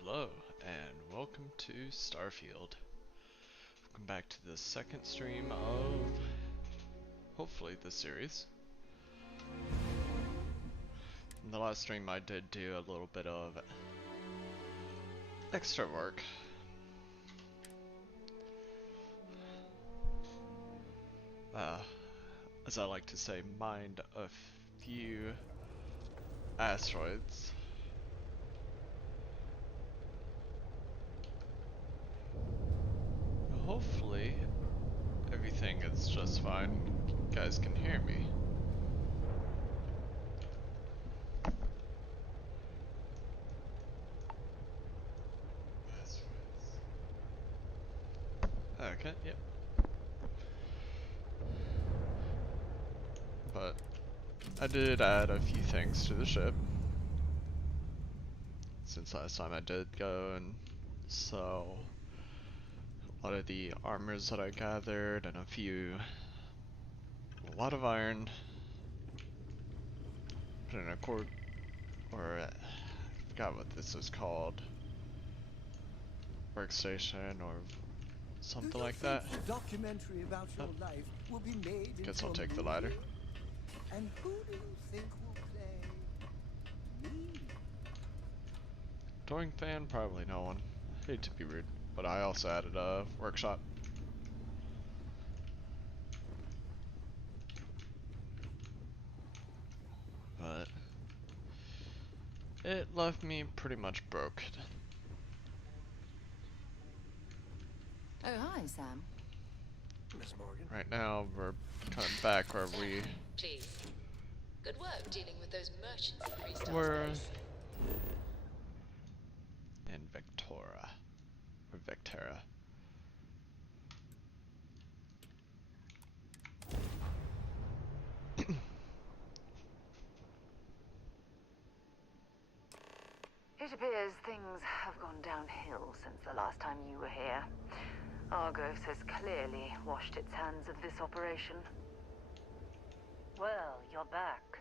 Hello, and welcome to Starfield. Welcome back to the second stream of, hopefully, this series. In the last stream I did do a little bit of extra work. As I like to say, mined a few asteroids. Hopefully, everything is just fine. You guys can hear me. Okay, yep. But I did add a few things to the ship since last time I did go and sell a lot of the armors that I gathered and a lot of iron, put in a I forgot what this was called, workstation or something like that. A documentary about your life will be made Guess into I'll a take the movie? ladder. And who do you think will play me? Touring fan? Probably no one. I hate to be rude, but I also added a workshop. But it left me pretty much broke. Oh, hi, Sam. Miss Morgan. Right now, we're kind of back where Sam, we please. Good work dealing with those merchants in Three Stars were Place. in Victoria. Or Vectera. It appears things have gone downhill since the last time you were here. Argos has clearly washed its hands of this operation. Well, you're back.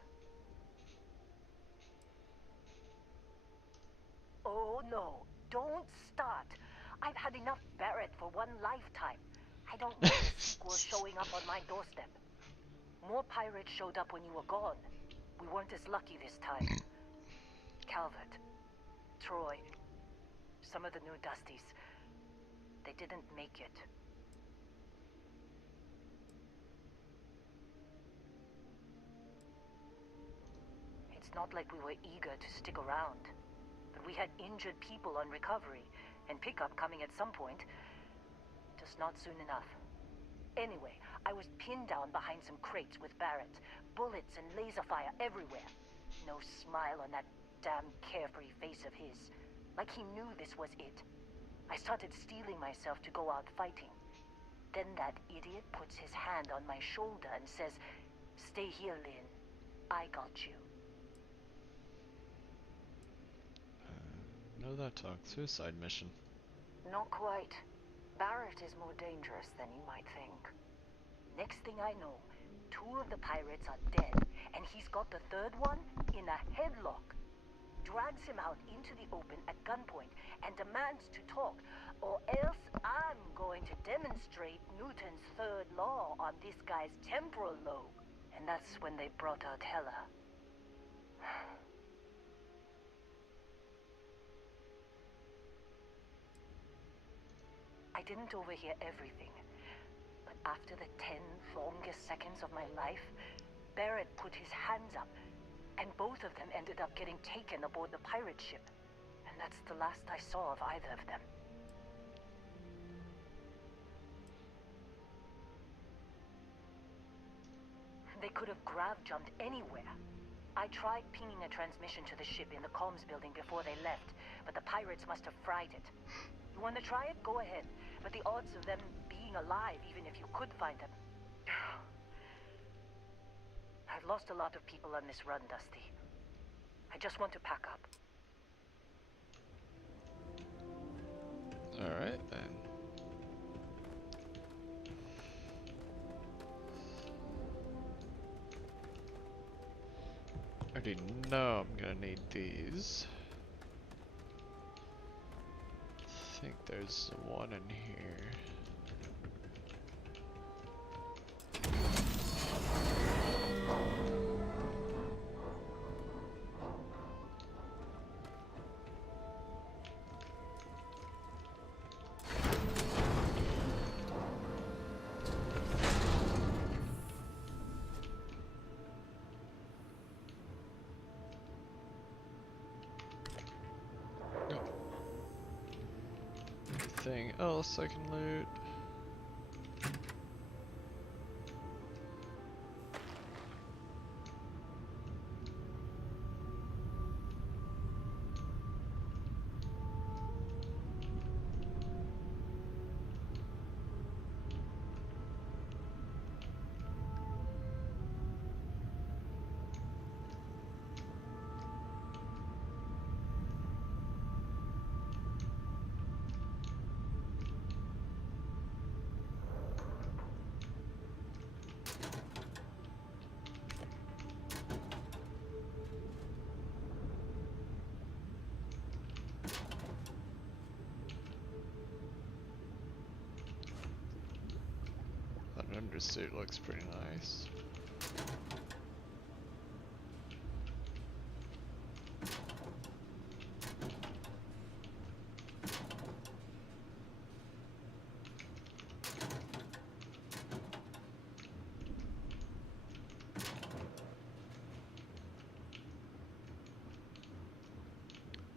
Oh no, don't start. I've had enough Barrett for one lifetime. I don't want a sequel showing up on my doorstep. More pirates showed up when you were gone. We weren't as lucky this time. Calvert, Troy, some of the new Dusties. They didn't make it. It's not like we were eager to stick around. But we had injured people on recovery, and pickup coming at some point. Just not soon enough. Anyway, I was pinned down behind some crates with Barrett. Bullets and laser fire everywhere. No smile on that damn carefree face of his. Like he knew this was it. I started steeling myself to go out fighting. Then that idiot puts his hand on my shoulder and says, "Stay here, Lynn. I got you." No, that talk. Suicide mission. Not quite. Barrett is more dangerous than you might think. Next thing I know, 2 of the pirates are dead, and he's got the 3rd one in a headlock. Drags him out into the open at gunpoint and demands to talk, or else I'm going to demonstrate Newton's 3rd law on this guy's temporal lobe. And that's when they brought out Hela. I didn't overhear everything, but after the 10 longest seconds of my life, Barrett put his hands up, and both of them ended up getting taken aboard the pirate ship. And that's the last I saw of either of them. They could have grav-jumped anywhere. I tried pinging a transmission to the ship in the comms building before they left, but the pirates must have fried it. You want to try it? Go ahead. But the odds of them being alive, even if you could find them... I've lost a lot of people on this run, Dusty. I just want to pack up. Alright then. I already know I'm gonna need these. there's one in here. Anything else I can loot? That undersuit looks pretty nice.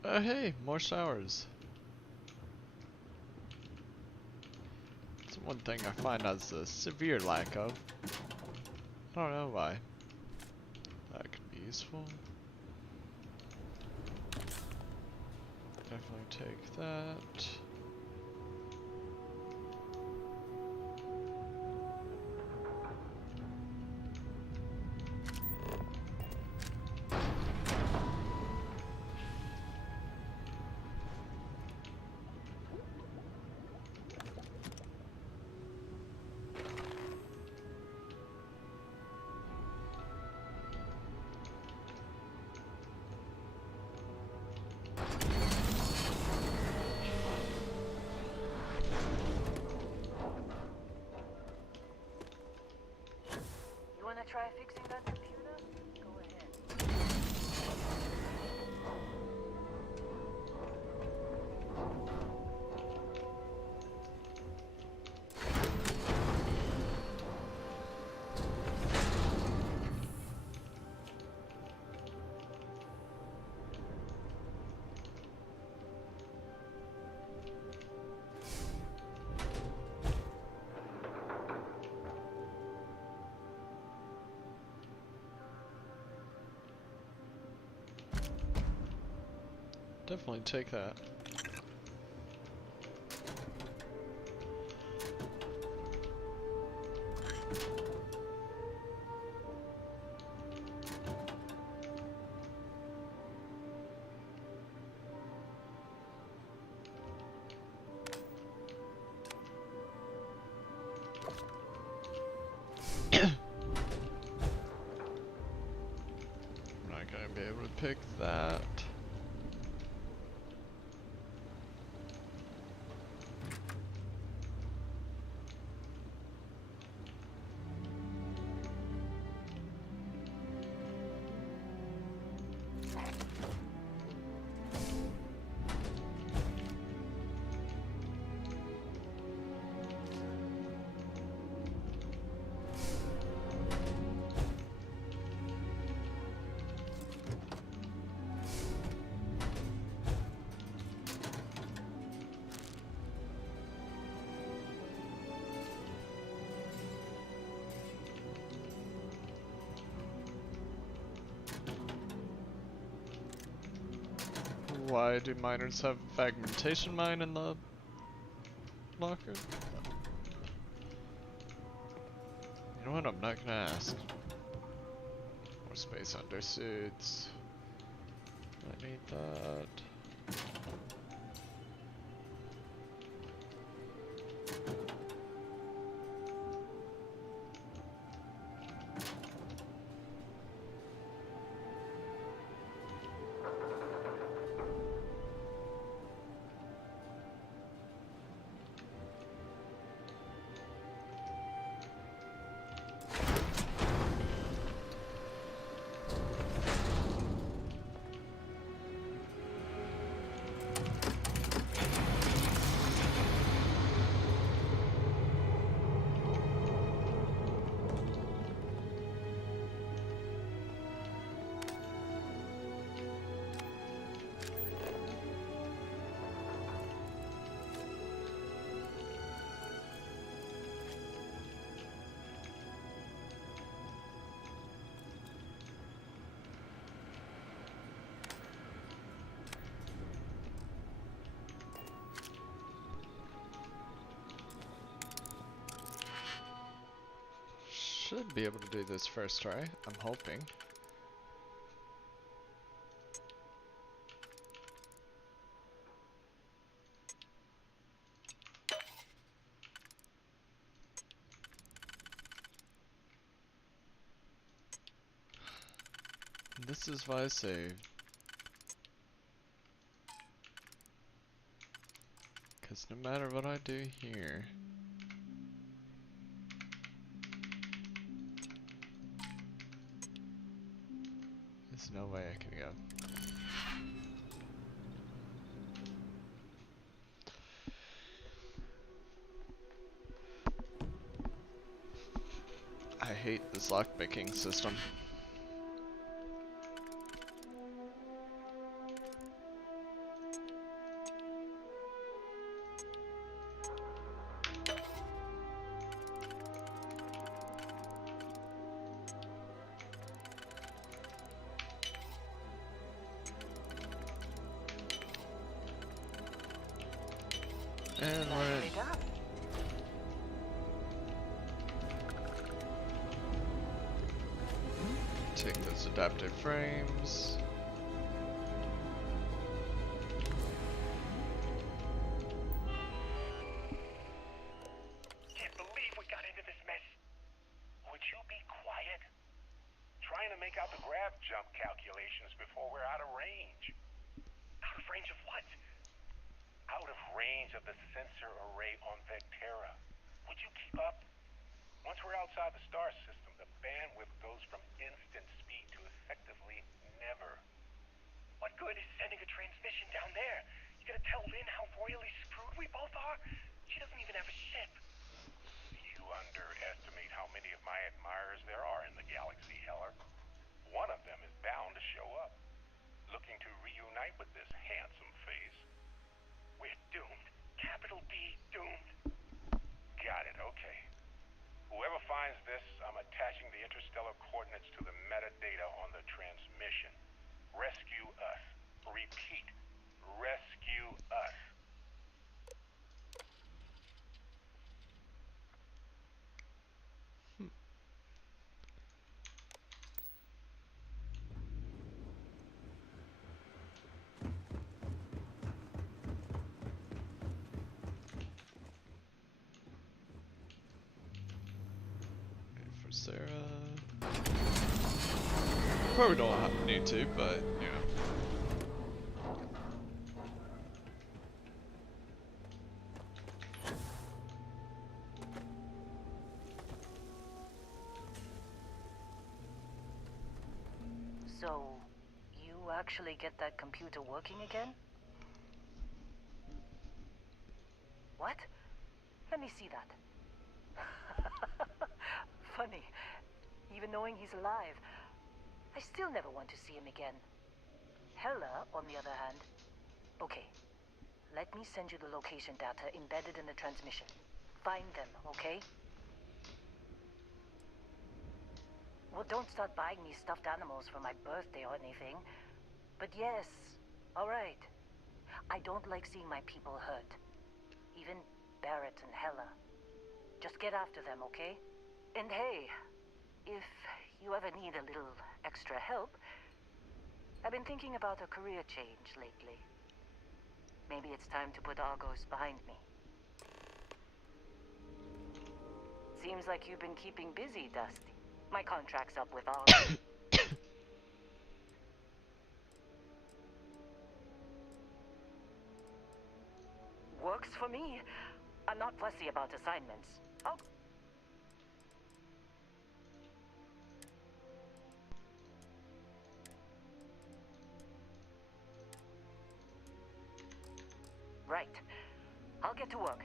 Hey, more showers. It's one thing I find as a severe lack of. I don't know why. That could be useful. Definitely take that. You wanna try fixing that computer? Go ahead. Definitely take that. I'm not gonna be able to pick that. Why do miners have fragmentation mine in the locker? You know what? I'm not gonna ask. More space undersuits. I need that. should be able to do this first try, I'm hoping. This is why I saved. Because no matter what I do here, there's no way I can go. I hate this lockpicking system. And we're in. Nicely done. Take those adaptive frames. Can't believe we got into this mess. Would you be quiet? Trying to make out the grav jump calculations before we're out of range. Out of range of what? Out of range of the sensor array on Vectera. Would you keep up? Once we're outside the star system, the bandwidth goes from instant speed to effectively never. What good is sending a transmission down there? You gonna tell Lynn how royally screwed we both are? She doesn't even have a ship. You underestimate how many of my admirers there are in the galaxy, Heller. One of them is bound to show up, looking to reunite with this handsome face. We're doomed. Capital D doomed. Got it, okay. Whoever finds this, I'm attaching the interstellar coordinates to the metadata on the transmission. Rescue us. Repeat. Rescue us. Wait for Sarah. Probably don't need to, but you know. So, you actually get that computer working again? What? Let me see that. Funny. Even knowing he's alive, I still never want to see him again. Hella, on the other hand. Okay, let me send you the location data embedded in the transmission. Find them, okay? Well, don't start buying me stuffed animals for my birthday or anything. But yes, alright. I don't like seeing my people hurt. Even Barrett and Hella. Just get after them, okay? And hey, if you ever need a little extra help, I've been thinking about a career change lately. Maybe it's time to put Argos behind me. Seems like you've been keeping busy, Dusty. My contract's up with Argos. Works for me. I'm not fussy about assignments. I'll... Right. I'll get to work.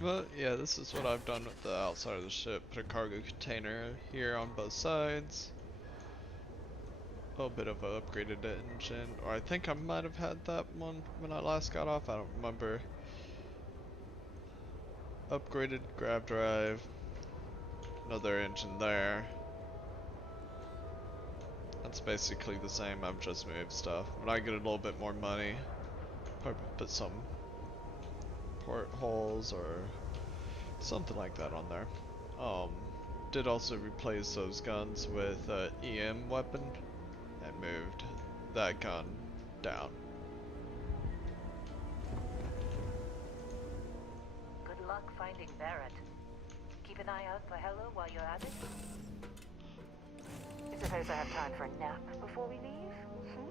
But yeah, this is what I've done with the outside of the ship. Put a cargo container here on both sides. A little bit of an upgraded engine, or I think I might have had that one when I last got off, I don't remember. Upgraded grav drive. Another engine there. That's basically the same, I've just moved stuff. When I get a little bit more money, probably put some portholes or something like that on there. Did also replace those guns with a EM weapon and moved that gun down. Good luck finding Barrett. Keep an eye out for Hella while you're at it. I suppose I have time for a nap before we leave? Hmm?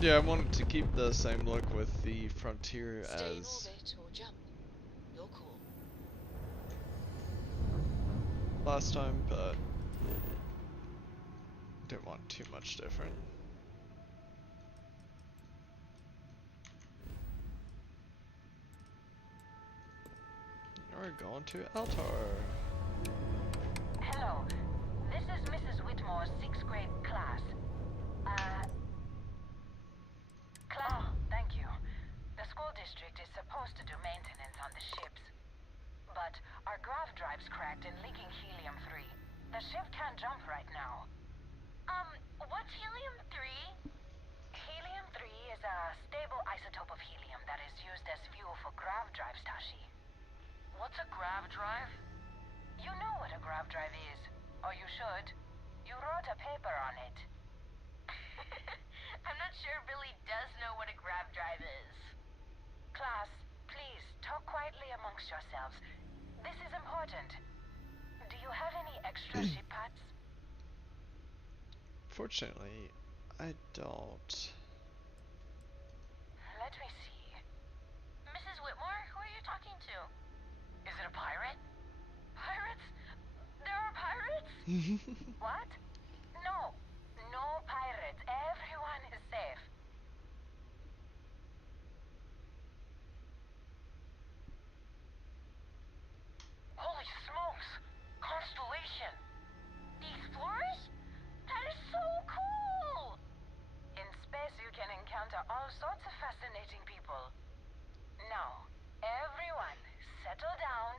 Yeah, I wanted to keep the same look with the Frontier Stay in as orbit or jump. Your call. last time, but didn't want too much different. We're going to Altar. Hello. This is Mrs. Whitmore's 6th grade class. Thank you. The school district is supposed to do maintenance on the ships. But our grav drive's cracked and leaking helium-3. The ship can't jump right now. What's helium-3? Helium-3 is a stable isotope of helium that is used as fuel for grav drives, Tashi. What's a grav drive? You know what a grav drive is. Or you should. You wrote a paper on it. I'm not sure Billy does know what a grav drive is. Class, please, talk quietly amongst yourselves. This is important. Do you have any extra ship parts? Fortunately, I don't. Let me see. Mrs. Whitmore, who are you talking to? Is it a pirate? Pirates? There are pirates? What? No. No pirates. Everyone is safe. Holy smokes! Constellation! The Explorers? That is so cool! In space you can encounter all sorts of fascinating people. Now, everyone, settle down.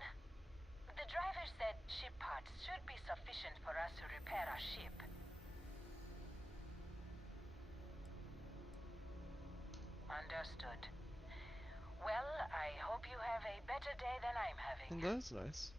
The driver said ship parts should be sufficient for us to repair our ship. Understood. Well, I hope you have a better day than I'm having. That's nice.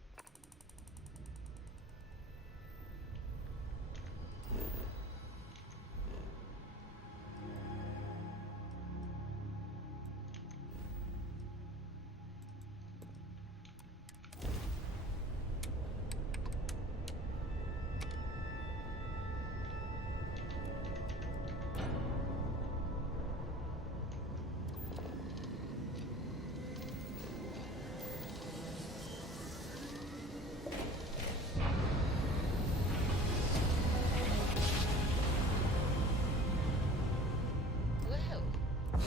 Well,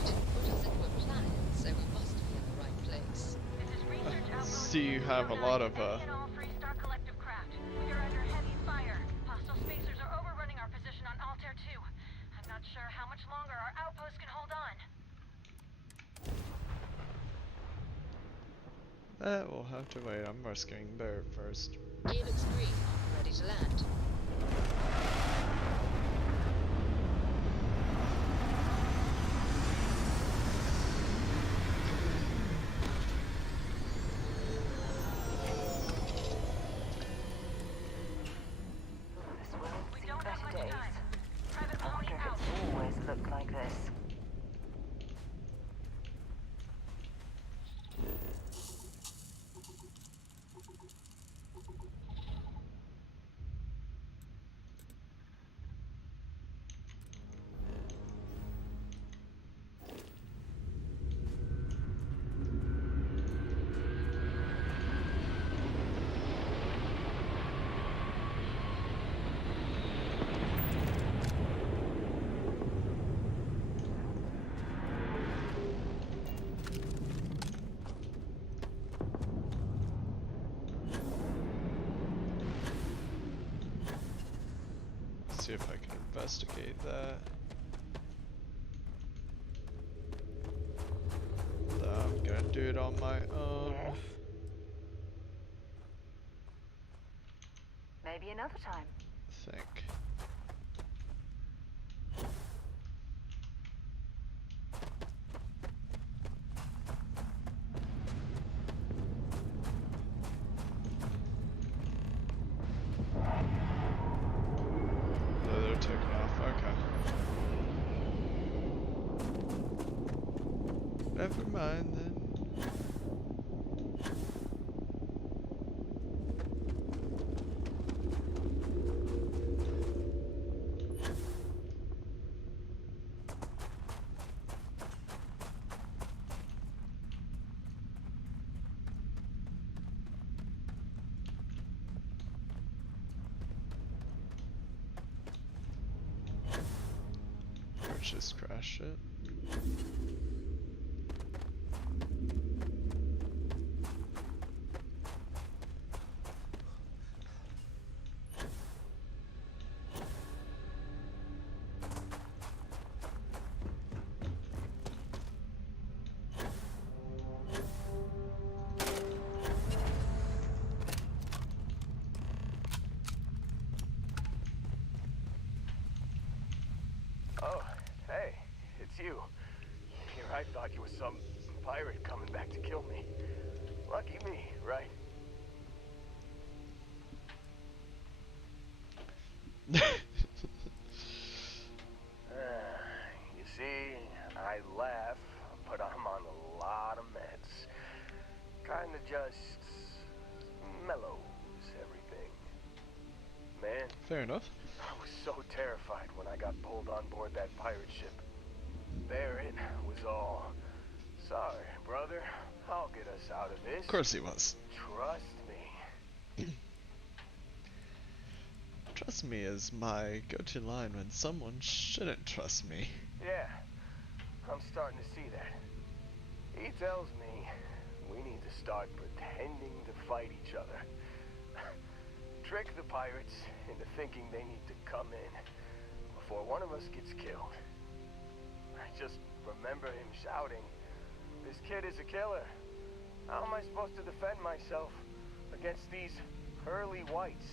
you didn't put us into a plan, so we must be in the right place. This is research outpost See, you have a lot of any and all Freestar collective craft. We are under heavy fire. Hostile spacers are overrunning our position on Altair 2. I'm not sure how much longer our outpost can hold on. we'll have to wait. I'm rescuing Barrett first. Gear looks green. Ready to land. This world's seen better days. I wonder if it's always looked like this. see if I can investigate that. I'm gonna do it on my own. Yes? Maybe another time. I think. Oh, they're taking off. Okay. Never mind then. Or just crash it. Oh, hey, it's you. Here I thought you were some pirate coming back to kill me. Lucky me, right? You see, I laugh, but I'm on a lot of meds. Kinda just mellows everything. Man, Fair enough. I was so terrified when I got pulled on board that pirate ship. Barrett was all, sorry, brother, I'll get us out of this. Of course he was. Trust me. Trust me is my go-to line when someone shouldn't trust me. Yeah, I'm starting to see that. He tells me we need to start pretending to fight each other. Trick the pirates into thinking they need to come in before one of us gets killed. I just remember him shouting, "This kid is a killer. How am I supposed to defend myself against these pearly whites?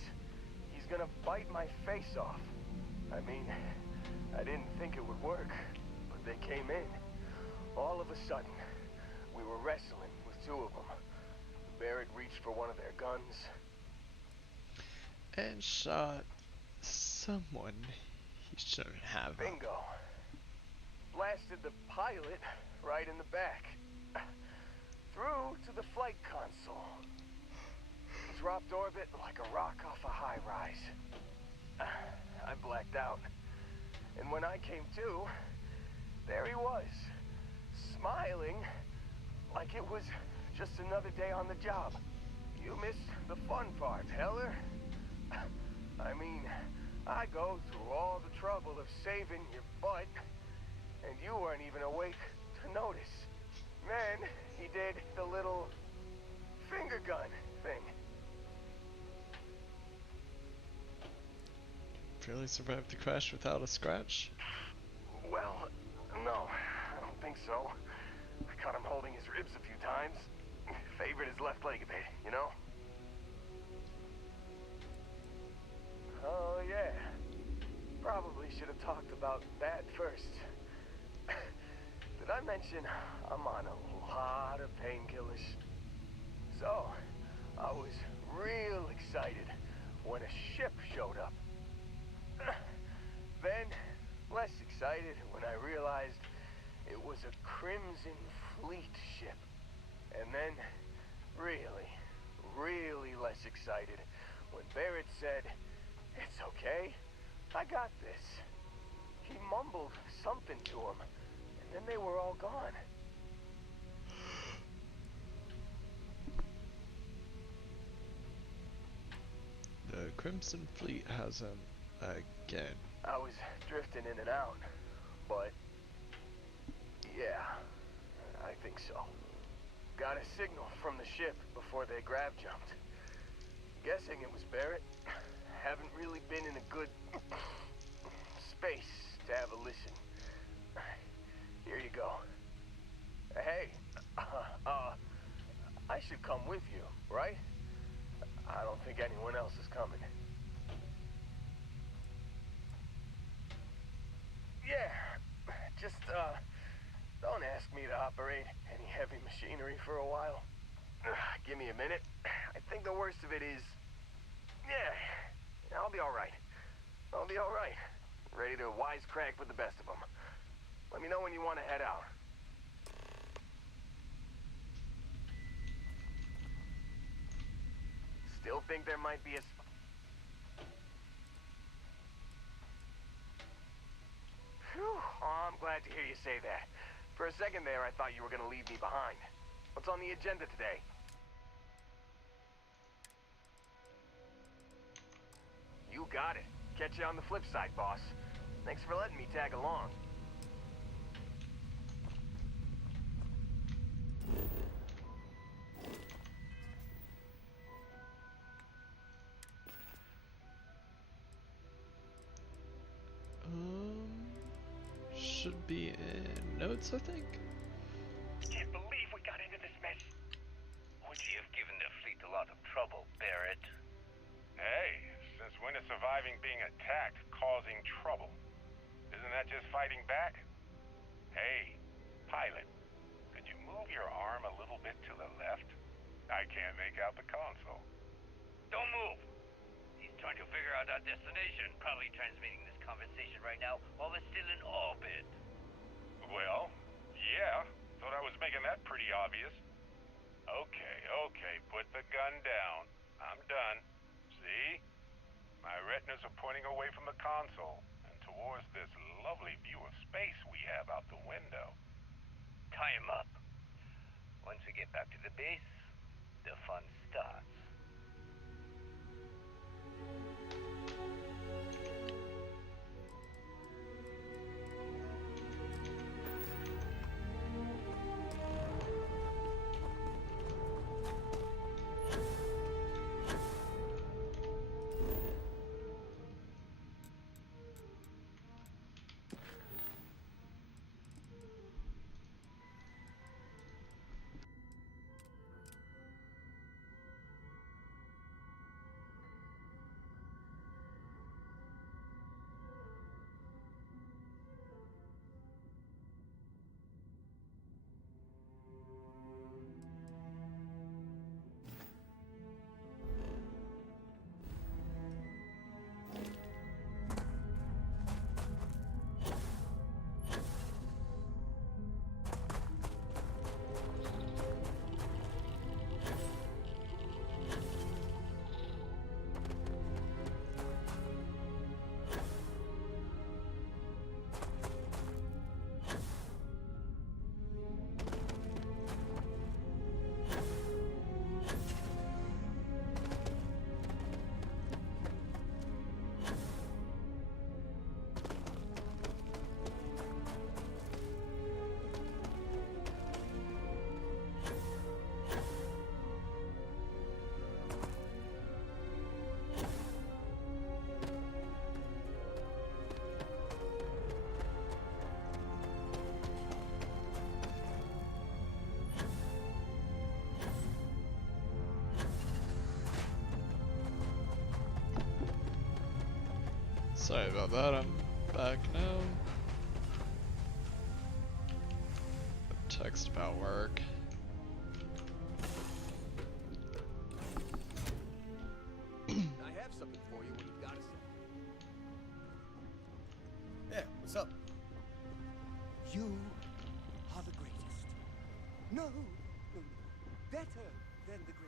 He's gonna bite my face off." I mean, I didn't think it would work, but they came in. All of a sudden, we were wrestling with two of them. Barrett reached for one of their guns. And shot someone he shouldn't have. Bingo. Blasted the pilot right in the back. Through to the flight console. Dropped orbit like a rock off a high rise. I blacked out. And when I came to, there he was. Smiling like it was just another day on the job. You missed the fun part, Heller. I mean, I go through all the trouble of saving your butt, and you weren't even awake to notice. Then he did the little finger gun thing. Really survived the crash without a scratch? Well, no, I don't think so. I caught him holding his ribs a few times. Favored his left leg a bit, you know? Oh, yeah. Probably should have talked about that first. Did I mention I'm on a lot of painkillers? So, I was real excited when a ship showed up. Then, less excited when I realized it was a Crimson Fleet ship. And then, really, really less excited when Barrett said, "It's okay, I got this." He mumbled something to him, and then they were all gone. The Crimson Fleet has him again. I was drifting in and out, but yeah, I think so. Got a signal from the ship before they grav jumped. Guessing it was Barrett. Haven't really been in a good space to have a listen. Here you go. Hey, I should come with you, right? I don't think anyone else is coming. Yeah, just, don't ask me to operate any heavy machinery for a while. Give me a minute. I think the worst of it is... Yeah, I'll be alright. I'll be alright. Ready to wisecrack with the best of them. Let me know when you want to head out. Still think there might be a... Phew, oh, I'm glad to hear you say that. For a second there, I thought you were gonna leave me behind. What's on the agenda today? You got it. Catch you on the flip side, boss. Thanks for letting me tag along. Should be in notes, I think. Can't believe we got into this mess. Would you have given the fleet a lot of trouble, Barrett? Hey, since when is surviving being attacked causing trouble? Isn't that just fighting back? Hey, pilot, could you move your arm a little bit to the left? I can't make out the console. Don't move! He's trying to figure out our destination, probably transmitting this conversation right now while we're still in orbit. Well, yeah, thought I was making that pretty obvious. Okay, put the gun down. I'm done. See? My retinas are pointing away from the console and towards this lovely view of space we have out the window. Tie him up. Once we get back to the base, the fun starts. Sorry about that, I'm back now. A text about work. I have something for you when you've got a second. Yeah, what's up? You are the greatest. No, better than the greatest.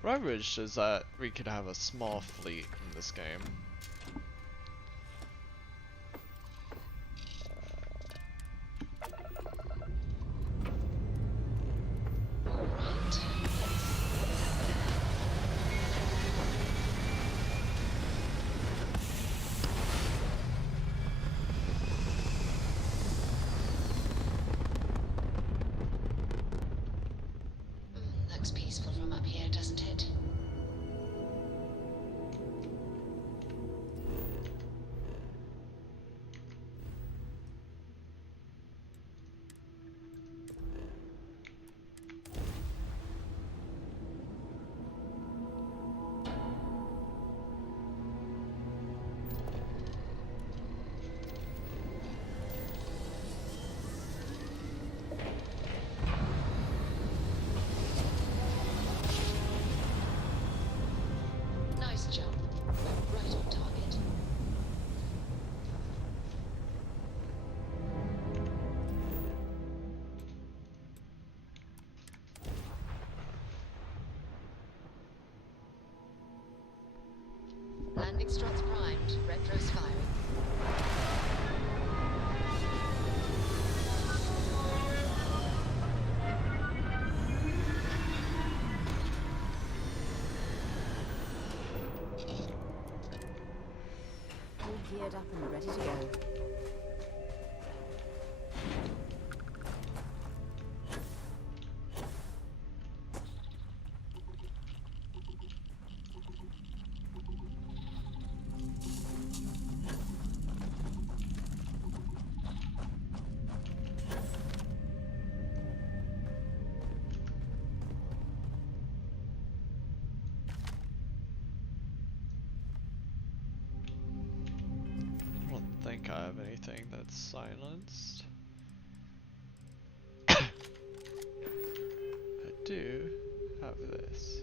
What I wish is that we could have a small fleet in this game. Looks peaceful from up here, doesn't it? Nice jump. We're right on target. Landing struts primed. Retros firing. All geared up and ready to go. I don't think I have anything that's silenced. I do have this.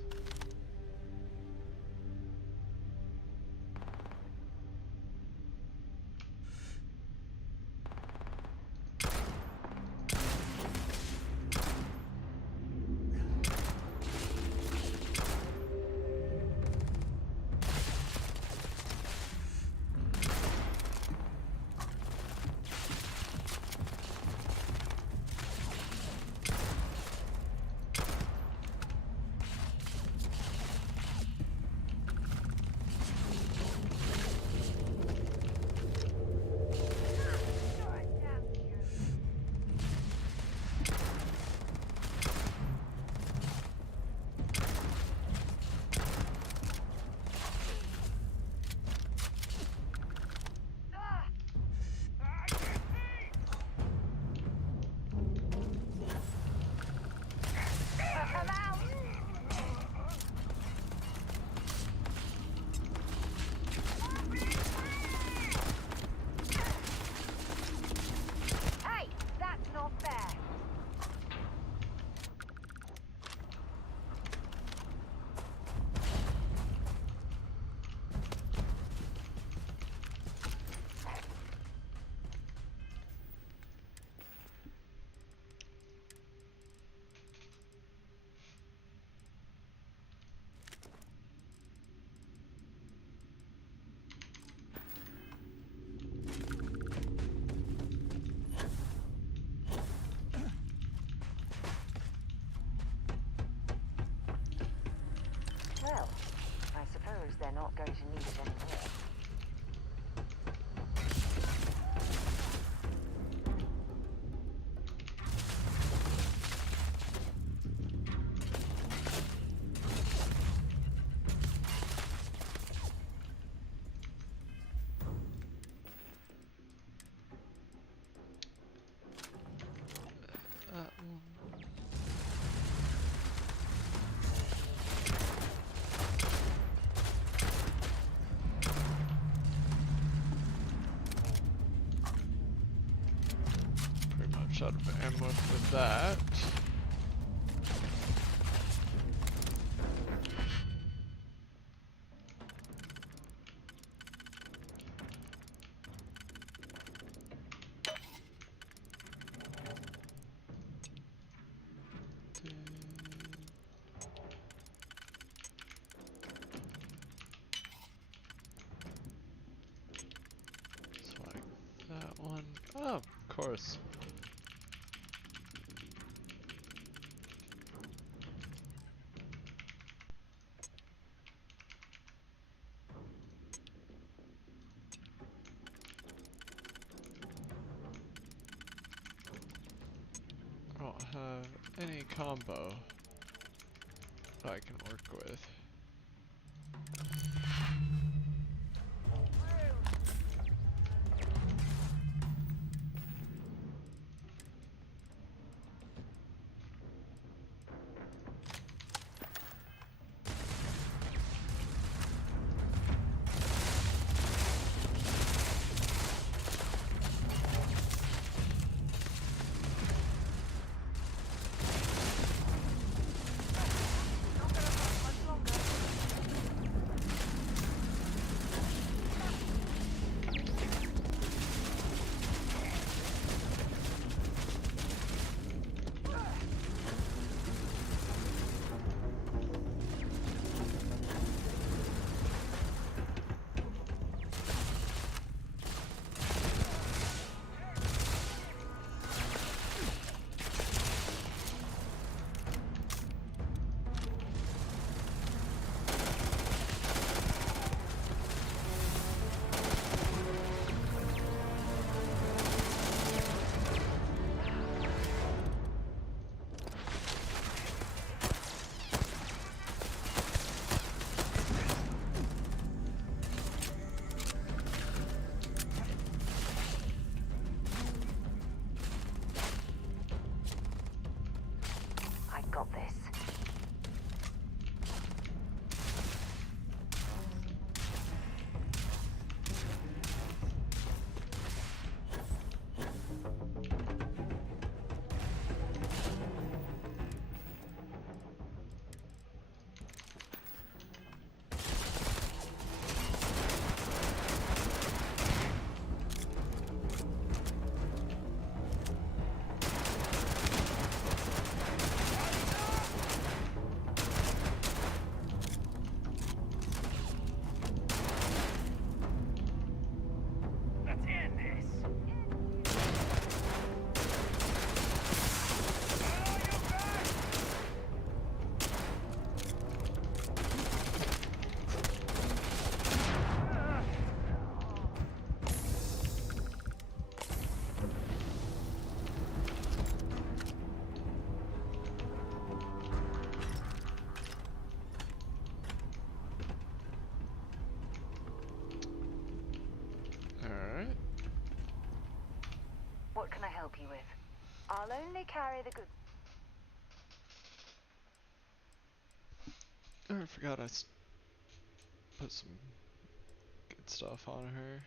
Well, I suppose they're not going to need it anymore. That one. Pretty much out of ammo for that. Select that one. Oh, of course. I don't have any combo that I can work with. Not gonna last much longer. help you with. I'll only carry the good. Oh, I forgot put some good stuff on her.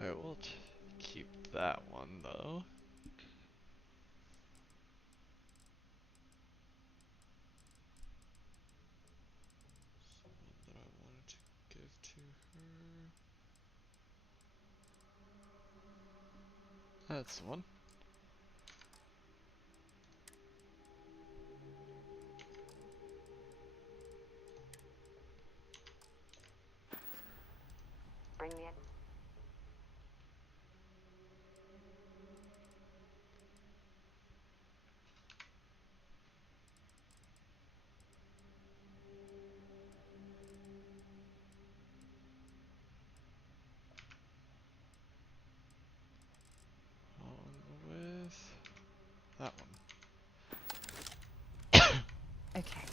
I will keep that one though. One that I wanted to give to her. That's the one. Bring me in. On with that one. Okay.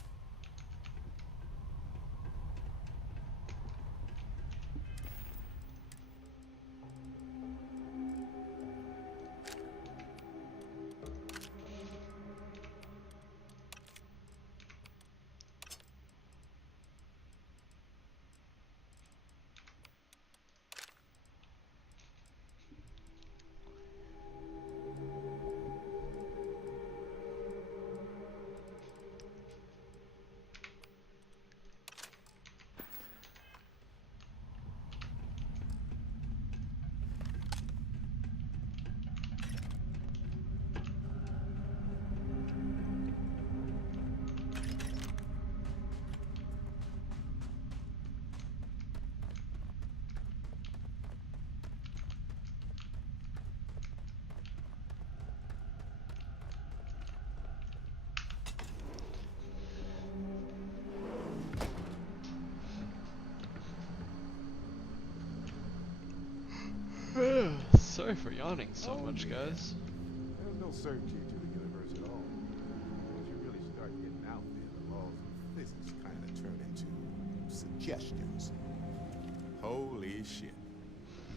Sorry for yawning so much, yeah. guys. There's no certainty to the universe at all. Once you really start getting out there, the laws of physics kind of turn into suggestions. Holy shit.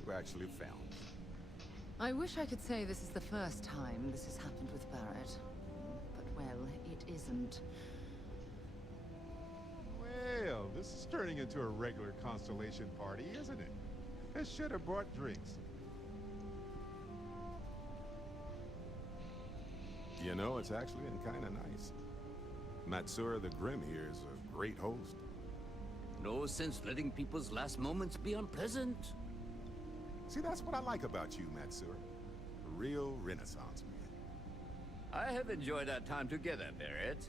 You actually found it. I wish I could say this is the first time this has happened with Barrett. But, well, it isn't. Well, this is turning into a regular constellation party, isn't it? I should have brought drinks. You know, it's actually been kind of nice. Matsura the Grim here is a great host. No sense letting people's last moments be unpleasant. See, that's what I like about you, Matsura. A real Renaissance man. I have enjoyed our time together, Barrett.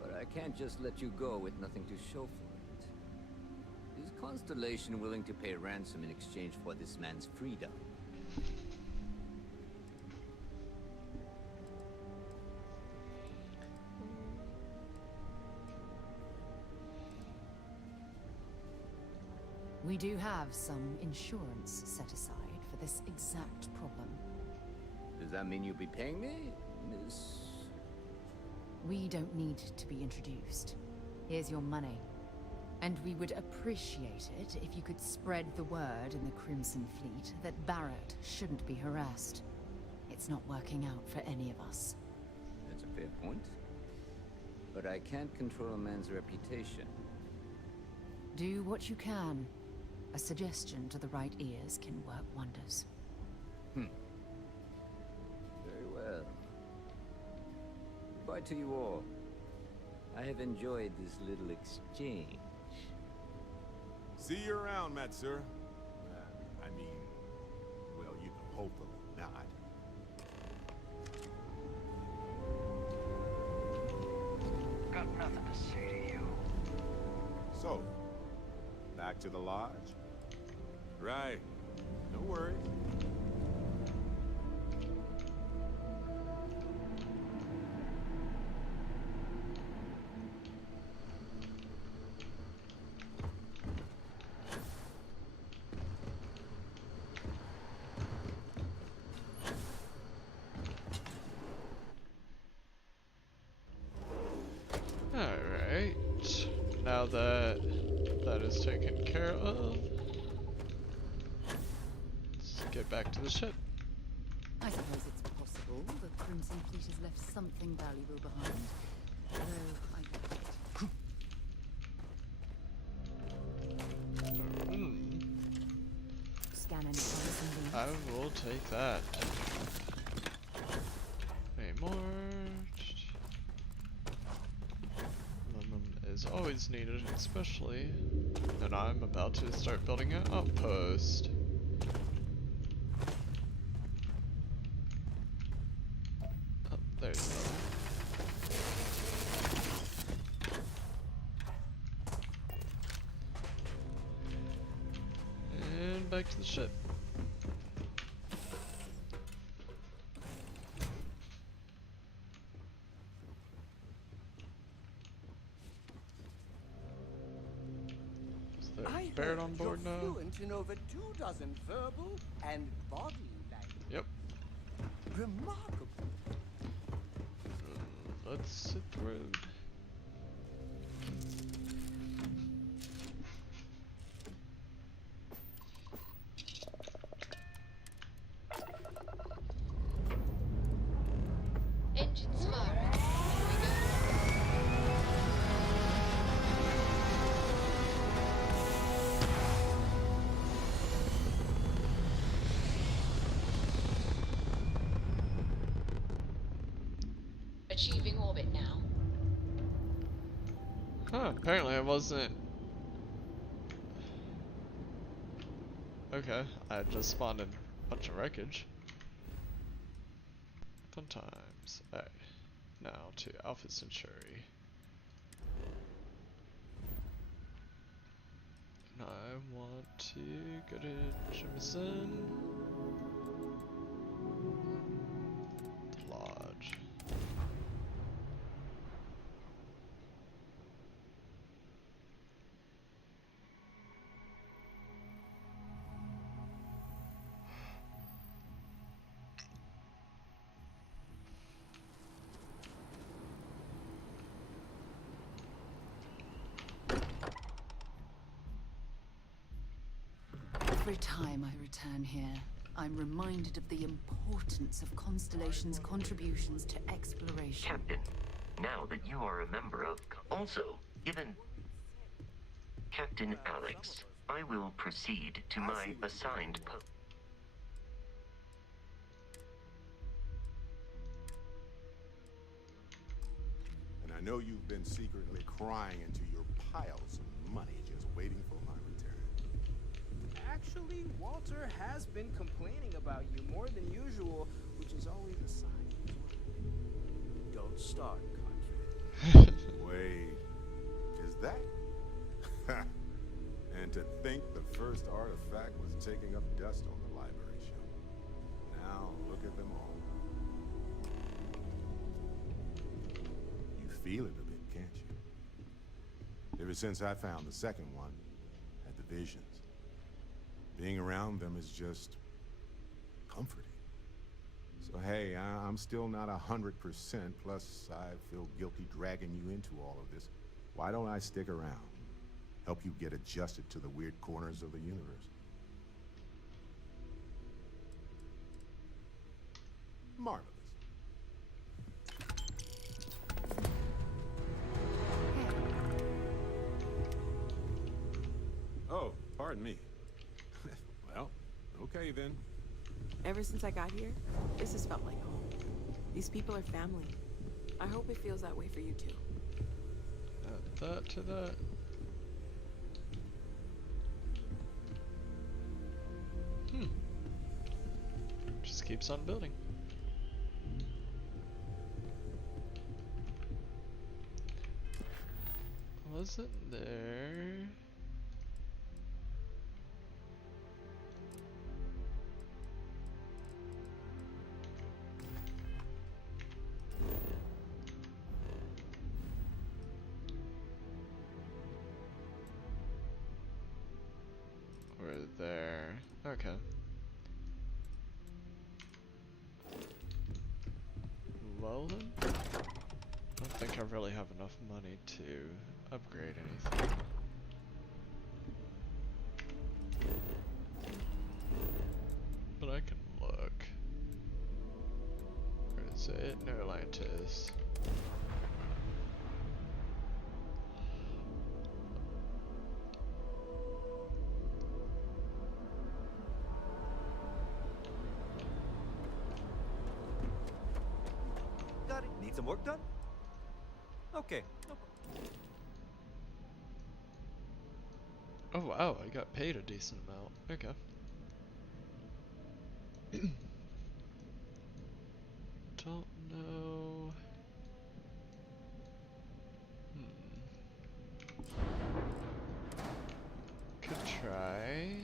But I can't just let you go with nothing to show for it. Is Constellation willing to pay ransom in exchange for this man's freedom? We do have some insurance set aside for this exact problem. Does that mean you'll be paying me, Miss... We don't need to be introduced. Here's your money. And we would appreciate it if you could spread the word in the Crimson Fleet that Barrett shouldn't be harassed. It's not working out for any of us. That's a fair point. But I can't control a man's reputation. Do what you can. A suggestion to the right ears can work wonders. Very well. Goodbye to you all. I have enjoyed this little exchange. See you around, Matsura. I mean, well, you know, hopefully not. Got nothing to say to you. So, back to the lodge? Right. No worries. Alright. Now that that is taken care of, let's get back to the ship. I suppose it's possible the Crimson Fleet has left something valuable behind. Though I doubt it. Scan any files and I links. will take that. Any more? Aluminum is always needed, especially when I'm about to start building an outpost. Oh, there's another. And back to the ship. Is there I a Barrett heard on board you're now? fluent in over 24 verbal and body language. Yep. Remarkable. Let's hit the road. Engines firing. Here we go. Achieving orbit now. Huh, apparently I wasn't. Okay, I just spawned in a bunch of wreckage. Fun times. Alright, now to Alpha Centauri. And I want to go to Jemison. The Lodge. Every time I return here, I'm reminded of the importance of Constellation's contributions to exploration. Captain, now that you are a member of... Also, given... Captain Alex, I will proceed to my assigned post. And I know you've been secretly crying into your piles of money just waiting for my return. Actually, Walter has been complaining about you more than usual, which is always a sign. Don't start, Contract. Wait, is that? And to think the first artifact was taking up dust on the library shelf. Now look at them all. You feel it a bit, can't you? Ever since I found the second one, had the visions. Being around them is just comforting. So hey, I'm still not 100%, plus I feel guilty dragging you into all of this. Why don't I stick around? Help you get adjusted to the weird corners of the universe. Marvelous. Oh, pardon me. Well, okay then. Ever since I got here, this has felt like home. These people are family. I hope it feels that way for you too. Add that to that. Just keeps on building. Was it there? We're there. Okay. Well then, let's think I really have enough money to upgrade anything. But I can look. Where is it? No, Atlantis. Got it. Need some work done? Okay. Oh wow, I got paid a decent amount. Okay. Don't know. Could try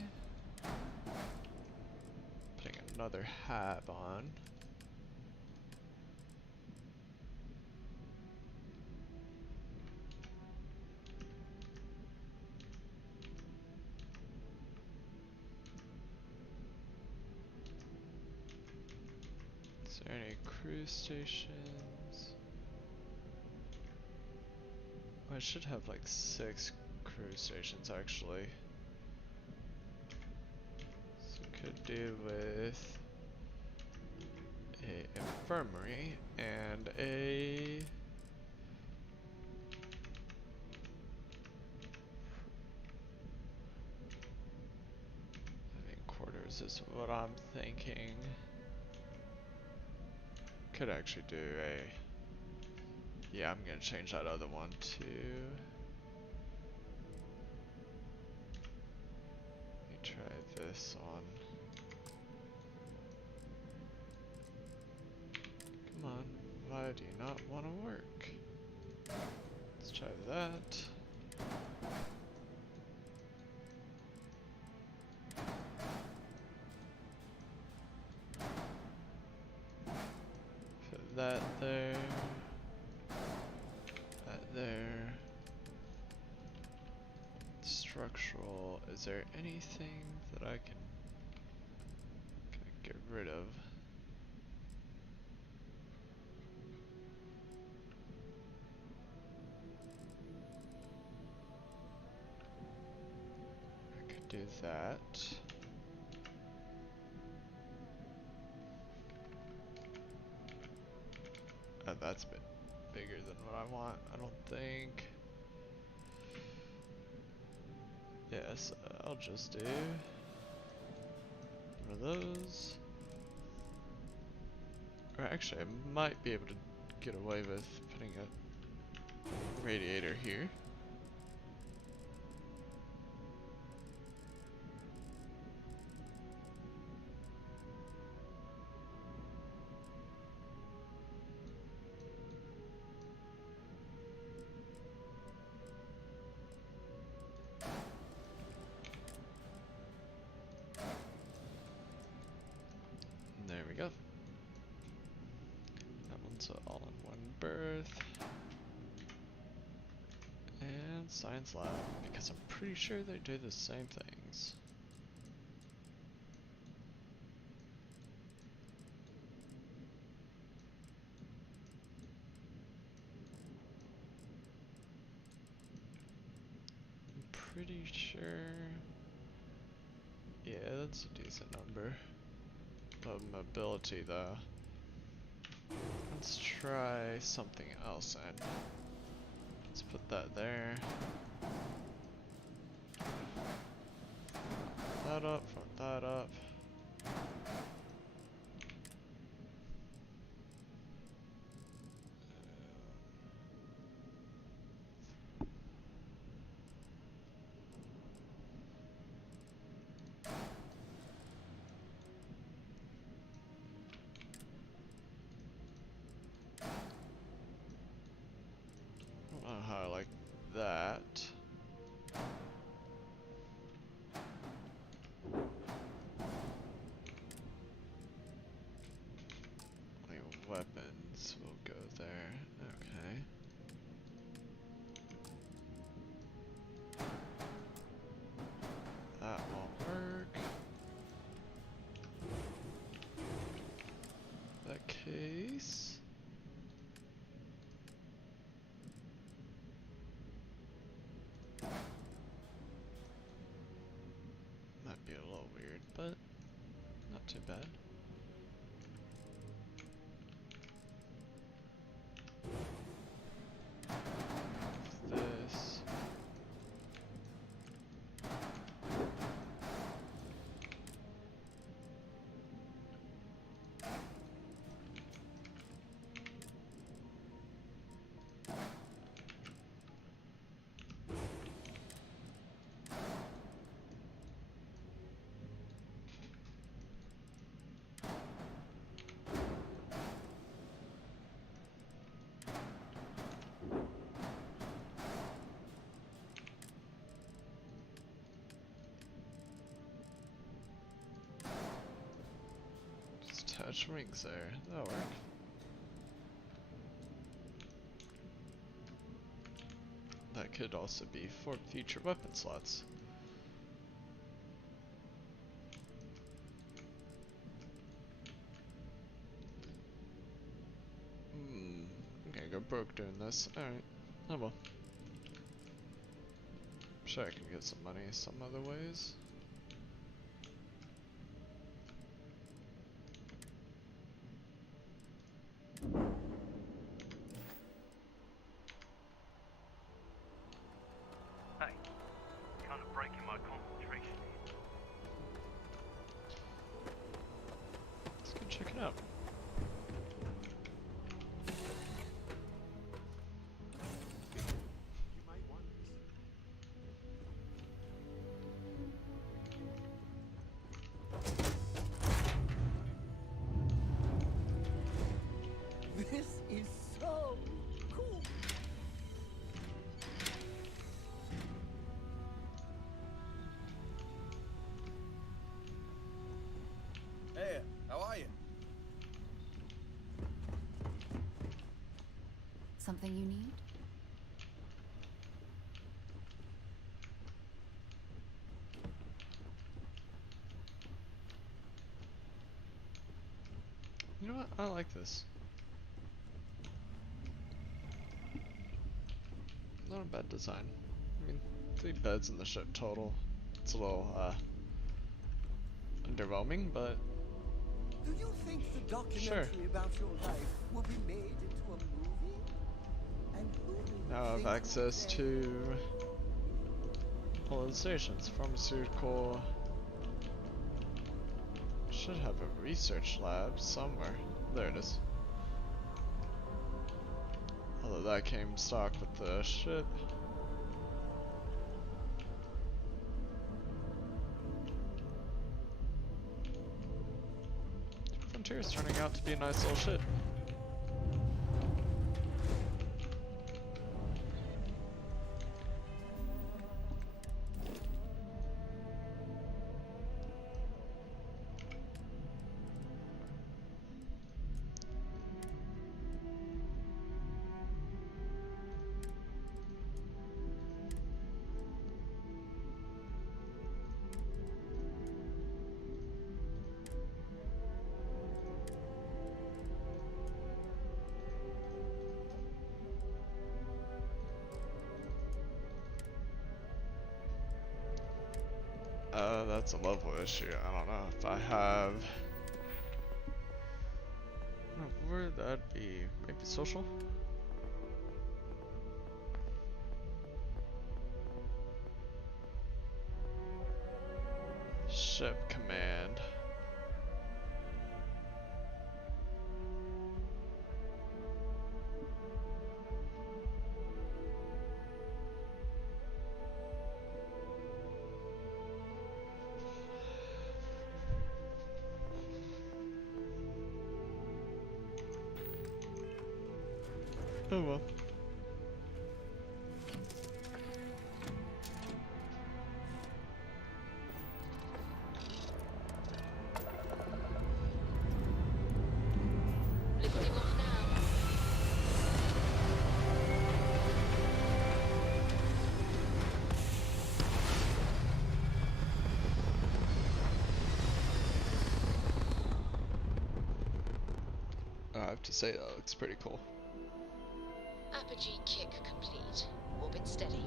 putting another hat on. Is there any cruise stations? I should have like 6 cruise stations actually. So could do with a infirmary and a living quarters is what I'm thinking. Could actually do a, yeah, I'm gonna change that other one to, let me try this on. Come on, why do you not want to work? Let's try that. Put that there. That there. Structural. Is there anything that I can get rid of? I could do that. That's a bit bigger than what I want, I don't think. Yes, I'll just do one of those. Or actually, I might be able to get away with putting a radiator here. There we go. That one's all in one berth. And science lab, because I'm pretty sure they do the same things. I'm pretty sure. Yeah, that's a decent number. Of mobility though. Let's try something else and let's put that there. That up, front that up. I don't know how I like that. too bad. This. Just attach rings there. That'll work. That could also be for future weapon slots. I'm gonna go broke doing this. Alright. Oh well. I'm sure I can get some money some other ways. Hey, kind of breaking my concentration here. Let's go check it out. You might want this. This is so cool. Hey, how are you? Something you need? You know what? I like this. Not a bad design. I mean, 3 beds in the ship total. It's a little, underwhelming, but Do you think the documentary sure. about your life will be made into a movie? And who do you Now I have think will access play- to all of the stations. Pharmaceutical. Should have a research lab somewhere. There it is. Although that came stock with the ship. Frontier's turning out to be a nice little ship. That's a level issue. I don't know if I have. I don't know where that'd be. Maybe social? Ship command. Oh well. Lifting off now. I have to say that looks pretty cool. Apogee kick complete. Orbit steady.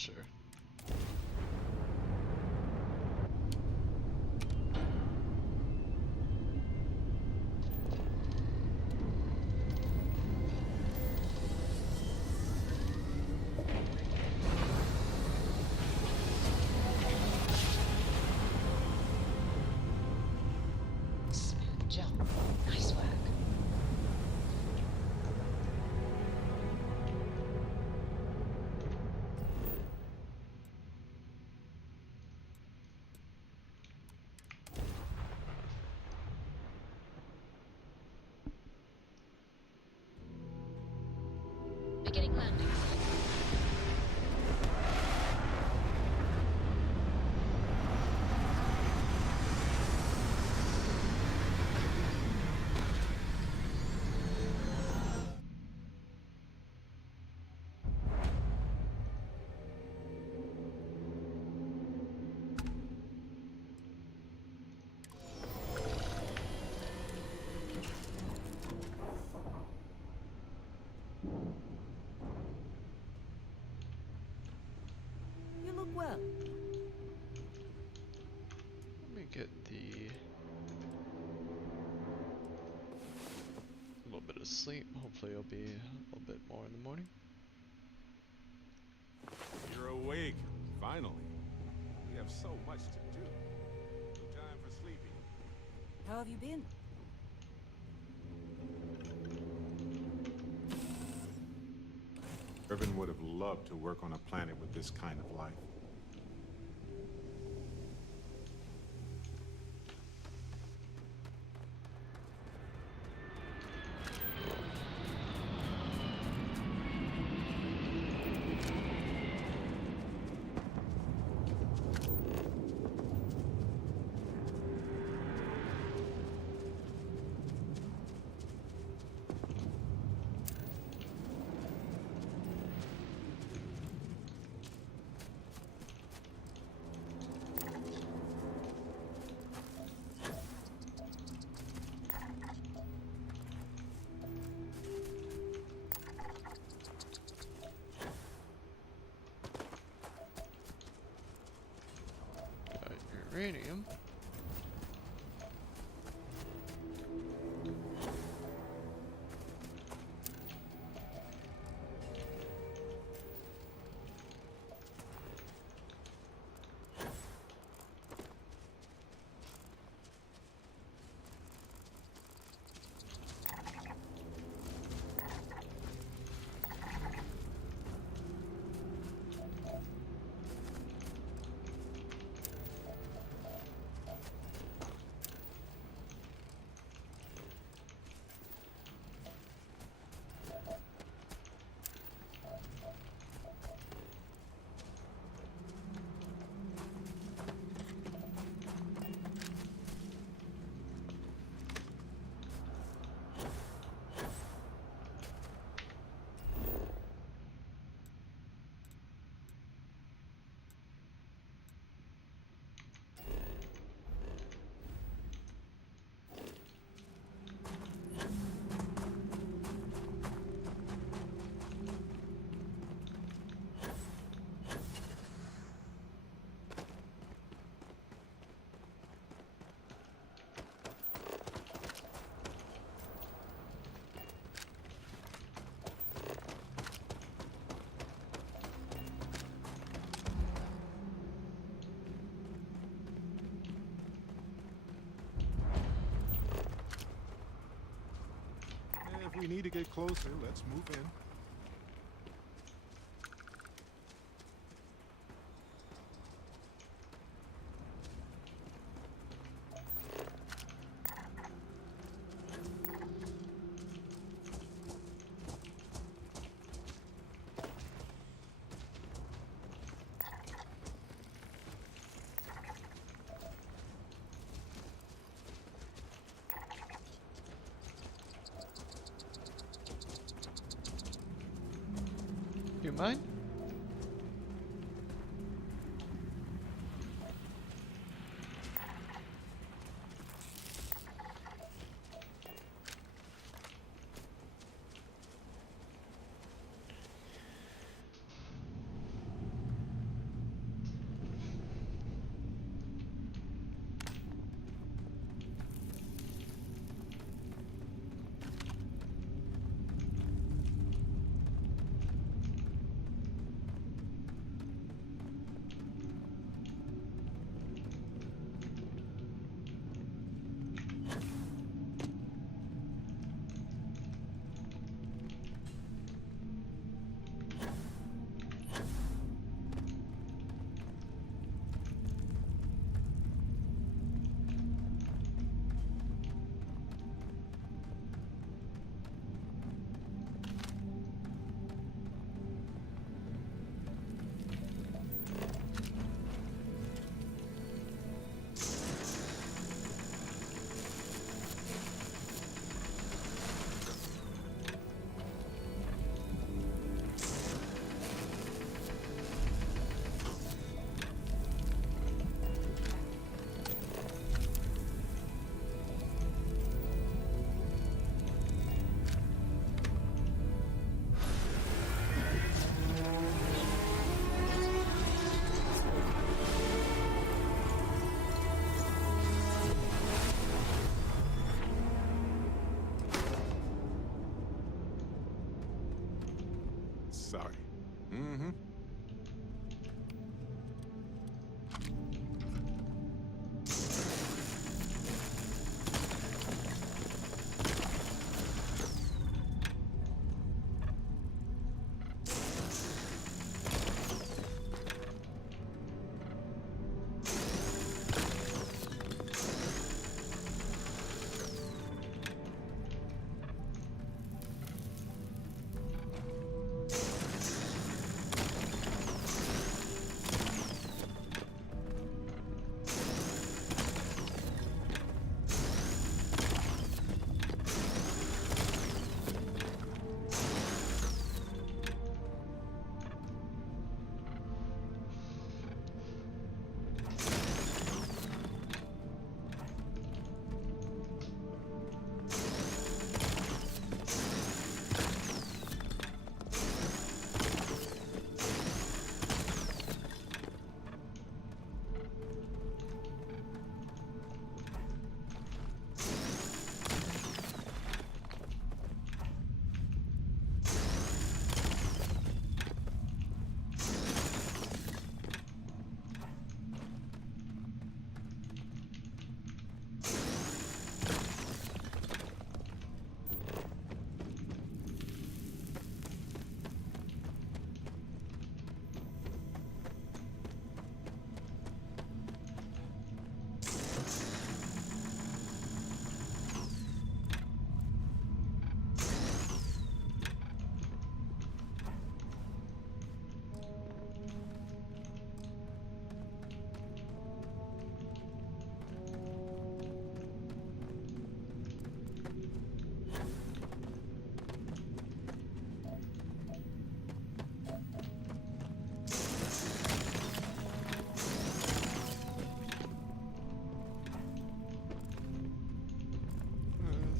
Sure. Smooth jump. Nice work. Beginning landing sequence. You look well. Let me get the a little bit of sleep. Hopefully it'll be a little bit more in the morning. You're awake, finally. We have so much to do. No time for sleeping. How have you been? Irvin would have loved to work on a planet with this kind of life. Got uranium. If we need to get closer, let's move in. You mind? sorry. Mm-hmm.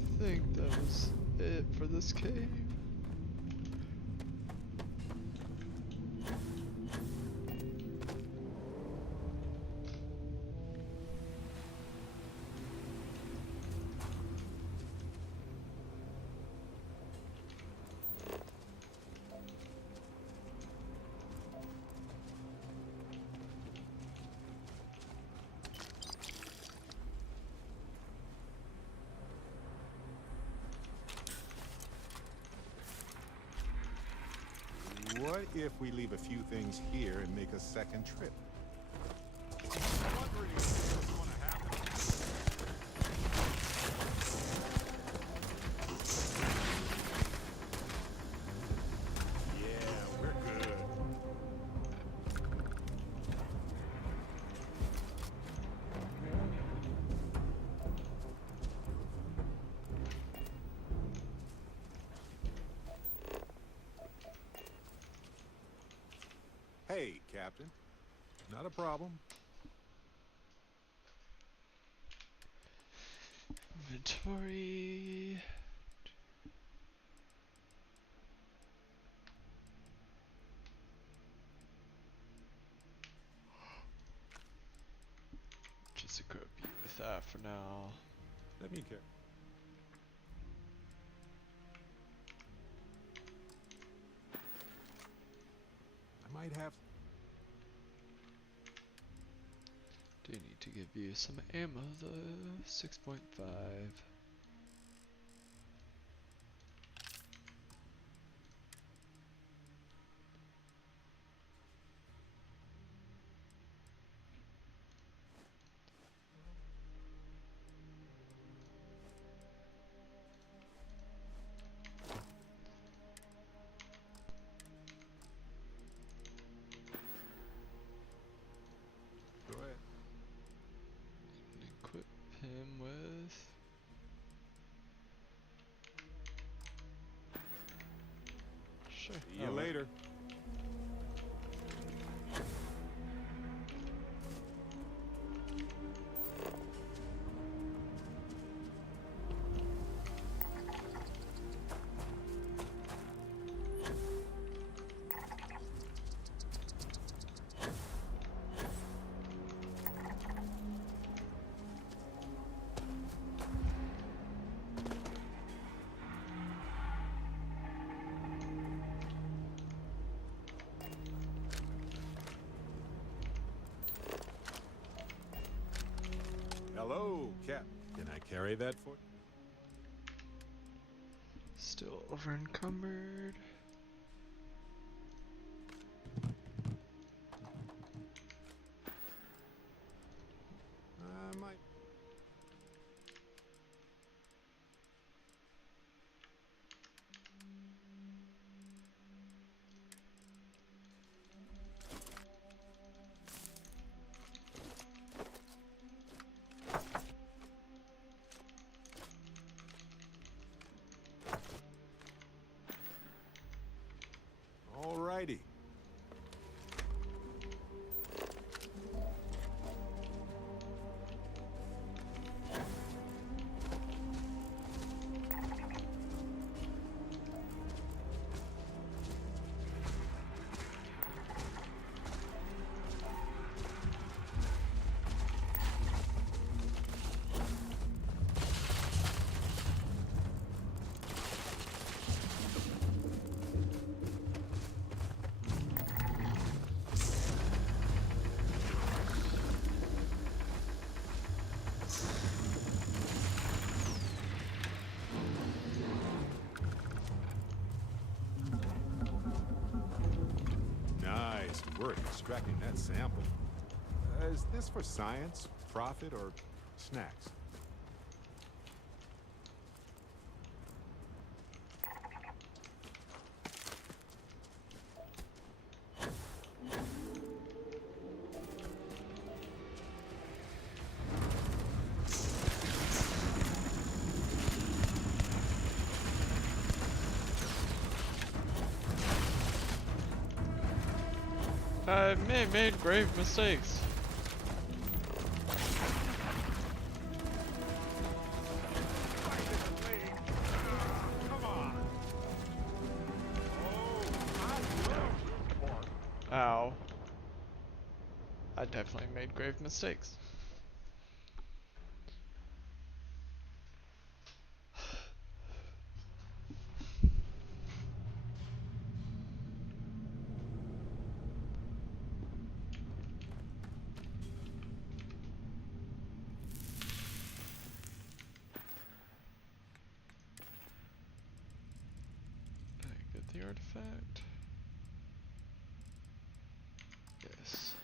I think that was it for this cave. What if we leave a few things here and make a second trip? Yeah, we're good. Hey, Captain. Not a problem. Inventory. Just equip you with that for now. Let me care. I might have. Do need to give you some ammo though. 6.5. Go ahead. Equip him with. Sure. See you later. Hello, Cap. Can I carry that for you? Still over encumbered. I might. Alrighty. Nice work extracting that sample. Is this for science, profit, or snacks? I may have made grave mistakes. Ow. I definitely made grave mistakes. Did I get the artifact? Yes.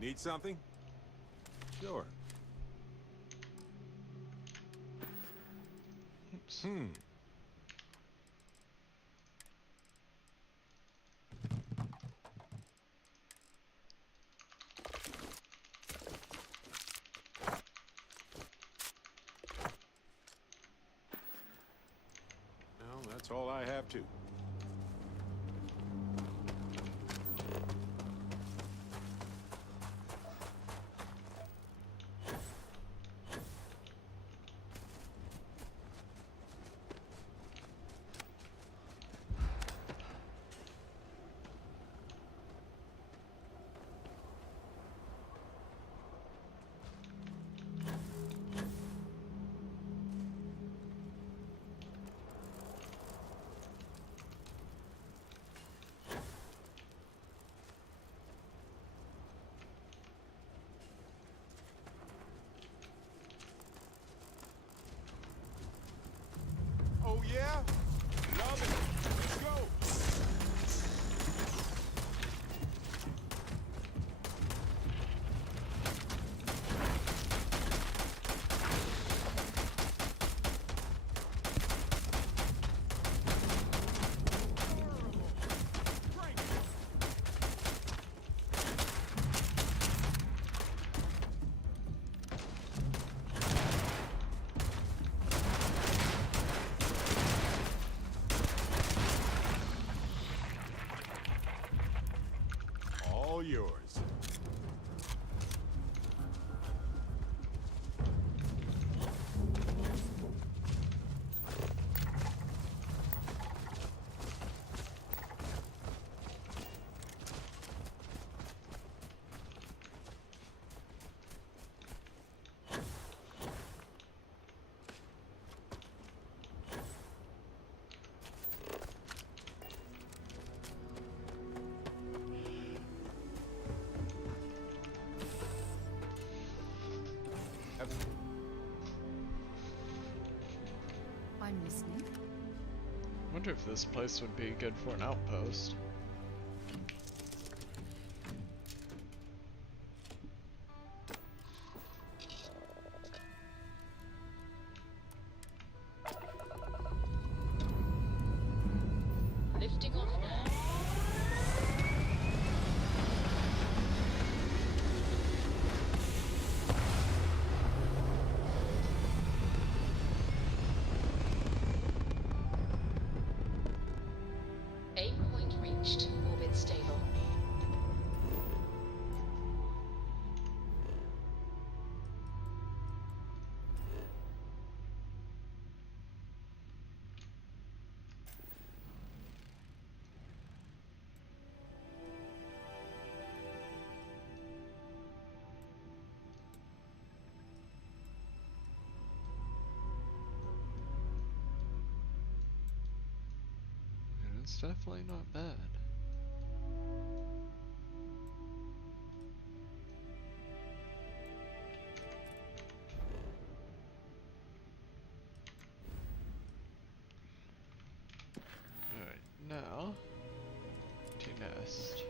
Need something? Sure. Oops. Well, that's all I have too. yeah? Love it. Let's go. All yours. I'm listening. Wonder if this place would be good for an outpost. Lifting off now. Aim point reached. Orbit stable. And it's definitely not bad. Alright, now to nest.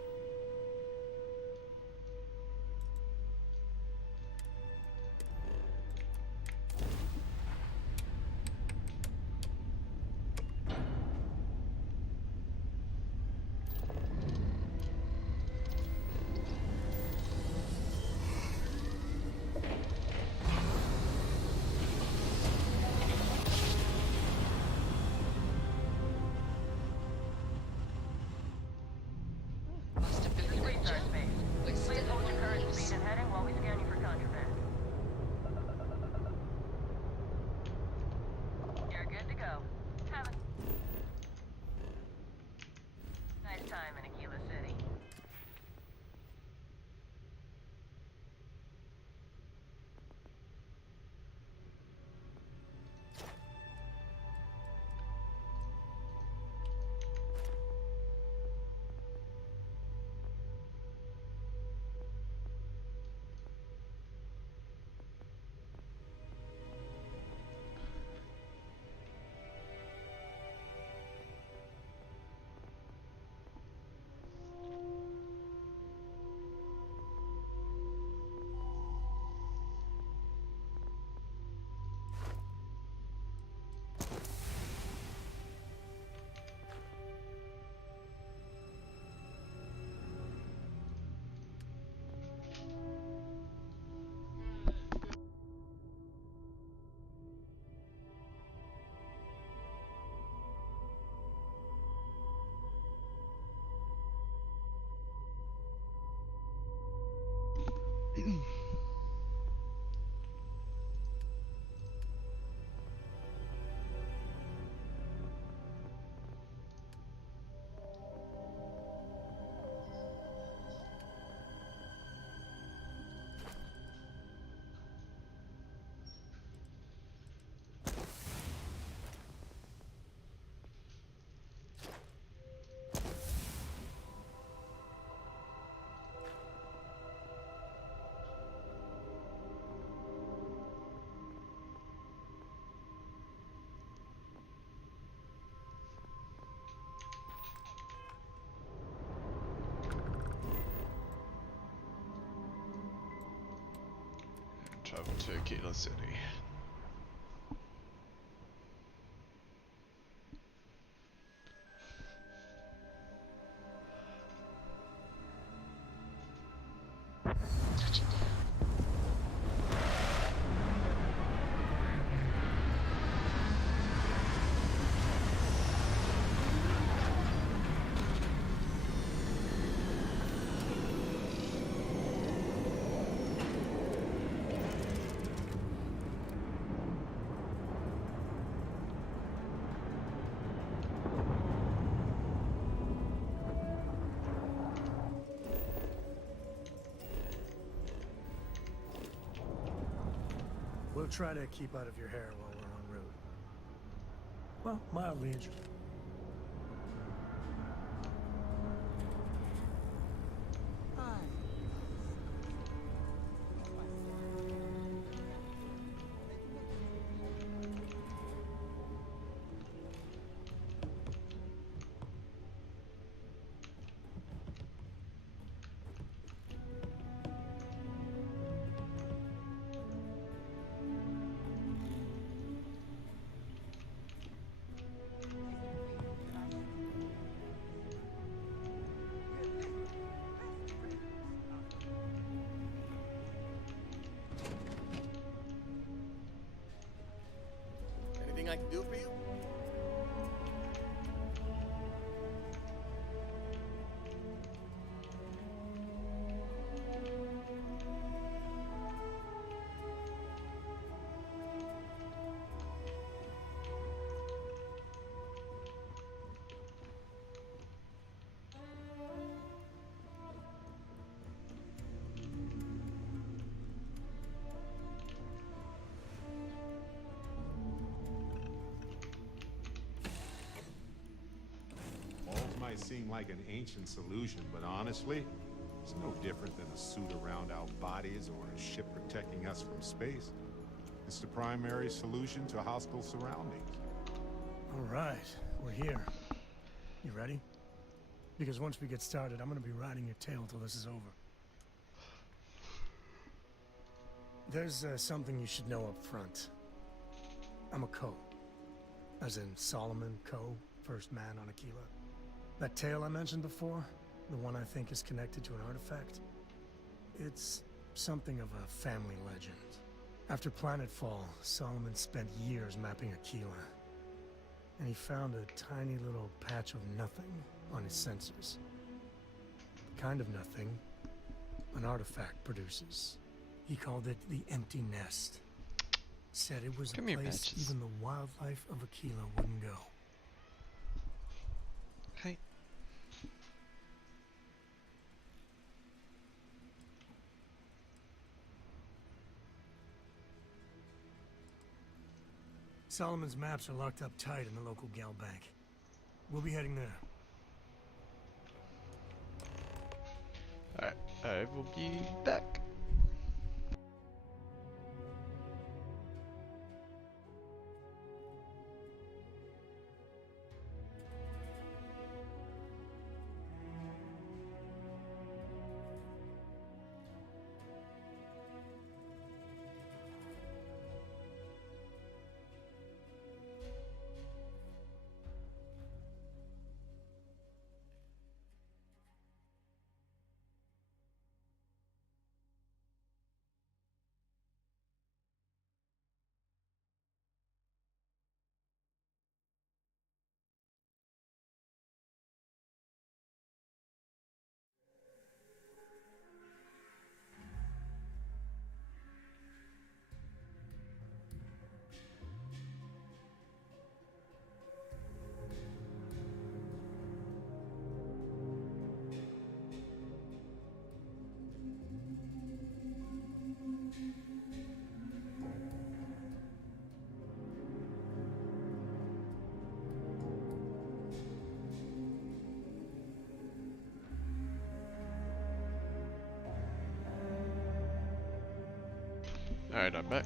travel to Aquila City. Touching down. We'll try to keep out of your hair while we're en route. Well, mildly injured. Anything I can do for you? Might seem like an ancient solution, but honestly, it's no different than a suit around our bodies or a ship protecting us from space. It's the primary solution to hostile surroundings. All right, we're here. You ready? Because once we get started, I'm gonna be riding your tail till this is over. There's something you should know up front. I'm a Co. As in Solomon Co., first man on Aquila. That tale I mentioned before, the one I think is connected to an artifact, it's something of a family legend. After planetfall, Solomon spent years mapping Aquila, and he found a tiny little patch of nothing on his sensors. The kind of nothing an artifact produces. He called it the Empty Nest. Said it was a place even the wildlife of Aquila wouldn't go. Okay. Solomon's maps are locked up tight in the local gal bank. We'll be heading there. Alright, I will be back. Alright, I'm back.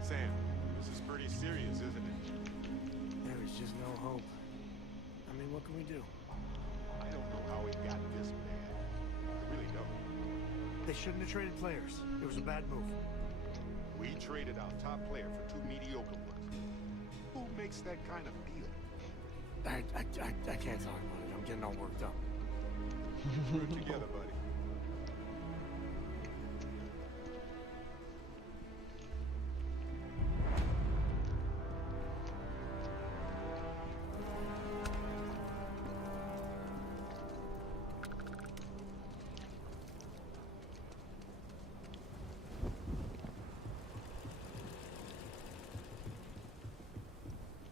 Sam, this is pretty serious, isn't it? There is just no hope. I mean, what can we do? I don't know how it got this bad. I really don't. They shouldn't have traded players. It was a bad move. We traded our top player for 2 mediocre ones. Who makes that kind of deal? I can't talk about it. I'm getting all worked up. We're together, buddy.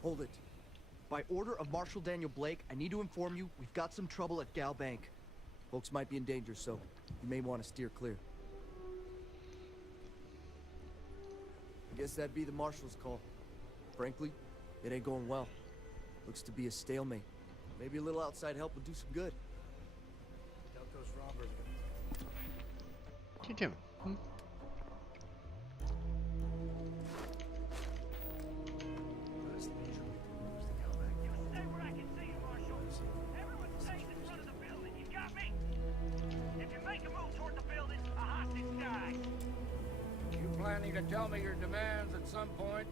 Hold it. By order of Marshal Daniel Blake, I need to inform you we've got some trouble at Gal Bank. Folks might be in danger, so you may want to steer clear. I guess that'd be the Marshal's call. Frankly, it ain't going well. Looks to be a stalemate. Maybe a little outside help would do some good. Doubt those robbers. What you doing? Hmm? Planning to tell me your demands at some point?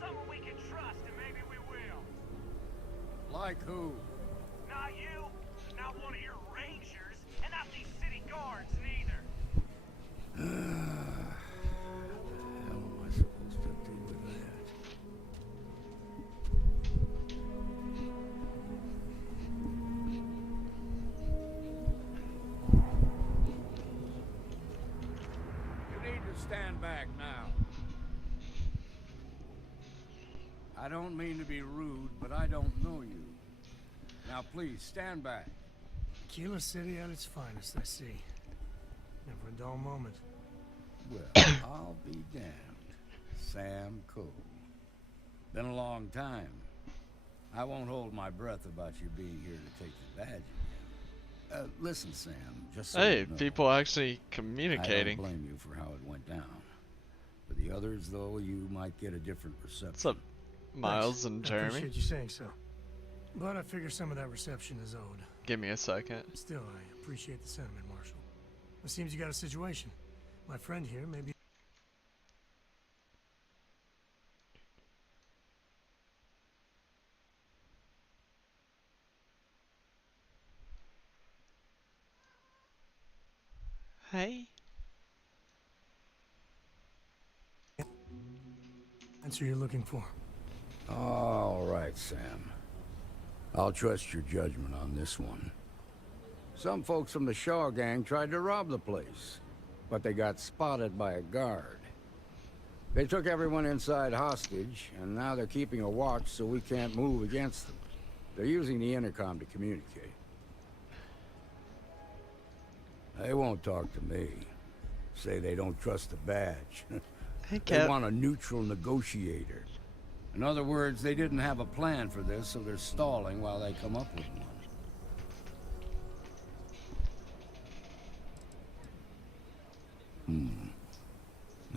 Someone we can trust, and maybe we will. Like who? Not you, not one of your rangers, and not these city guards neither. How am I supposed to deal with that? You need to stand back now. I don't mean to be rude, but I don't know you. Now please, stand back. Kila City at its finest, I see. Never a dull moment. Well, I'll be damned. Sam Cole. Been a long time. I won't hold my breath about you being here to take the badge again. Listen, Sam, just so Hey, you know, people actually I communicating. don't blame you for how it went down. For the others, though, you might get a different reception. What's up, Miles and I Jeremy? appreciate you saying so. But I figure some of that reception is owed. Give me a second. Still, I appreciate the sentiment, Marshal. It seems you got a situation. My friend here may be... Hey. Answer you're looking for. All right, Sam. I'll trust your judgment on this one. Some folks from the Shaw gang tried to rob the place, but they got spotted by a guard. They took everyone inside hostage, and now they're keeping a watch so we can't move against them. They're using the intercom to communicate. They won't talk to me. Say they don't trust the badge. Hey, They Cap. want a neutral negotiator. In other words, they didn't have a plan for this, so they're stalling while they come up with one.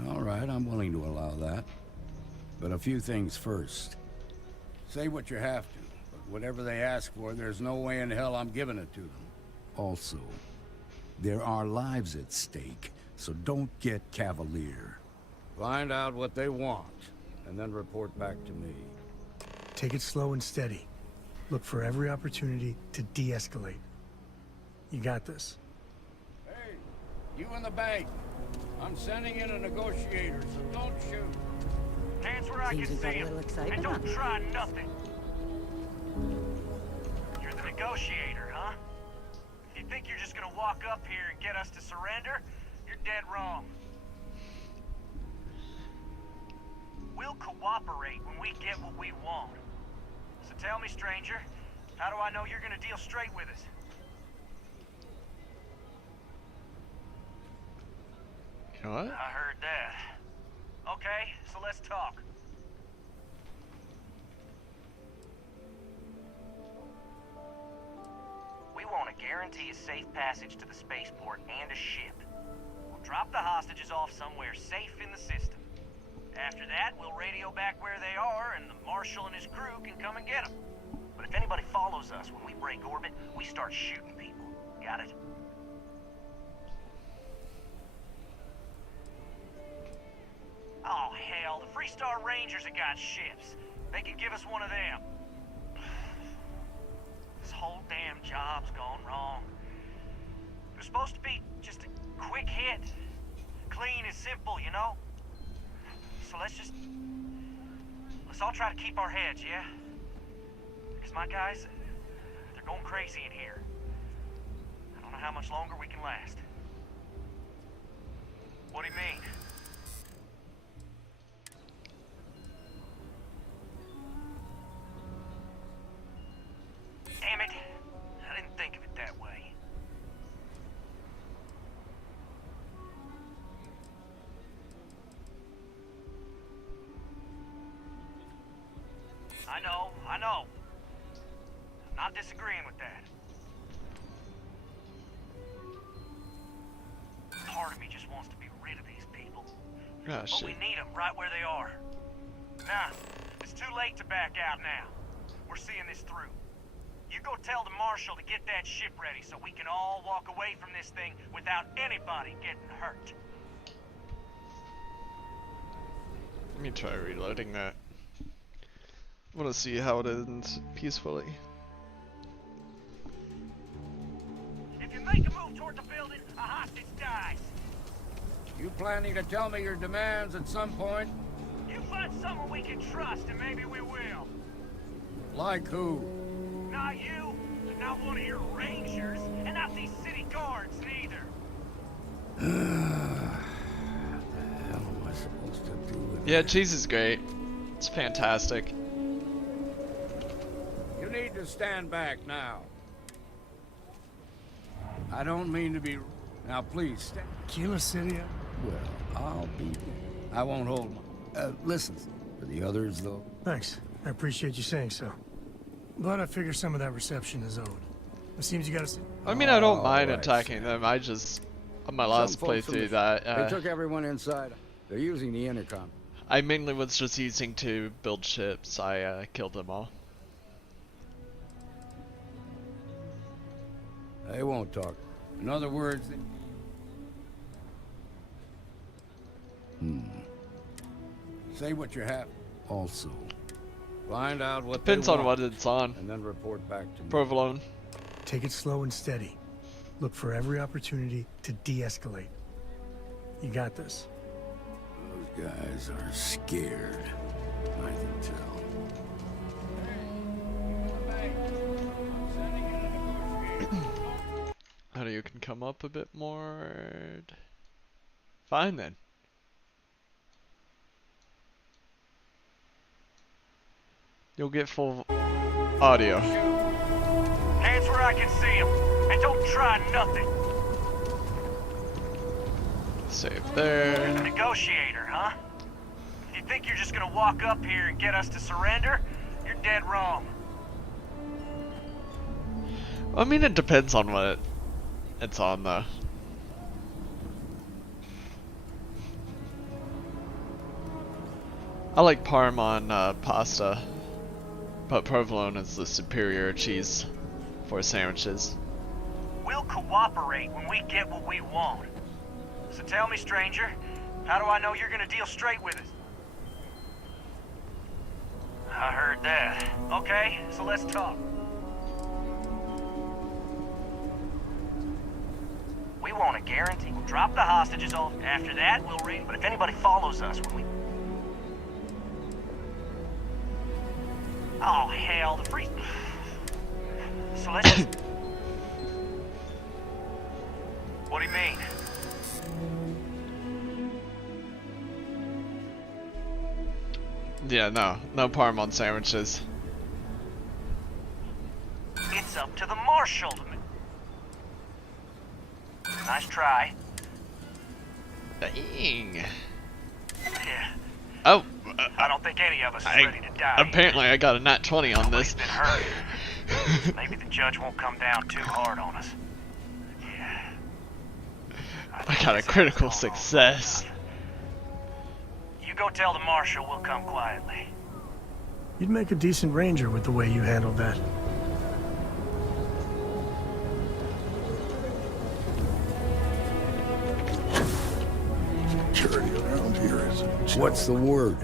All right, I'm willing to allow that. But a few things first. Say what you have to, but whatever they ask for, there's no way in hell I'm giving it to them. Also, there are lives at stake, so don't get cavalier. Find out what they want, and then report back to me. Take it slow and steady. Look for every opportunity to de-escalate. You got this. Hey, you in the bank. I'm sending in a negotiator, so don't shoot. Hands where I can see him. And don't try nothing. You're the negotiator, huh? If you think you're just gonna walk up here and get us to surrender, you're dead wrong. We'll cooperate when we get what we want. So tell me, stranger, how do I know you're gonna deal straight with us? What? I heard that. Okay, so let's talk. We want to guarantee a safe passage to the spaceport and a ship. We'll drop the hostages off somewhere safe in the system. After that, we'll radio back where they are, and the Marshal and his crew can come and get them. But if anybody follows us when we break orbit, we start shooting people. Got it? Oh, hell, the Freestar Rangers have got ships. They can give us one of them. This whole damn job's gone wrong. It was supposed to be just a quick hit. Clean and simple, you know? So let's all try to keep our heads, yeah? Because my guys, they're going crazy in here. I don't know how much longer we can last. What do you mean? Damn it. I didn't think of it that way. I know. I'm not disagreeing with that. Part of me just wants to be rid of these people. Ah, but we need them right where they are. Nah, it's too late to back out now. We're seeing this through. You go tell the Marshal to get that ship ready so we can all walk away from this thing without anybody getting hurt. Let me try reloading that. I want to see how it ends peacefully. If you make a move toward the building, a hostage dies. You planning to tell me your demands at some point? You find someone we can trust and maybe we will. Like who? Not you, not one of your rangers, and not these city guards neither. What the hell am I supposed to do with Yeah, cheese is great. It's fantastic. You need to stand back now. I don't mean to be... Now please, stand... Kilo City? Well, I'll be... I won't hold my... listen, for the others, though... Thanks. I appreciate you saying so. But I figure some of that reception is owed. It seems you gotta... I mean, I don't mind right, attacking them. I just... On my last playthrough that... they took everyone inside. They're using the intercom. I mainly was just using to build ships. I killed them all. They won't talk. In other words... Say what you have. Also, find out what Depends they on want, what it's on. and then report back to me. Provolone. Take it slow and steady. Look for every opportunity to de-escalate. You got this. Those guys are scared. I can tell. How do you can come up a bit more? Fine then. You'll get full audio. Hands where I can see them, and don't try nothing. Save there. You're the negotiator, huh? If you think you're just gonna walk up here and get us to surrender, you're dead wrong. I mean, it depends on what it's on, though. I like parm on pasta, but provolone is the superior cheese for sandwiches. We'll cooperate when we get what we want. So tell me, stranger, how do I know you're gonna deal straight with us? I heard that. Okay, so let's talk. We want a guarantee. We'll drop the hostages off. After that, we'll raid. But if anybody follows us when we... Oh, hell, the free... So let's just... What do you mean? Yeah, no parm on sandwiches. It's up to the Marshal to... Nice try. Dang. Yeah. Oh. I don't think any of us is ready to die. Apparently I got a nat 20 on this. Been hurt. Maybe the judge won't come down too hard on us. Yeah. I got a critical success. You go tell the marshal we'll come quietly. You'd make a decent ranger with the way you handled that. Security around here is... What's the word?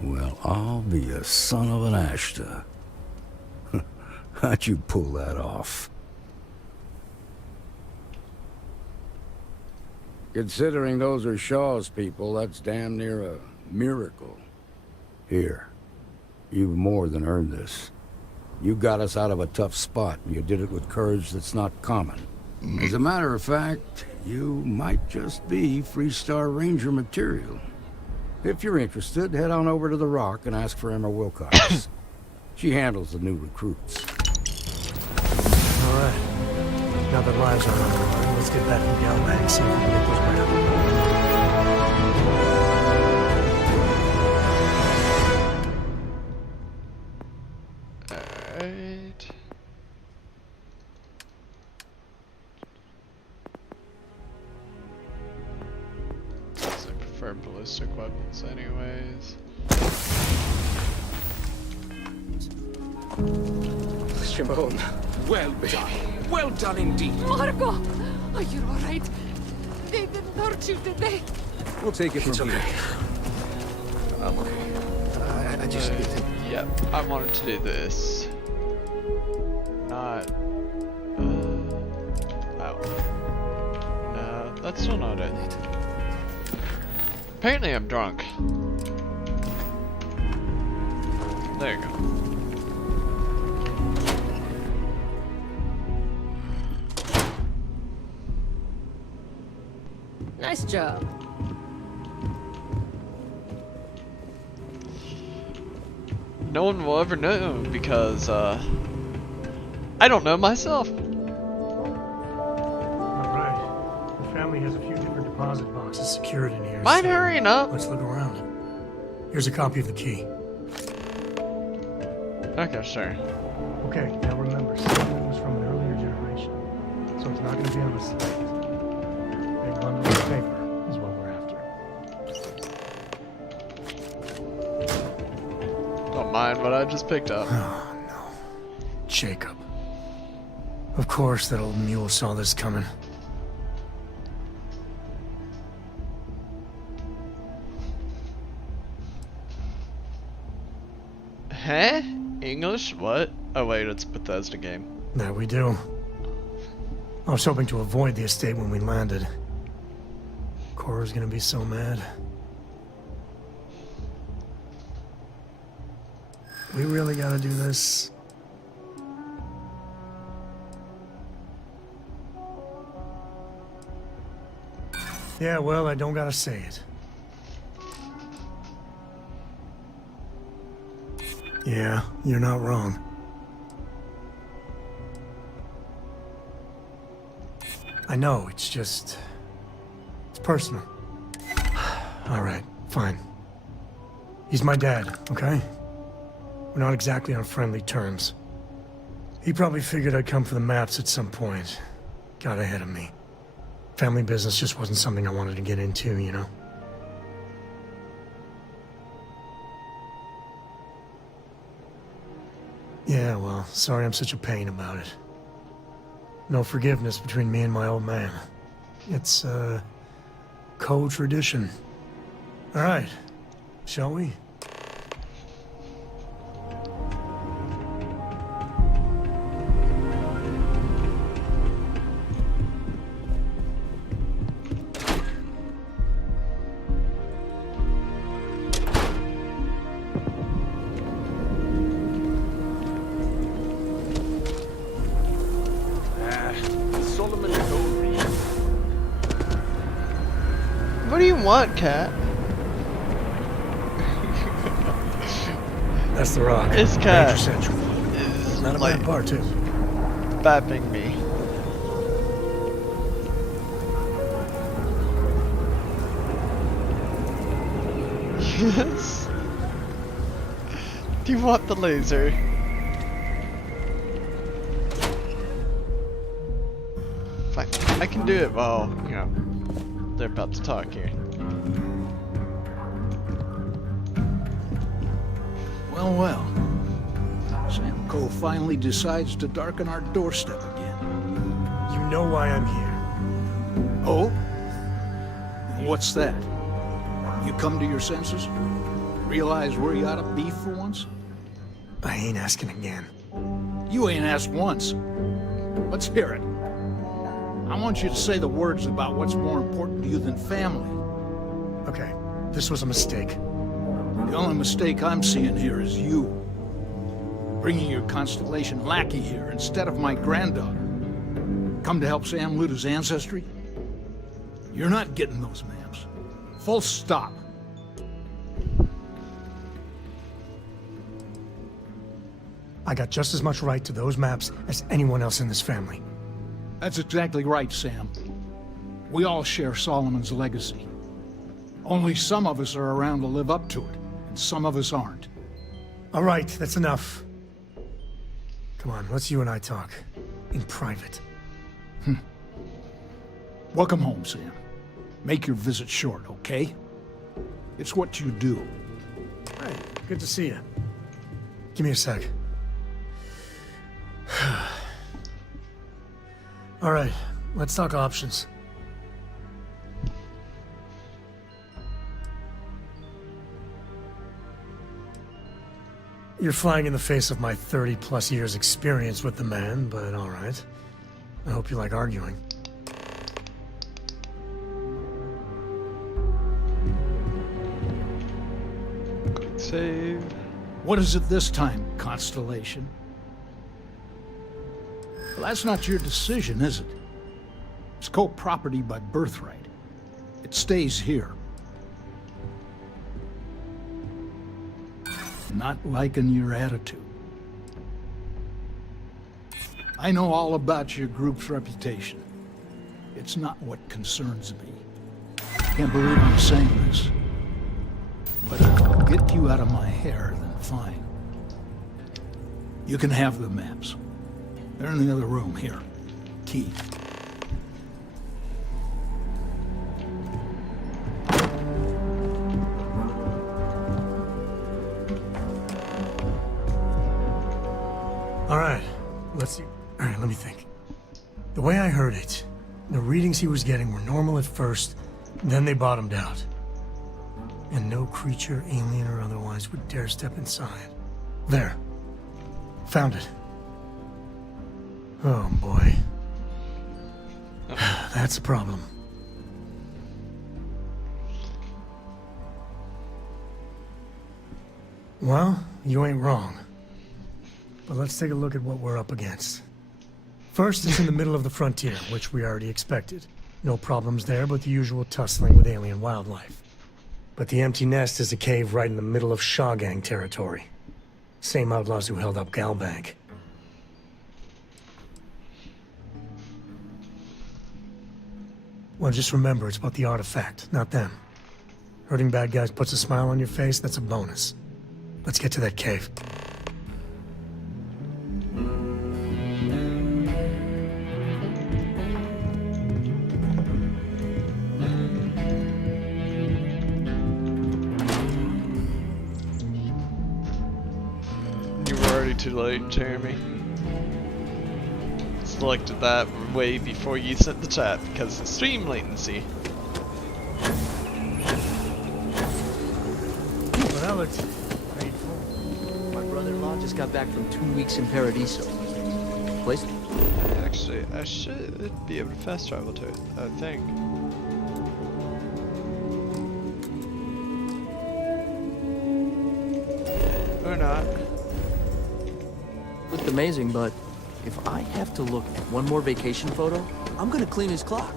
Well, I'll be a son of an Ashta. How'd you pull that off? Considering those are Shaw's people, that's damn near a miracle. Here, you've more than earned this. You got us out of a tough spot, and you did it with courage that's not common. As a matter of fact, you might just be Freestar Ranger material. If you're interested, head on over to the Rock and ask for Emma Wilcox. She handles the new recruits. All right. Now that lives are on the line, let's get back to Galbank and see if we can get those maps. Alright. I prefer ballistic weapons anyways. Shimon, well done. Well done indeed. Marco! Are you alright? They didn't hurt you, did they? We'll take it from here. I'm okay. I just... Yep, I wanted to do this. Not... oh. That's still not it. Apparently I'm drunk. There you go. Nice job. No one will ever know because, I don't know myself. Alright. The family has a few different deposit boxes secured in here. Mind hurrying up? Let's look around. Here's a copy of the key. Okay, sure. Okay, now remember, something was from an earlier generation, so it's not going to be on the slate. Big bundle of paper is what we're after. Don't mind what I just picked up. Oh, no. Jacob. Of course that old mule saw this coming. Huh? English? What? Oh wait, it's a Bethesda game. There we do. I was hoping to avoid the estate when we landed. Cora's gonna be so mad. We really gotta do this. Yeah, well, I don't gotta say it. Yeah, you're not wrong. I know, it's just... it's personal. Alright, fine. He's my dad, okay? We're not exactly on friendly terms. He probably figured I'd come for the maps at some point. Got ahead of me. Family business just wasn't something I wanted to get into, you know? Yeah, well, sorry I'm such a pain about it. No forgiveness between me and my old man. It's, co-tradition. All right, shall we? What do you want, cat? That's the Rock. It's cat. Ranger Central. Is Not a like bad part, too. bapping me. Yes. Do you want the laser? Fine. I can do it while, you know, they're about to talk here. Well, well. Sam Cole finally decides to darken our doorstep again. You know why I'm here. Oh? What's that? You come to your senses? Realize where you ought to be for once? I ain't asking again. You ain't asked once. Let's hear it. I want you to say the words about what's more important to you than family. Okay, this was a mistake. The only mistake I'm seeing here is you. Bringing your constellation lackey here instead of my granddaughter. Come to help Sam loot his ancestry? You're not getting those maps. Full stop. I got just as much right to those maps as anyone else in this family. That's exactly right, Sam. We all share Solomon's legacy. Only some of us are around to live up to it, and some of us aren't. All right, that's enough. Come on, let's you and I talk. In private. Welcome home, Sam. Make your visit short, okay? It's what you do. Hey, good to see you. Give me a sec. All right, let's talk options. You're flying in the face of my 30-plus years experience with the man, but all right. I hope you like arguing. Quick save. What is it this time, Constellation? Well, that's not your decision, is it? It's co-property by birthright. It stays here. Not liking your attitude. I know all about your group's reputation. It's not what concerns me. Can't believe I'm saying this. But if it'll get you out of my hair, then fine. You can have the maps. They're in the other room, here. Key. All right, let's see. All right, let me think. The way I heard it, the readings he was getting were normal at first, then they bottomed out. And no creature, alien or otherwise, would dare step inside. There. Found it. Oh, boy. That's a problem. Well, you ain't wrong. But let's take a look at what we're up against. First, it's in the middle of the frontier, which we already expected. No problems there, but the usual tussling with alien wildlife. But the empty nest is a cave right in the middle of Shawgang territory. Same outlaws who held up Galbank. Well, just remember, it's about the artifact, not them. Hurting bad guys puts a smile on your face, that's a bonus. Let's get to that cave. You were already too late, Jeremy. Selected that way before you sent the chat because of stream latency. Well, that looks painful. My brother-in-law just got back from 2 weeks in Paradiso. Place? Actually, I should be able to fast travel to it, I think. Or not. Looked amazing, but if I have to look at one more vacation photo, I'm gonna clean his clock.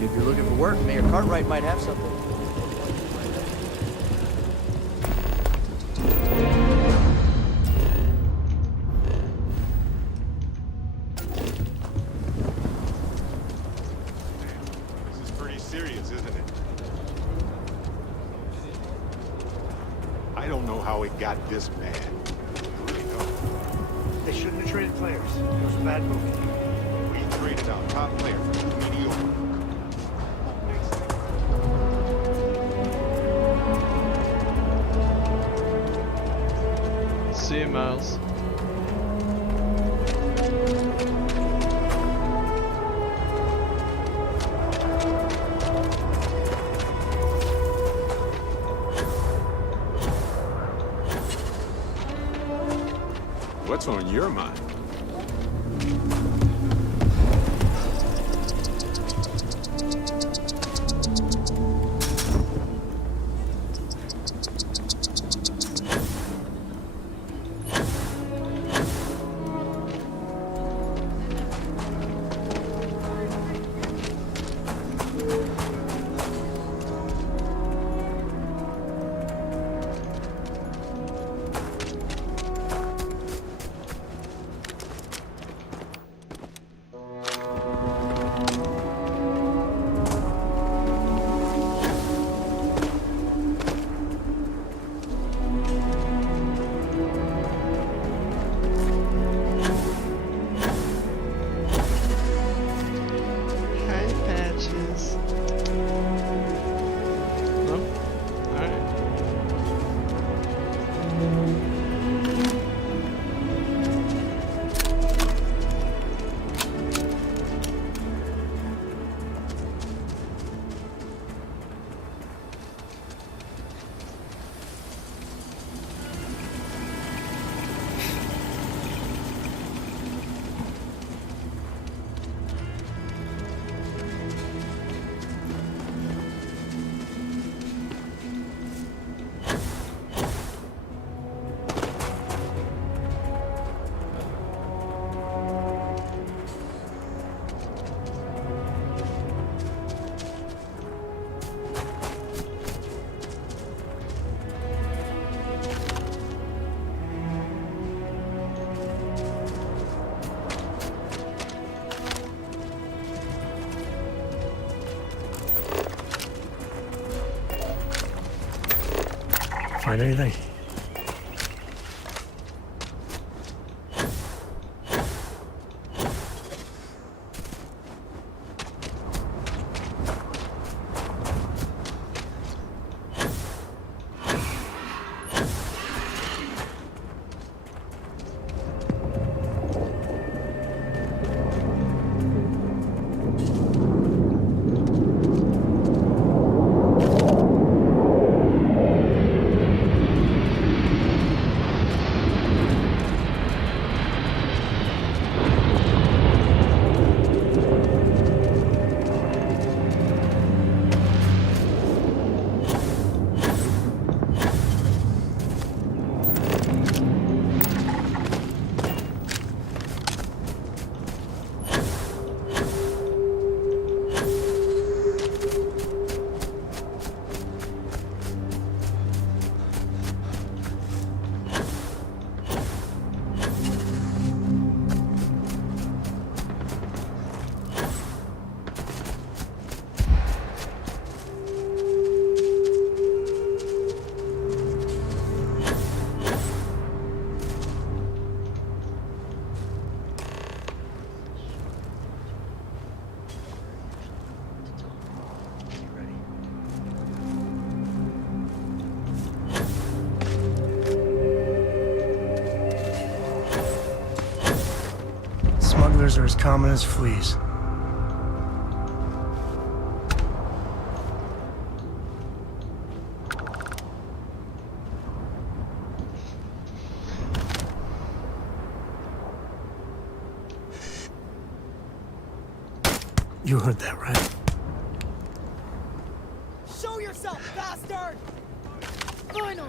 If you're looking for work, Mayor Cartwright might have something. This is pretty serious, isn't it? got this bad. I really don't. They shouldn't have traded players. It was a bad move. We traded our top player for mediocre. See you, Miles. What's on your mind? Find anything? Smugglers are as common as fleas. You heard that, right? Show yourself, bastard! Finally!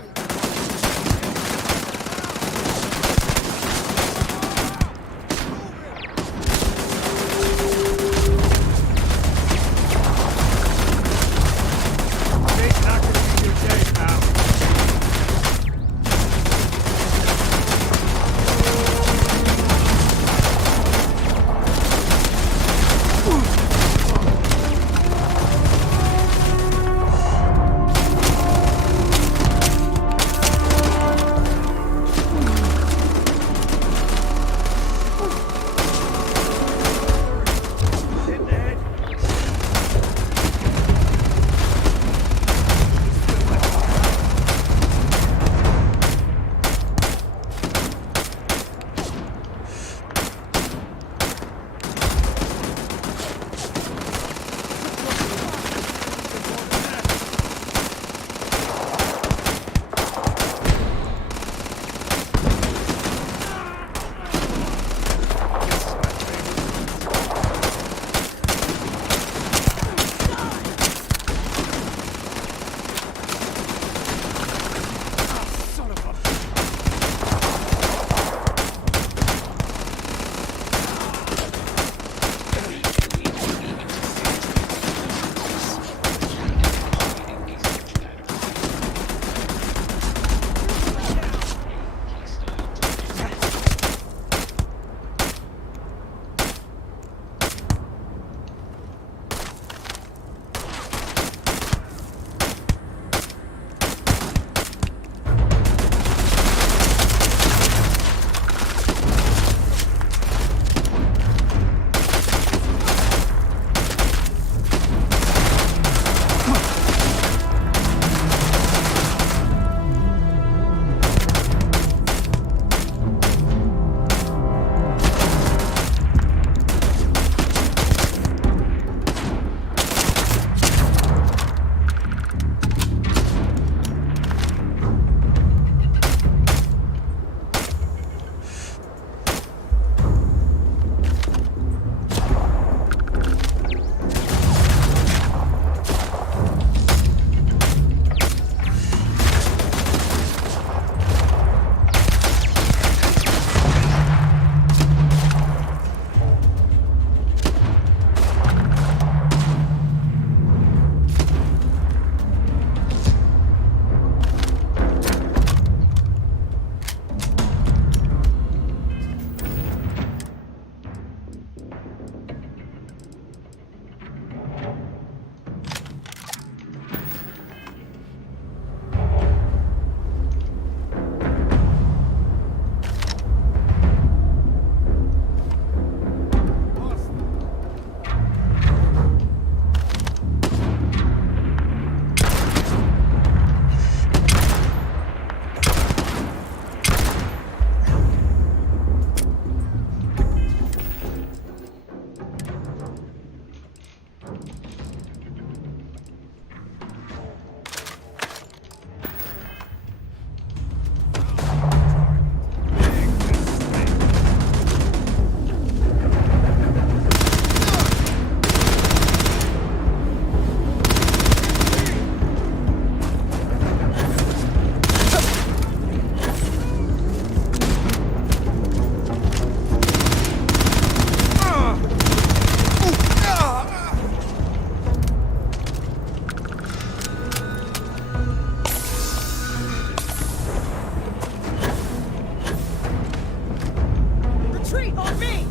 Retreat on me!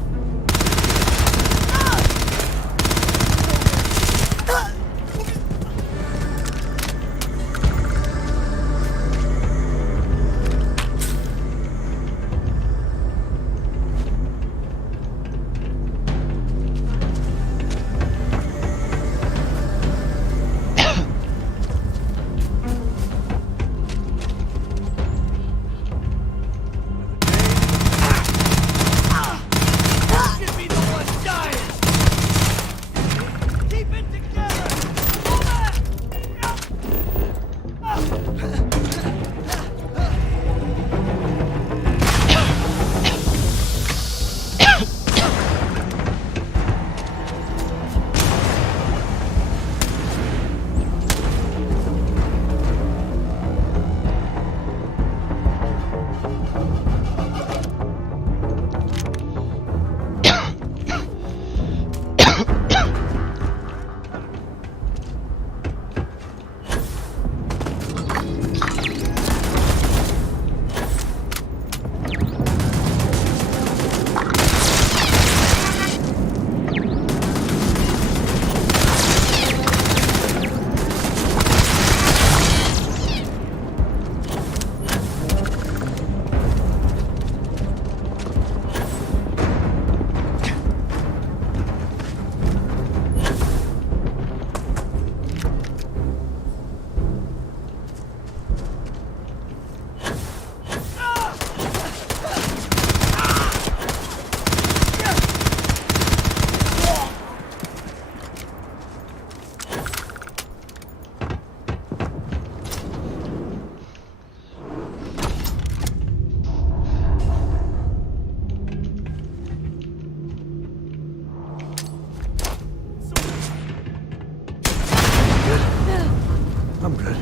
I'm good.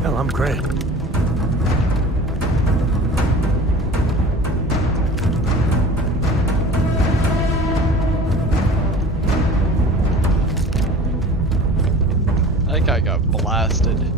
Hell, I'm great. I think I got blasted.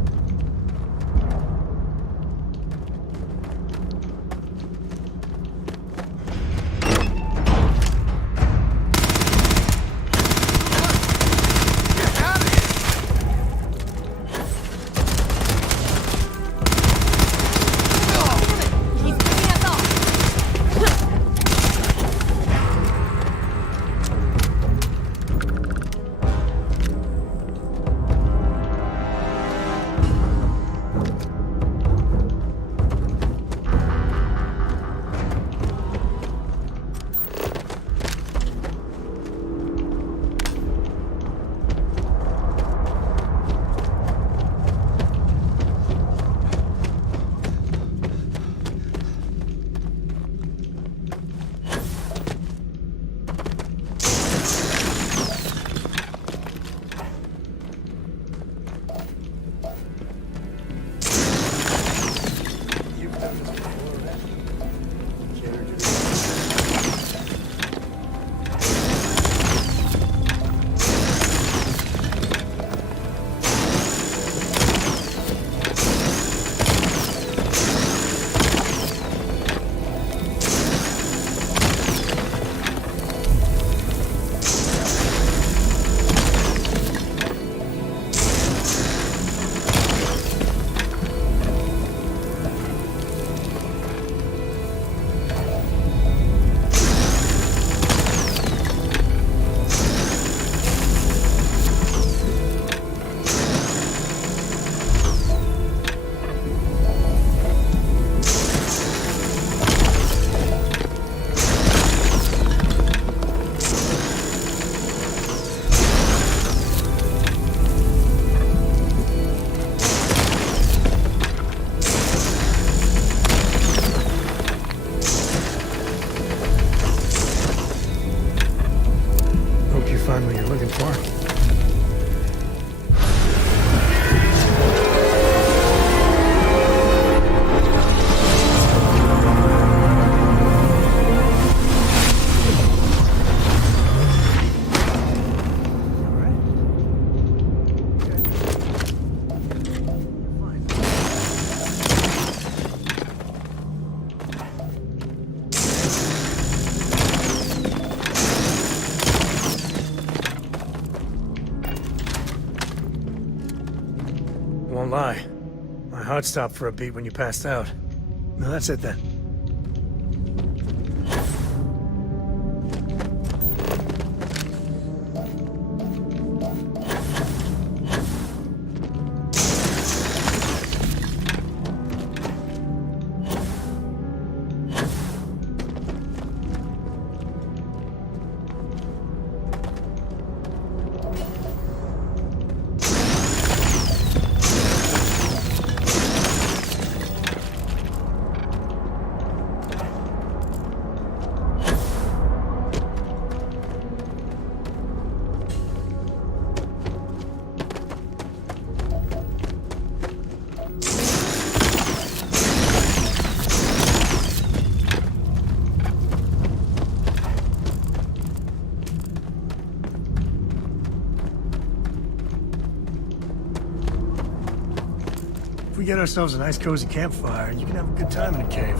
Find what you're looking for. won't lie. My heart stopped for a beat when you passed out. No, that's it then. If we get ourselves a nice cozy campfire, you can have a good time in a cave.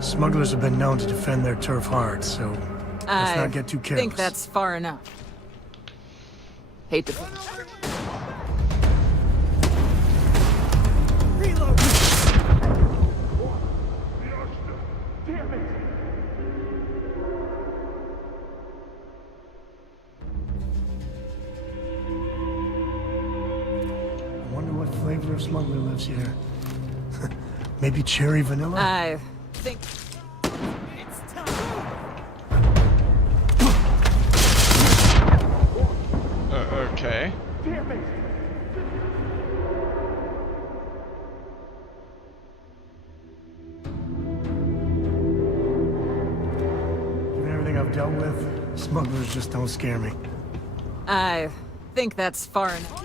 Smugglers have been known to defend their turf hard, so let's not get too careless. I think that's far enough. Hate to... Reload! Damn it! I wonder what flavor of smuggler lives here. Maybe cherry vanilla? I think... Okay. Damn it! Given everything I've dealt with, smugglers just don't scare me. I think that's far enough.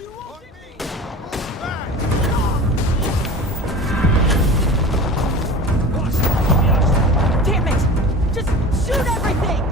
Damn it! Just shoot everything!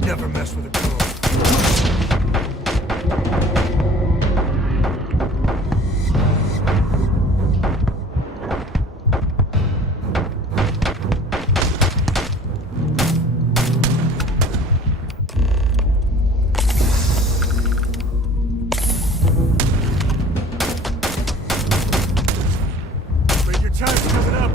Never mess with a code. Wait, your time's coming up.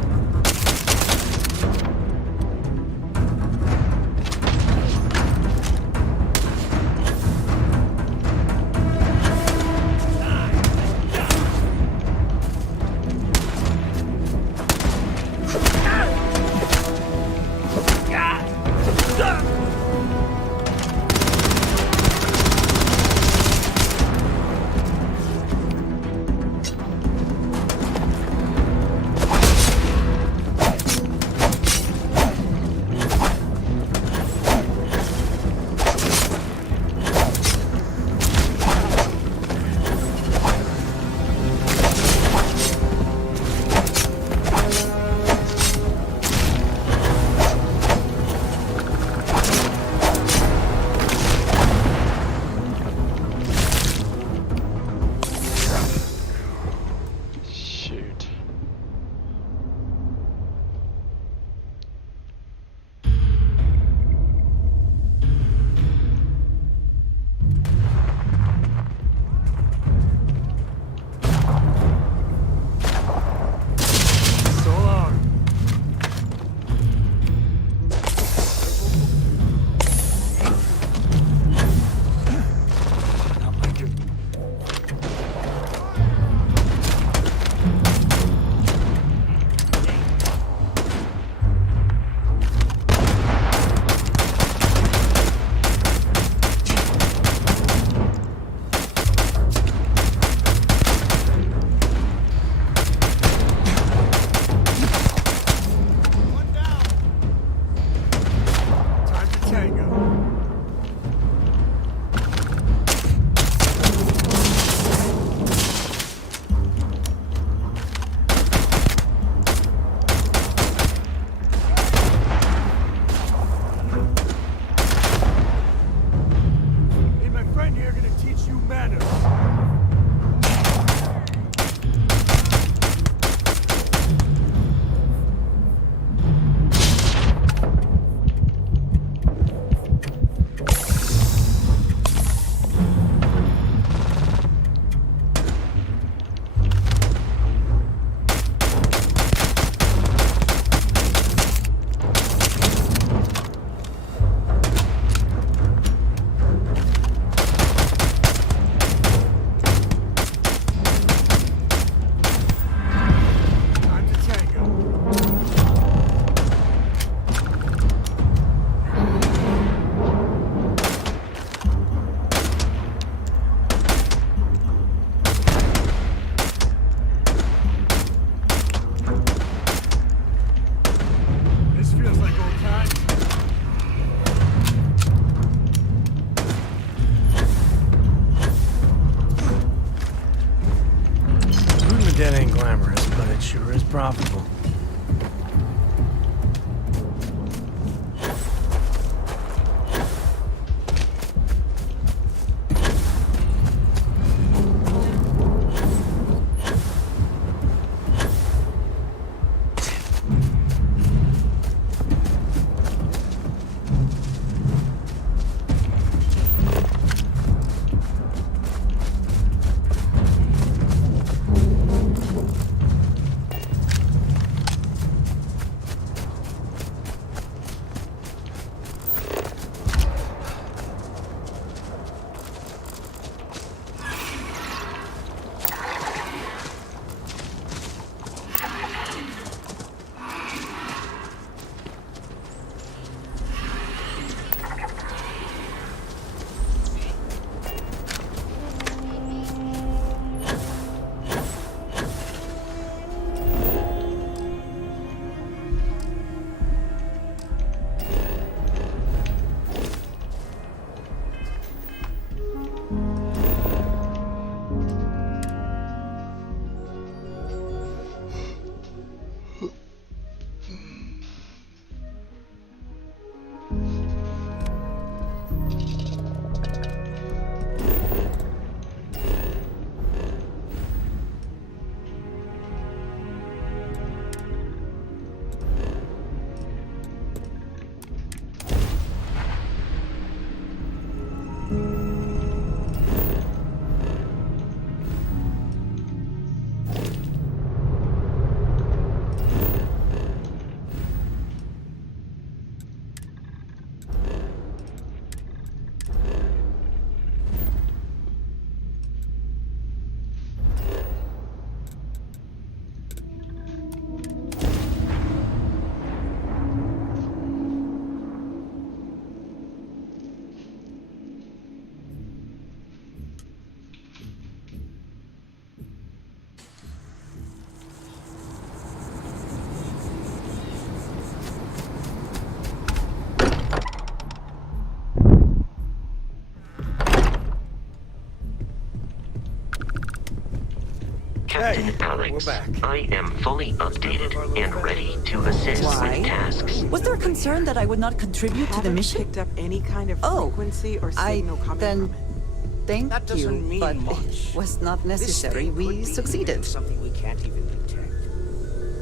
Alex. We're back. I am fully updated and ready to assist Why? with tasks. Was there a concern that I would not contribute to the mission? Picked up any kind of frequency or I signal coming then from it. thank That doesn't you, mean but much. it was not This necessary. thing could We be succeeded. something we can't even detect.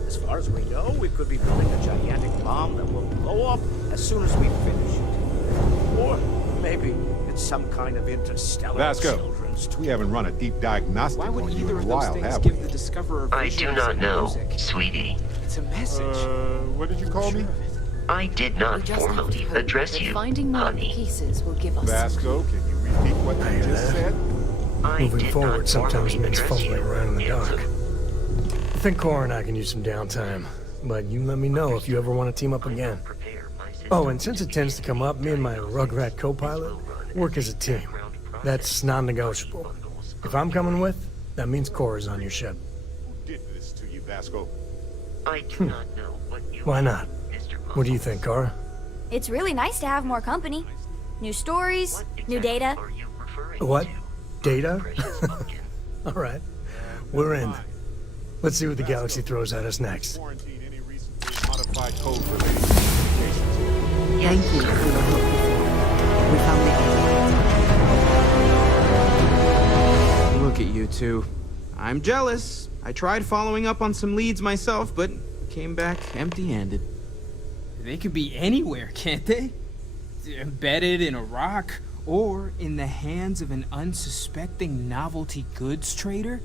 As far as we know, we could be building a gigantic bomb that will blow up as soon as we finish it. Or maybe it's some kind of interstellar Vasco, children's we haven't run a deep diagnostic Why would on you either in a of those while, things have we? give the discoverer I do visions not and know, music? sweetie. It's a message. What did you call me? I did We not just have to formally hope address that you, finding more honey. pieces will give us. Vasco, can you repeat what you just said? I Moving did forward not sometimes formally means address fumbling you, around in the Ansel. dark. I think Cora and I can use some downtime, but you let me know if you ever want to team up again. Oh, and since it tends to come up, me and my Rugrat co-pilot work as a team. That's non-negotiable. If I'm coming with, that means Cora's on your ship. Who did this to you, Vasco? I do not know what you Why not? What do you think, Cora? It's really nice to have more company. New stories, new data. What? Data? All right. We're in. Let's see what the galaxy throws at us next. Modified code related to communications. Thank you for your help before. We found the Look at you two. I'm jealous. I tried following up on some leads myself, but came back empty-handed. They could be anywhere, can't they? Embedded in a rock, or in the hands of an unsuspecting novelty goods trader?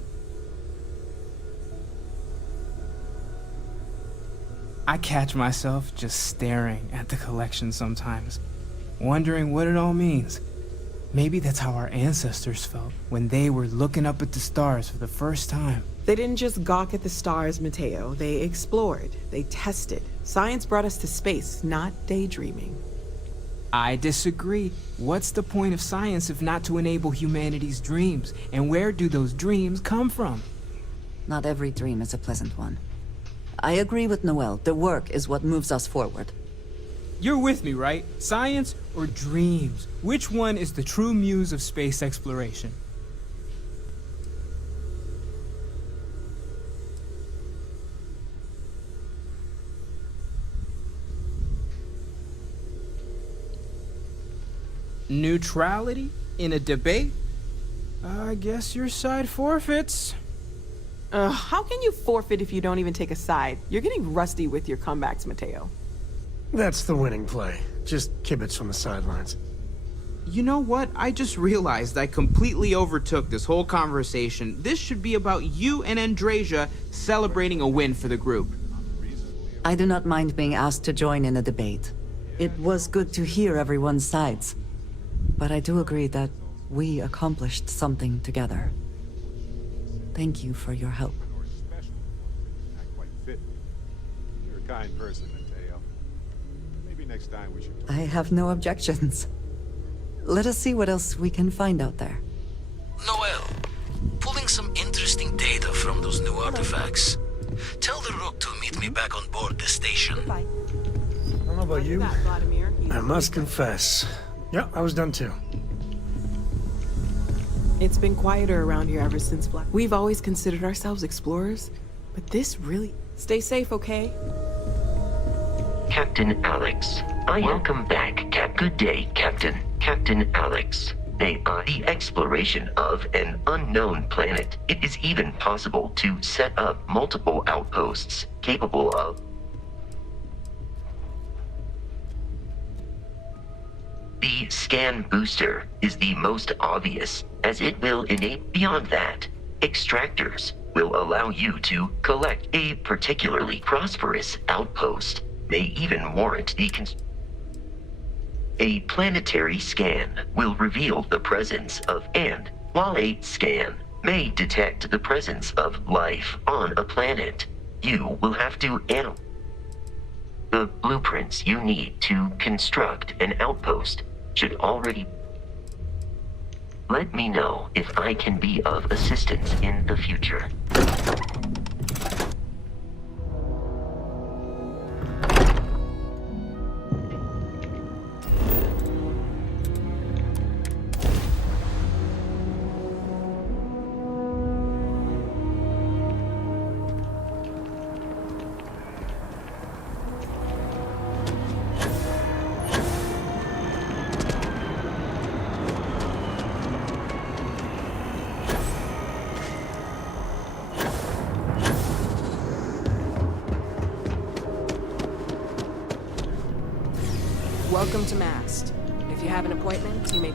I catch myself just staring at the collection sometimes, wondering what it all means. Maybe that's how our ancestors felt when they were looking up at the stars for the first time. They didn't just gawk at the stars, Mateo. They explored. They tested. Science brought us to space, not daydreaming. I disagree. What's the point of science if not to enable humanity's dreams? And where do those dreams come from? Not every dream is a pleasant one. I agree with Noel. The work is what moves us forward. You're with me, right? Science or dreams? Which one is the true muse of space exploration? Neutrality in a debate? I guess your side forfeits. How can you forfeit if you don't even take a side? You're getting rusty with your comebacks, Mateo. That's the winning play. Just kibitz from the sidelines. You know what? I just realized I completely overtook this whole conversation. This should be about you and Andrasia celebrating a win for the group. I do not mind being asked to join in a debate. It was good to hear everyone's sides. But I do agree that we accomplished something together. Thank you for your help. Not quite fit. You're a kind person, Mateo. Maybe next time we should. I have no objections. Let us see what else we can find out there. Noel, pulling some interesting data from those new artifacts. Tell the Rook to meet me back on board the station. I don't know about you. I must confess. Yeah, I was done too. It's been quieter around here ever since Black. We've always considered ourselves explorers, but this really... Stay safe, okay? Captain Alex. Welcome back, Good day, Captain. Captain Alex. The exploration of an unknown planet. It is even possible to set up multiple outposts capable of... The scan booster is the most obvious, as it will enable. Beyond that, extractors will allow you to collect a particularly prosperous outpost. May even warrant the A planetary scan will reveal the presence of, and while a scan may detect the presence of life on a planet, you will have to analyze the blueprints you need to construct an outpost. Should already. Let me know if I can be of assistance in the future. Welcome to Mast. If you have an appointment, you may...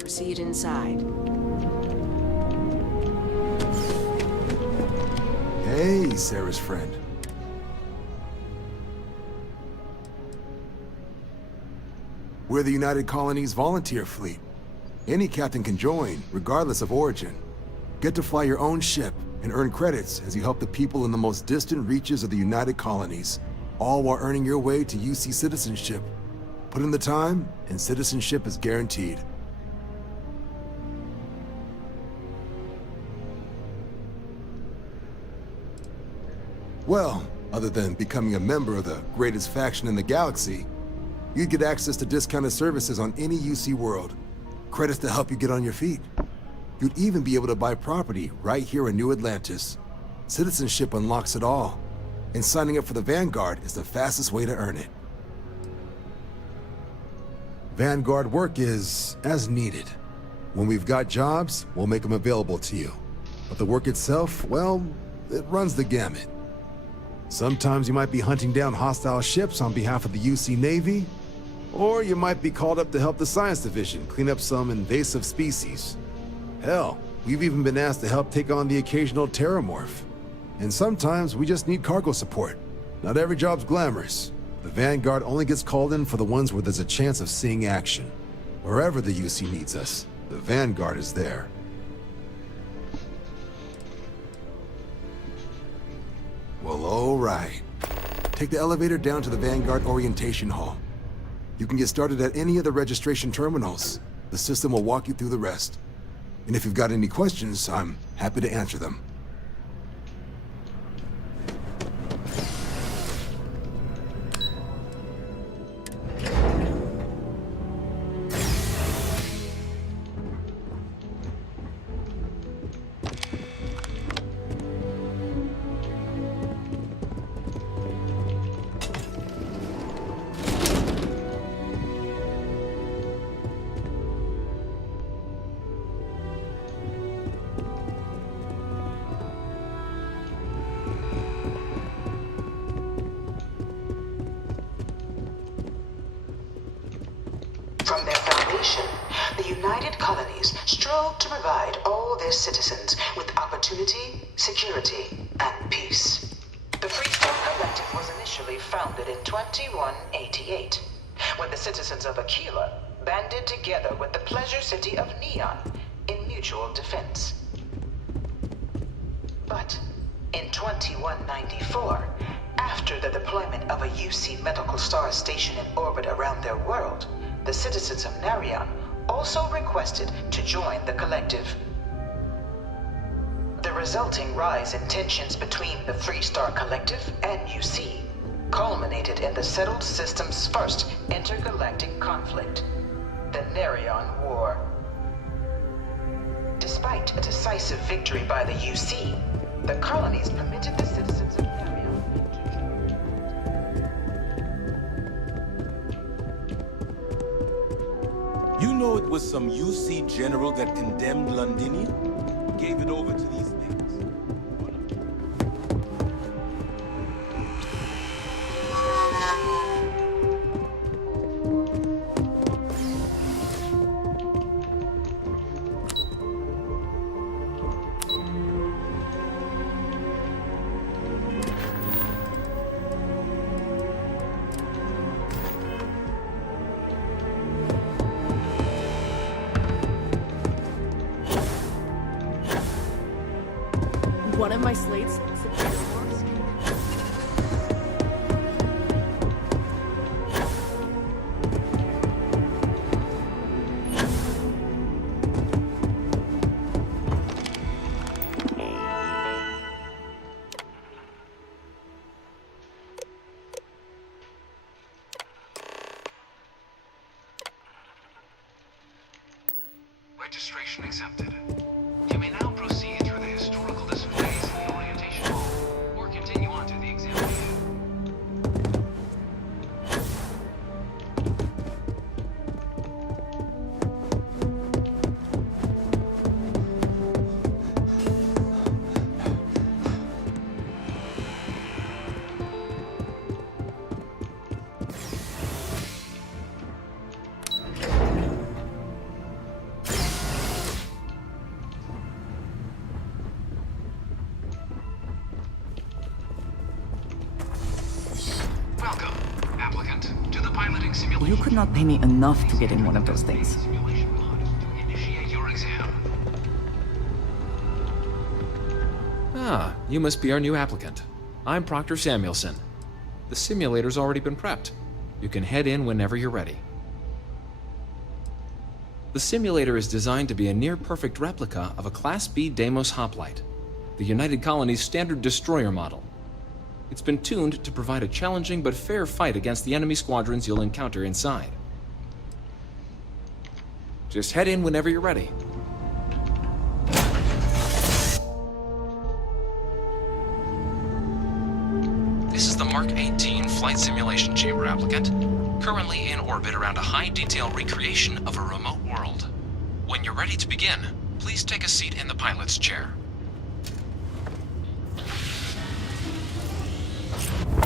Proceed inside. Hey, Sarah's friend. We're the United Colonies Volunteer Fleet. Any captain can join, regardless of origin. Get to fly your own ship and earn credits as you help the people in the most distant reaches of the United Colonies, all while earning your way to UC citizenship. Put in the time, and citizenship is guaranteed. Well, other than becoming a member of the greatest faction in the galaxy, you'd get access to discounted services on any UC world, credits to help you get on your feet. You'd even be able to buy property right here in New Atlantis. Citizenship unlocks it all, and signing up for the Vanguard is the fastest way to earn it. Vanguard work is as needed. When we've got jobs, we'll make them available to you. But the work itself, well, it runs the gamut. Sometimes you might be hunting down hostile ships on behalf of the UC Navy, or you might be called up to help the Science Division clean up some invasive species. Hell, we've even been asked to help take on the occasional terramorph. And sometimes we just need cargo support. Not every job's glamorous. The Vanguard only gets called in for the ones where there's a chance of seeing action. Wherever the UC needs us, the Vanguard is there. Well, all right. Take the elevator down to the Vanguard Orientation Hall. You can get started at any of the registration terminals. The system will walk you through the rest. And if you've got any questions, I'm happy to answer them. From their foundation, the United Colonies strove to provide all their citizens with opportunity, security, and peace. The Freestone Collective was initially founded in 2188, when the citizens of Aquila banded together with the pleasure city of Neon in mutual defense. But in 2194, after the deployment of a UC medical star station in orbit around their world, the citizens of Narion also requested to join the collective. The resulting rise in tensions between the Freestar Collective and UC culminated in the settled system's first intergalactic conflict, the Narion War. Despite a decisive victory by the UC, the colonies permitted the citizens of Narion. You know it was some UC general that condemned Londinium? Gave it over to these things. One of my slates. Registration accepted. You may now proceed through the historical displays in the orientation hall, or continue on to the examination. You could not pay me enough to get in one of those things. Ah, you must be our new applicant. I'm Proctor Samuelson. The simulator's already been prepped. You can head in whenever you're ready. The simulator is designed to be a near-perfect replica of a Class B Deimos hoplite, the United Colony's standard destroyer model. It's been tuned to provide a challenging but fair fight against the enemy squadrons you'll encounter inside. Just head in whenever you're ready. This is the Mark 18 Flight Simulation Chamber applicant, currently in orbit around a high-detail recreation of a remote world. When you're ready to begin, please take a seat in the pilot's chair.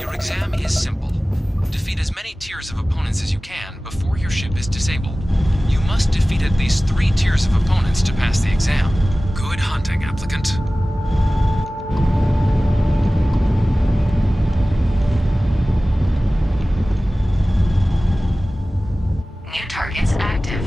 Your exam is simple. Defeat as many tiers of opponents as you can before your ship is disabled. You must defeat at least 3 tiers of opponents to pass the exam. Good hunting, applicant. New targets active.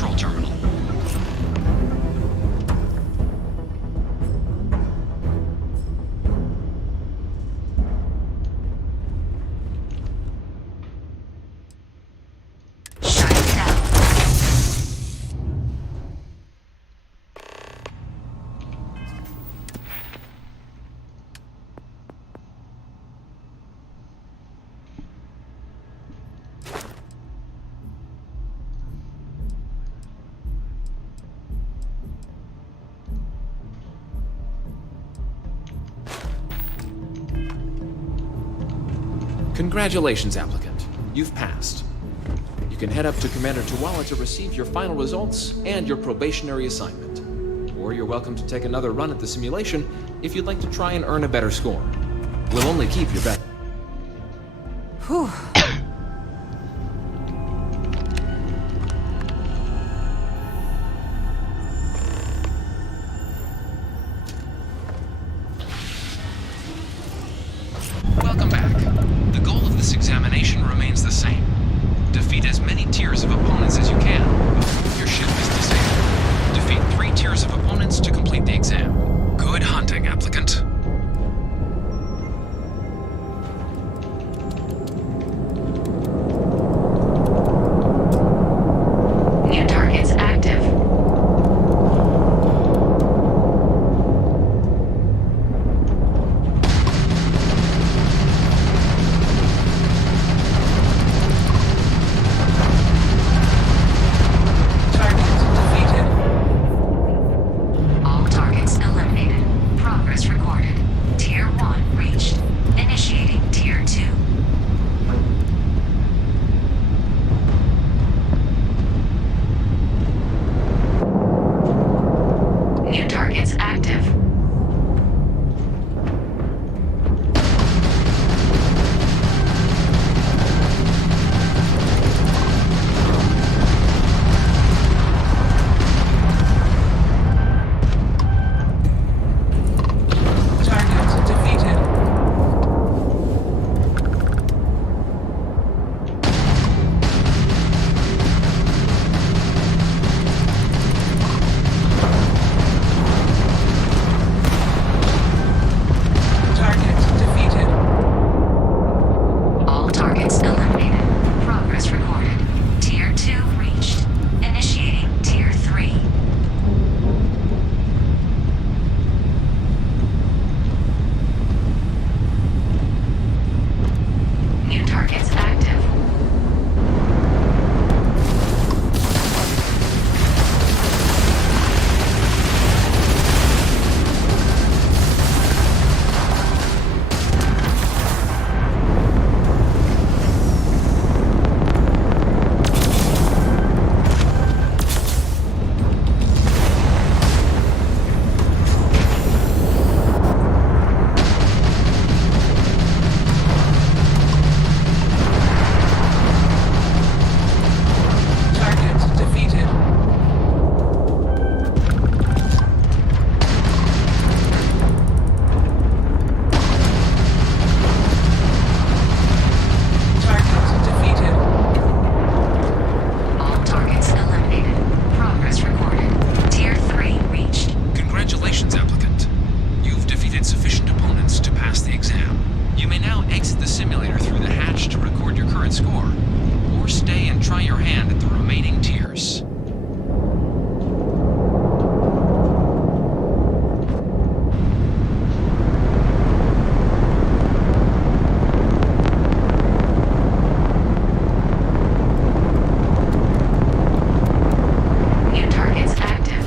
control terminal. Congratulations, applicant. You've passed. You can head up to Commander Tuwala to receive your final results and your probationary assignment. Or you're welcome to take another run at the simulation if you'd like to try and earn a better score. We'll only keep your bet. Whew. Welcome back. The goal of this examination remains the same. Defeat as many tiers of opponents as you can before your ship is disabled. Defeat 3 tiers of opponents to complete the exam. Good hunting, applicant. New targets active. All targets eliminated. Progress recorded. Tier 1 reached. Initiating Tier 2. New targets active. Target defeated. Target defeated. All targets eliminated. Progress recorded. Tier 2 reached. Initiating Tier 3. New targets active. Target defeated. Target defeated. All targets eliminated. Progress recorded. Tier 3 reached. Congratulations, applicant. You've defeated sufficient opponents to pass the exam. You may now exit the simulator through the hatch to record your current score, or stay and try your hand at the remaining tiers. New targets active.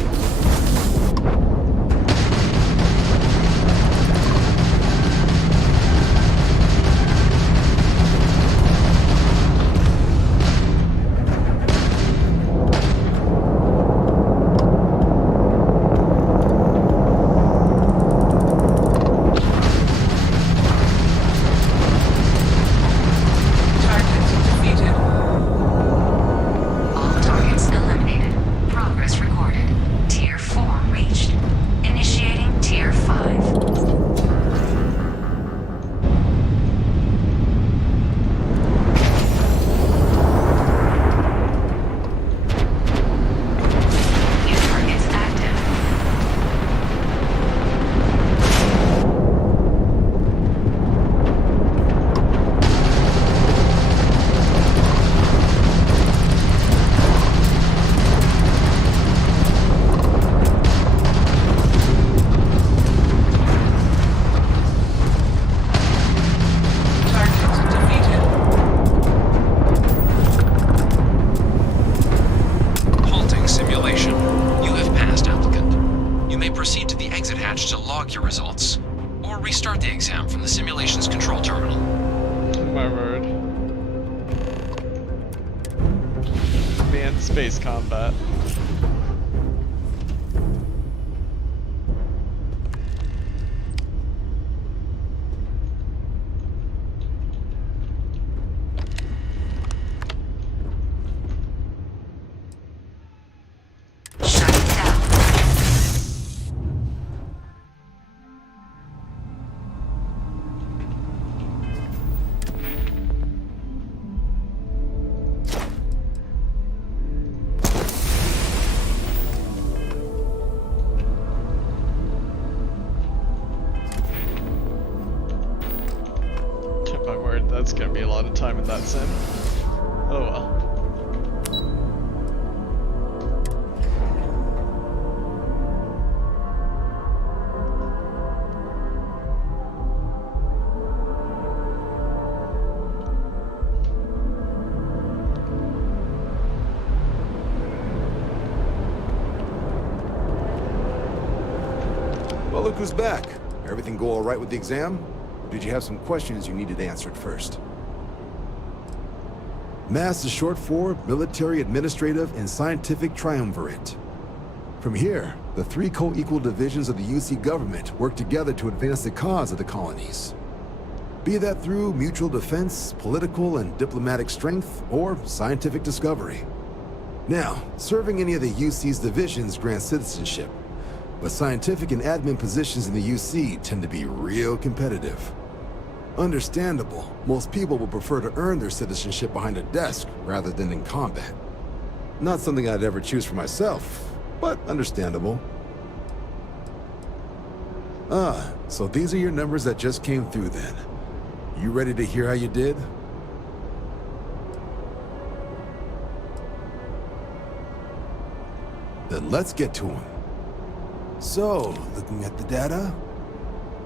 space combat. My word, that's gonna be a lot of time in that sim. Oh well. Well, look who's back. Everything go all right with the exam? Or did you have some questions you needed answered first? MASS is short for Military, Administrative, and Scientific Triumvirate. From here, the three co-equal divisions of the UC government work together to advance the cause of the colonies. Be that through mutual defense, political and diplomatic strength, or scientific discovery. Now, serving any of the UC's divisions grants citizenship, but scientific and admin positions in the UC tend to be real competitive. Understandable, most people will prefer to earn their citizenship behind a desk rather than in combat. Not something I'd ever choose for myself, but understandable. So these are your numbers that just came through then. You ready to hear how you did? Then let's get to them. So, looking at the data,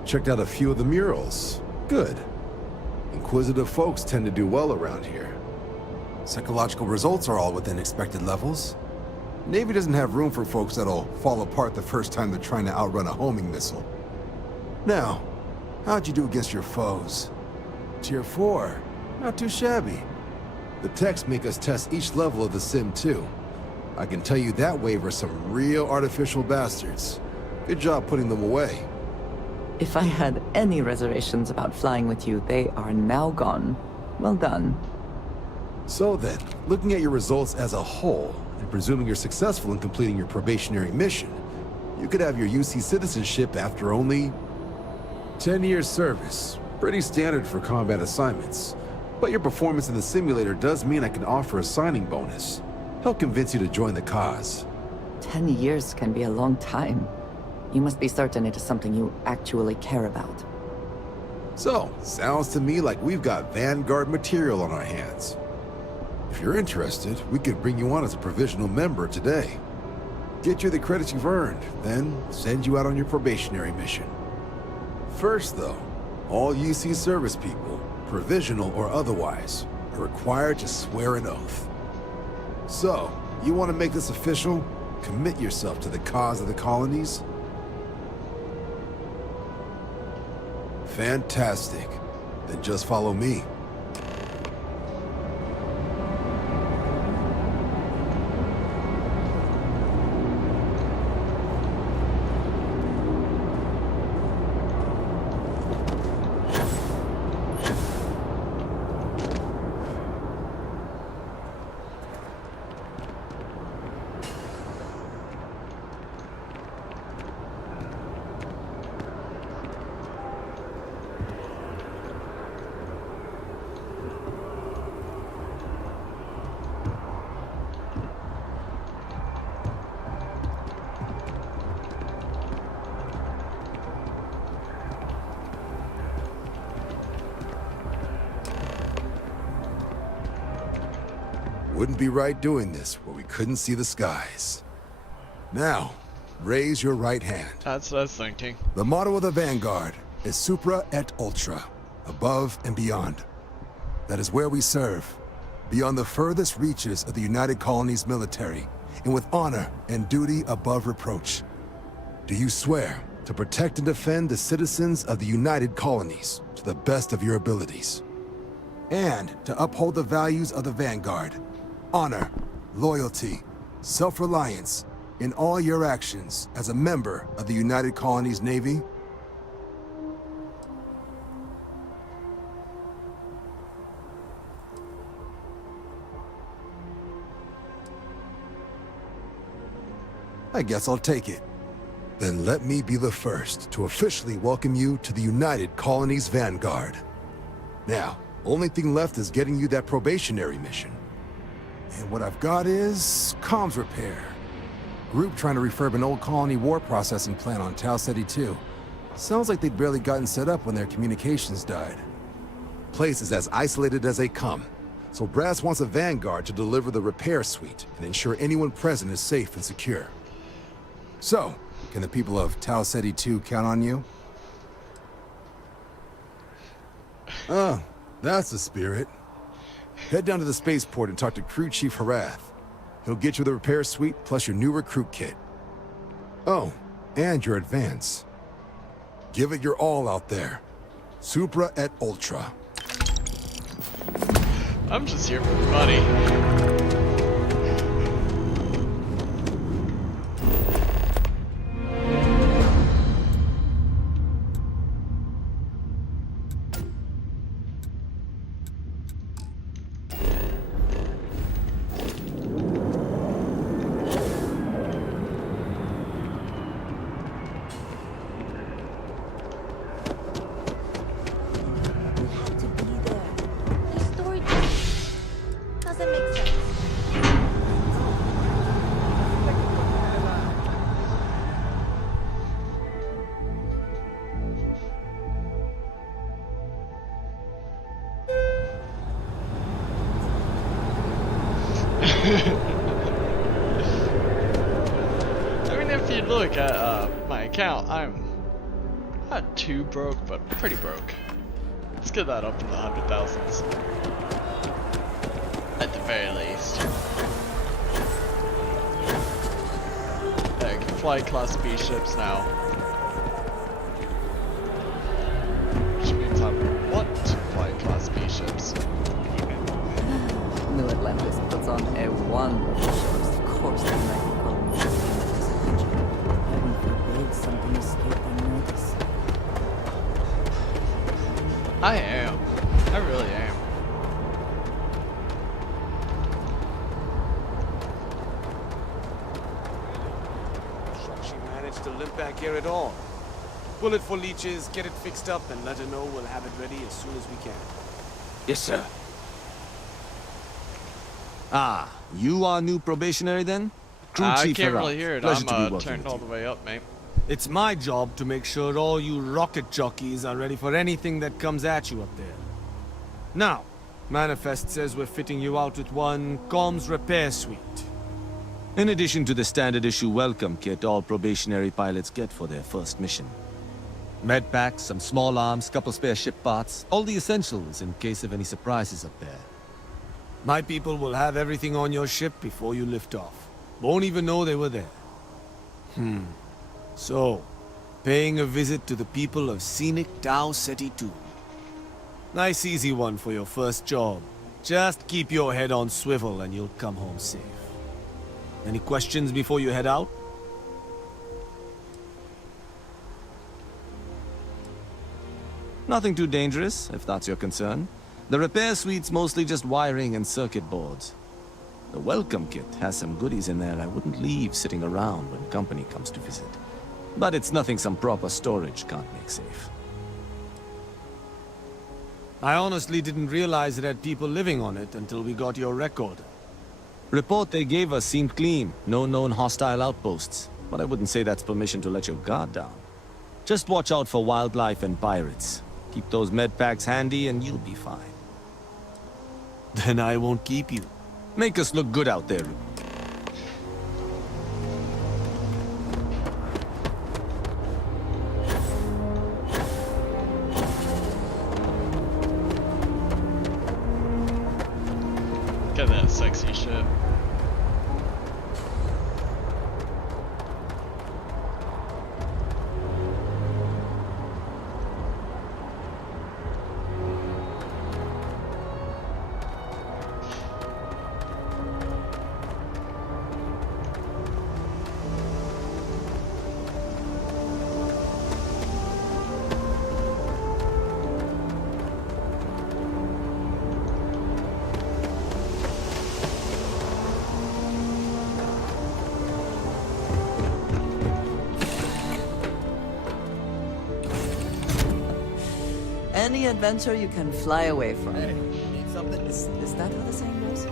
checked out a few of the murals. Good. Inquisitive folks tend to do well around here. Psychological results are all within expected levels. Navy doesn't have room for folks that'll fall apart the first time they're trying to outrun a homing missile. Now, how'd you do against your foes? Tier 4. Not too shabby. The techs make us test each level of the sim too. I can tell you that waiver's some real artificial bastards. Good job putting them away. If I had any reservations about flying with you, they are now gone. Well done. So then, looking at your results as a whole, and presuming you're successful in completing your probationary mission, you could have your UC citizenship after only 10 years service. Pretty standard for combat assignments. But your performance in the simulator does mean I can offer a signing bonus. Help convince you to join the cause. 10 years can be a long time. You must be certain it is something you actually care about. So, sounds to me like we've got Vanguard material on our hands. If you're interested, we could bring you on as a provisional member today. Get you the credits you've earned, then send you out on your probationary mission. First though, all UC service people, provisional or otherwise, are required to swear an oath. So, you want to make this official? Commit yourself to the cause of the colonies? Fantastic. Then just follow me. Wouldn't be right doing this where we couldn't see the skies. Now, raise your right hand. That's what I was thinking. The motto of the Vanguard is Supra et Ultra, above and beyond. That is where we serve, beyond the furthest reaches of the United Colonies military, and with honor and duty above reproach. Do you swear to protect and defend the citizens of the United Colonies to the best of your abilities? And to uphold the values of the Vanguard: honor, loyalty, self-reliance in all your actions as a member of the United Colonies Navy? I guess I'll take it. Then let me be the first to officially welcome you to the United Colonies Vanguard. Now, only thing left is getting you that probationary mission. And what I've got is comms repair. Group trying to refurb an old colony war processing plant on Tau Ceti 2. Sounds like they'd barely gotten set up when their communications died. Place is as isolated as they come, so Brass wants a Vanguard to deliver the repair suite and ensure anyone present is safe and secure. So, can the people of Tau Ceti 2 count on you? Oh, that's the spirit. Head down to the spaceport and talk to Crew Chief Harath. He'll get you the repair suite plus your new recruit kit. Oh, and your advance. Give it your all out there. Supra et Ultra. I'm just here for money. I mean, if you look at my account, I'm not too broke, but pretty broke. Let's get that up in the 100,000s. At the very least. I can fly Class B ships now. Which means I want to fly Class B ships. New Atlantis puts on a wonderful show. Of course, the United Colonies is in this adventure. Heaven forbid something escape their notice. I am. I really am. She managed to limp back here at all. Pull it for leeches, get it fixed up, and let her know we'll have it ready as soon as we can. Yes, sir. Ah, you are new probationary then? Crew I Chief can't Herath. really hear it. Pleasure to be I'm working turned with all you. the way up, mate. It's my job to make sure all you rocket jockeys are ready for anything that comes at you up there. Now, Manifest says we're fitting you out with one comms repair suite. In addition to the standard issue welcome kit all probationary pilots get for their first mission. Med packs, some small arms, couple spare ship parts, all the essentials in case of any surprises up there. My people will have everything on your ship before you lift off. Won't even know they were there. So, paying a visit to the people of scenic Tau Ceti 2. Nice easy one for your first job. Just keep your head on swivel and you'll come home safe. Any questions before you head out? Nothing too dangerous, if that's your concern. The repair suite's mostly just wiring and circuit boards. The welcome kit has some goodies in there I wouldn't leave sitting around when company comes to visit. But it's nothing some proper storage can't make safe. I honestly didn't realize it had people living on it until we got your record. Report they gave us seemed clean. No known hostile outposts. But I wouldn't say that's permission to let your guard down. Just watch out for wildlife and pirates. Keep those med packs handy and you'll be fine. Then I won't keep you. Make us look good out there. Get that sexy shit. any adventure you can fly away from. Hey, need something? Is that how the saying goes?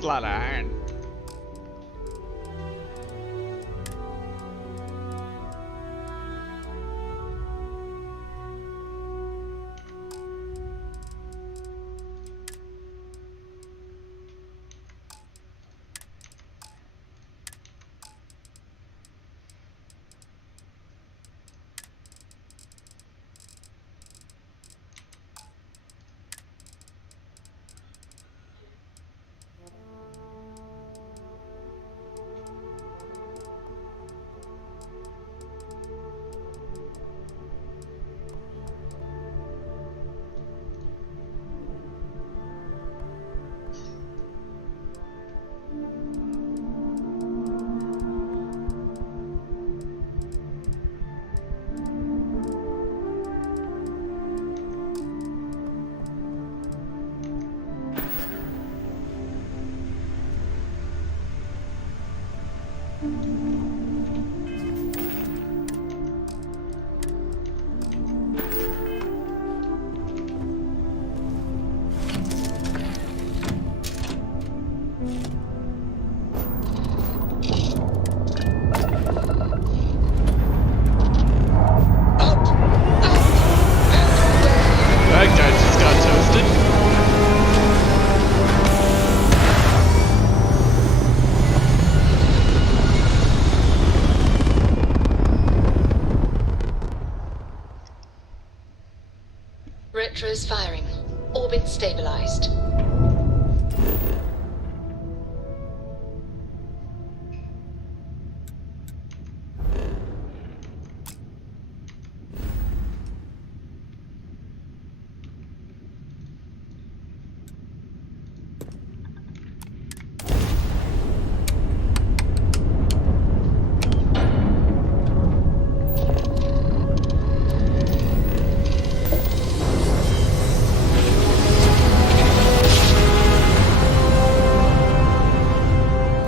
Flat iron. That guy just got toasted. Retros firing. Orbit stabilized.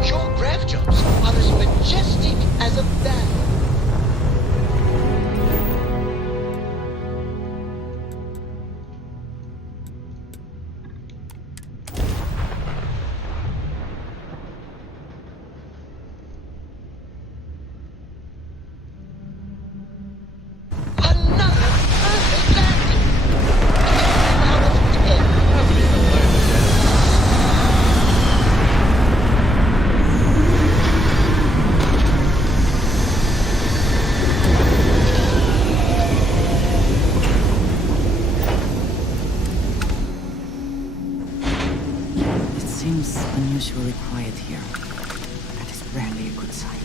Your grav jumps are as majestic as a bat. It seems unusually quiet here. That is rarely a good sign.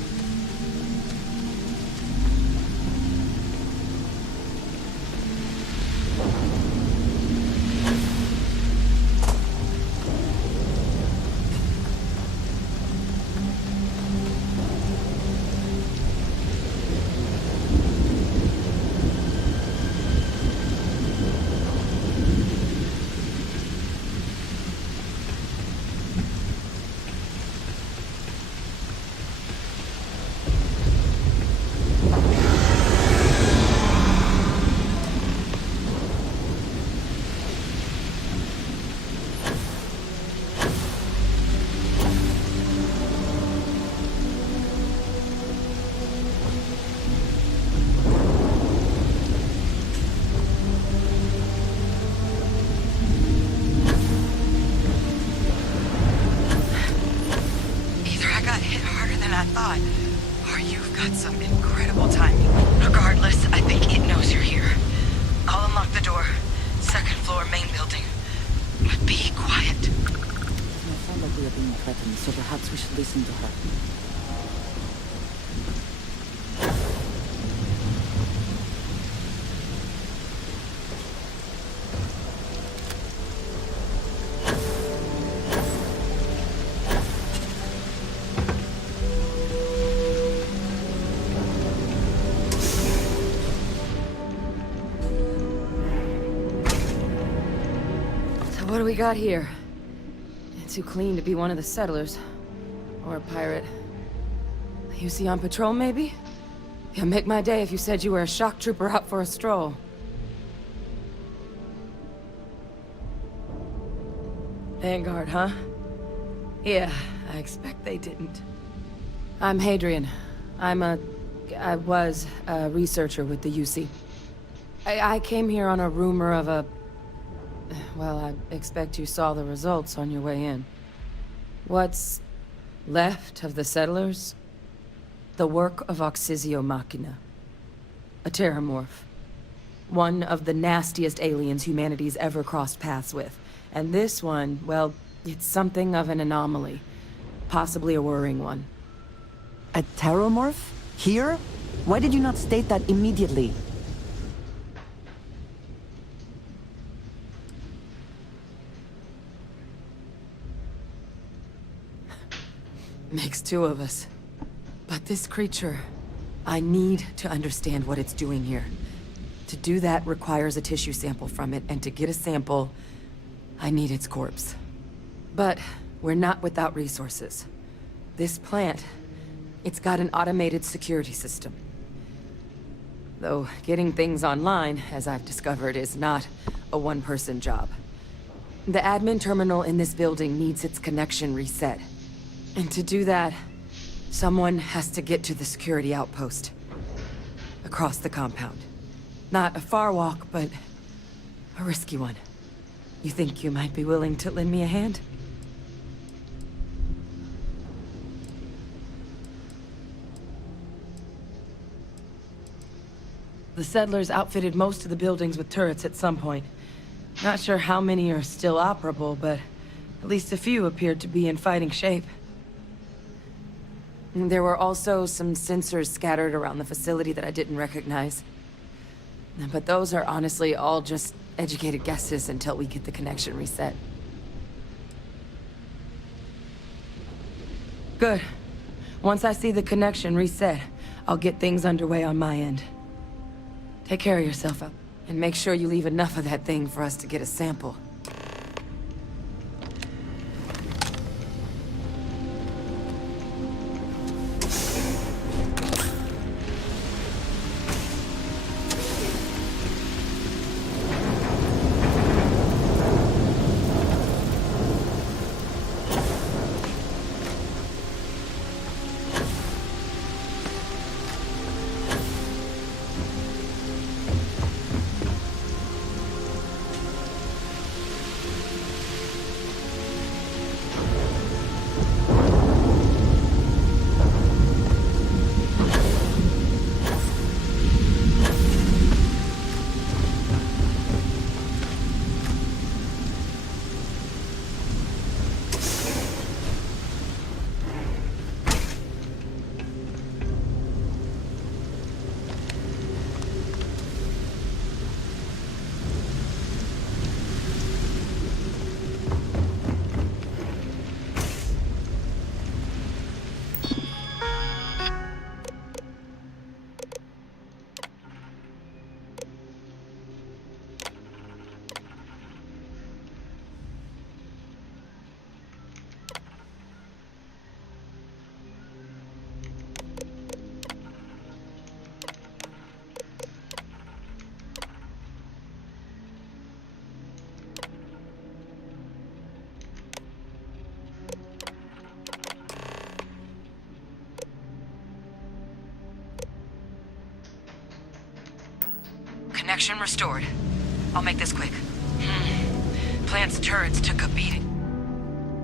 Either I got hit harder than I thought, or you've got some incredible timing. Regardless, I think it knows you're here. I'll unlock the door, second floor main building. Be quiet. It may sound like we are being threatened, so perhaps we should listen to her. What do we got here? Too clean to be one of the settlers. Or a pirate. You see on patrol, maybe? It'd make my day if you said you were a shock trooper out for a stroll. Vanguard, huh? Yeah, I expect they didn't. I'm Hadrian. I was a researcher with the UC. I came here on a rumor of a... Well, I expect you saw the results on your way in. What's left of the settlers? The work of Oxysio Machina. A terramorph. One of the nastiest aliens humanity's ever crossed paths with. And this one, well, it's something of an anomaly. Possibly a worrying one. A terramorph? Here? Why did you not state that immediately? Makes two of us. But this creature, I need to understand what it's doing here. To do that requires a tissue sample from it, and to get a sample, I need its corpse. But we're not without resources. This plant, it's got an automated security system. Though getting things online, as I've discovered, is not a one-person job. The admin terminal in this building needs its connection reset. And to do that, someone has to get to the security outpost. Across the compound. Not a far walk, but a risky one. You think you might be willing to lend me a hand? The settlers outfitted most of the buildings with turrets at some point. Not sure how many are still operable, but at least a few appeared to be in fighting shape. There were also some sensors scattered around the facility that I didn't recognize. But those are honestly all just educated guesses until we get the connection reset. Good. Once I see the connection reset, I'll get things underway on my end. Take care of yourself, and make sure you leave enough of that thing for us to get a sample. Connection restored. I'll make this quick. Plant's turrets took a beating.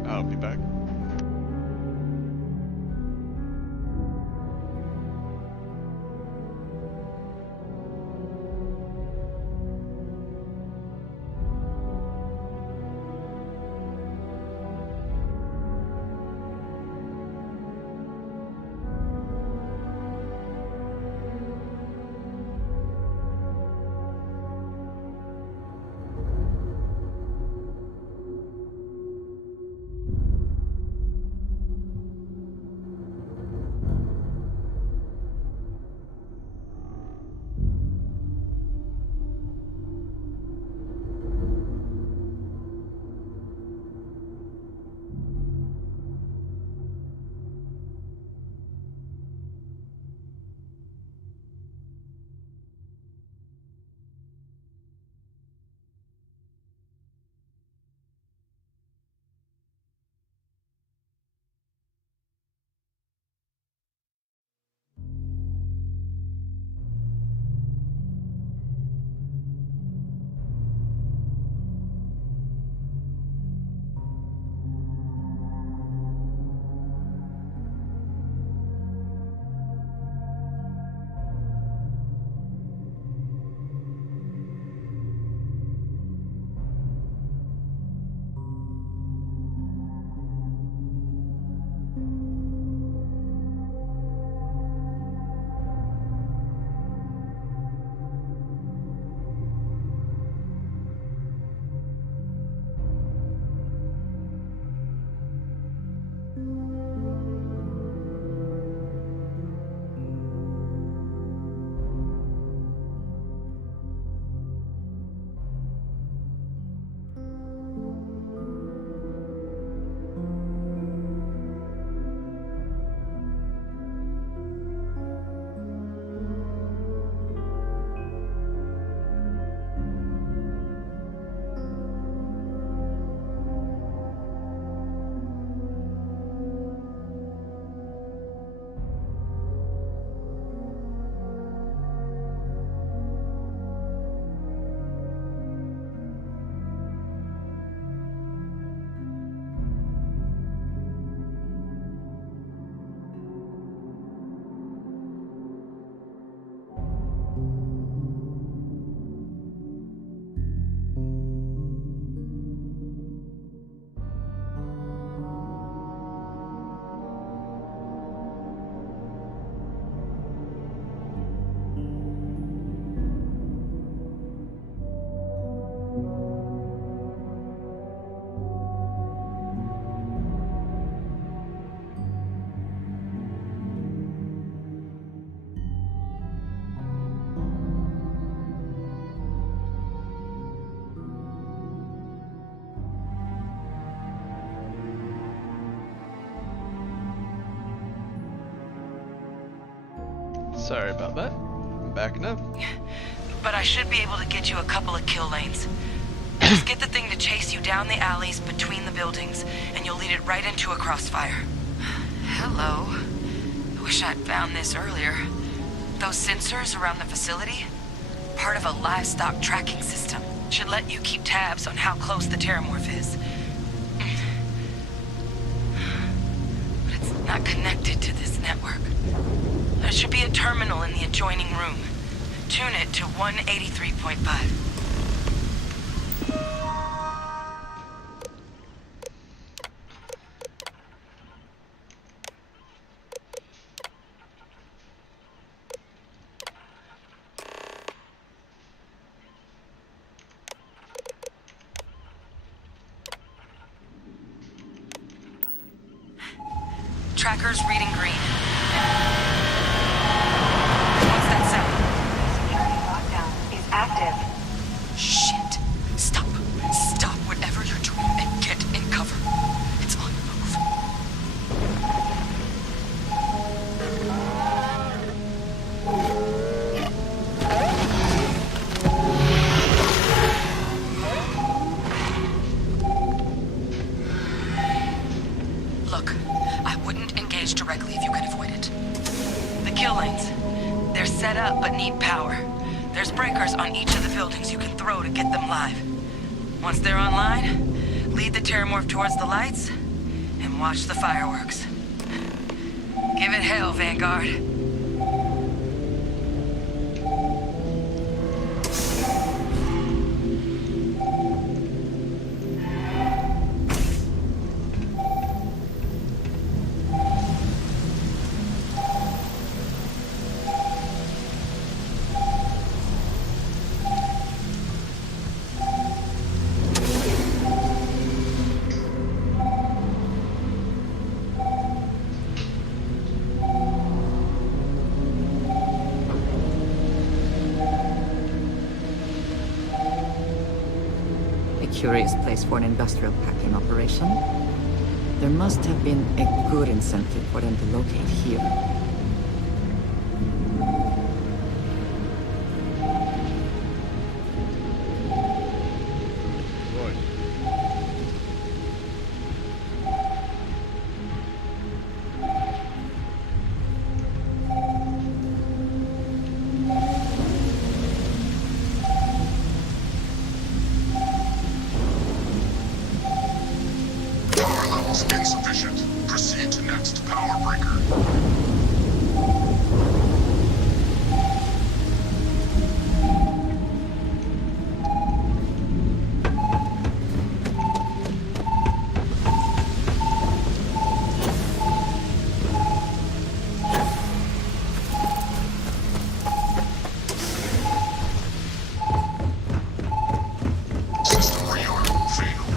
I'll be back. Sorry about that. I'm back now. But I should be able to get you a couple of kill lanes. Just get the thing to chase you down the alleys between the buildings, and you'll lead it right into a crossfire. Hello. I wish I'd found this earlier. Those sensors around the facility? Part of a livestock tracking system. Should let you keep tabs on how close the terramorph is. But it's not connected to this network. There should be a terminal in the adjoining room. Tune it to 183.5. Tracker's reading green. What's that sound? Security lockdown is active. Shit. Stop. Stop whatever you're doing and get in cover. It's on the move. Look, I wouldn't engage directly if you could avoid it. The kill lanes. They're set up but need power. There's breakers on each of the buildings you can throw to get them live. Once they're online, lead the terramorph towards the lights and watch the fireworks. Give it hell, Vanguard. Curious place for an industrial packing operation. There must have been a good incentive for them to locate here. Insufficient. Proceed to next power breaker. System rearm failed.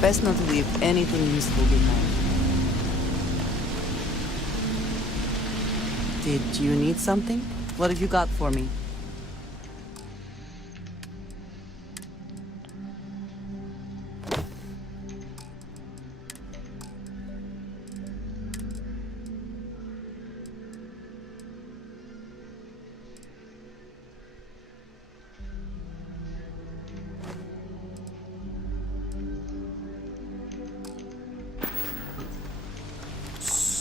Best not to leave anything useful behind. Did you need something? What have you got for me?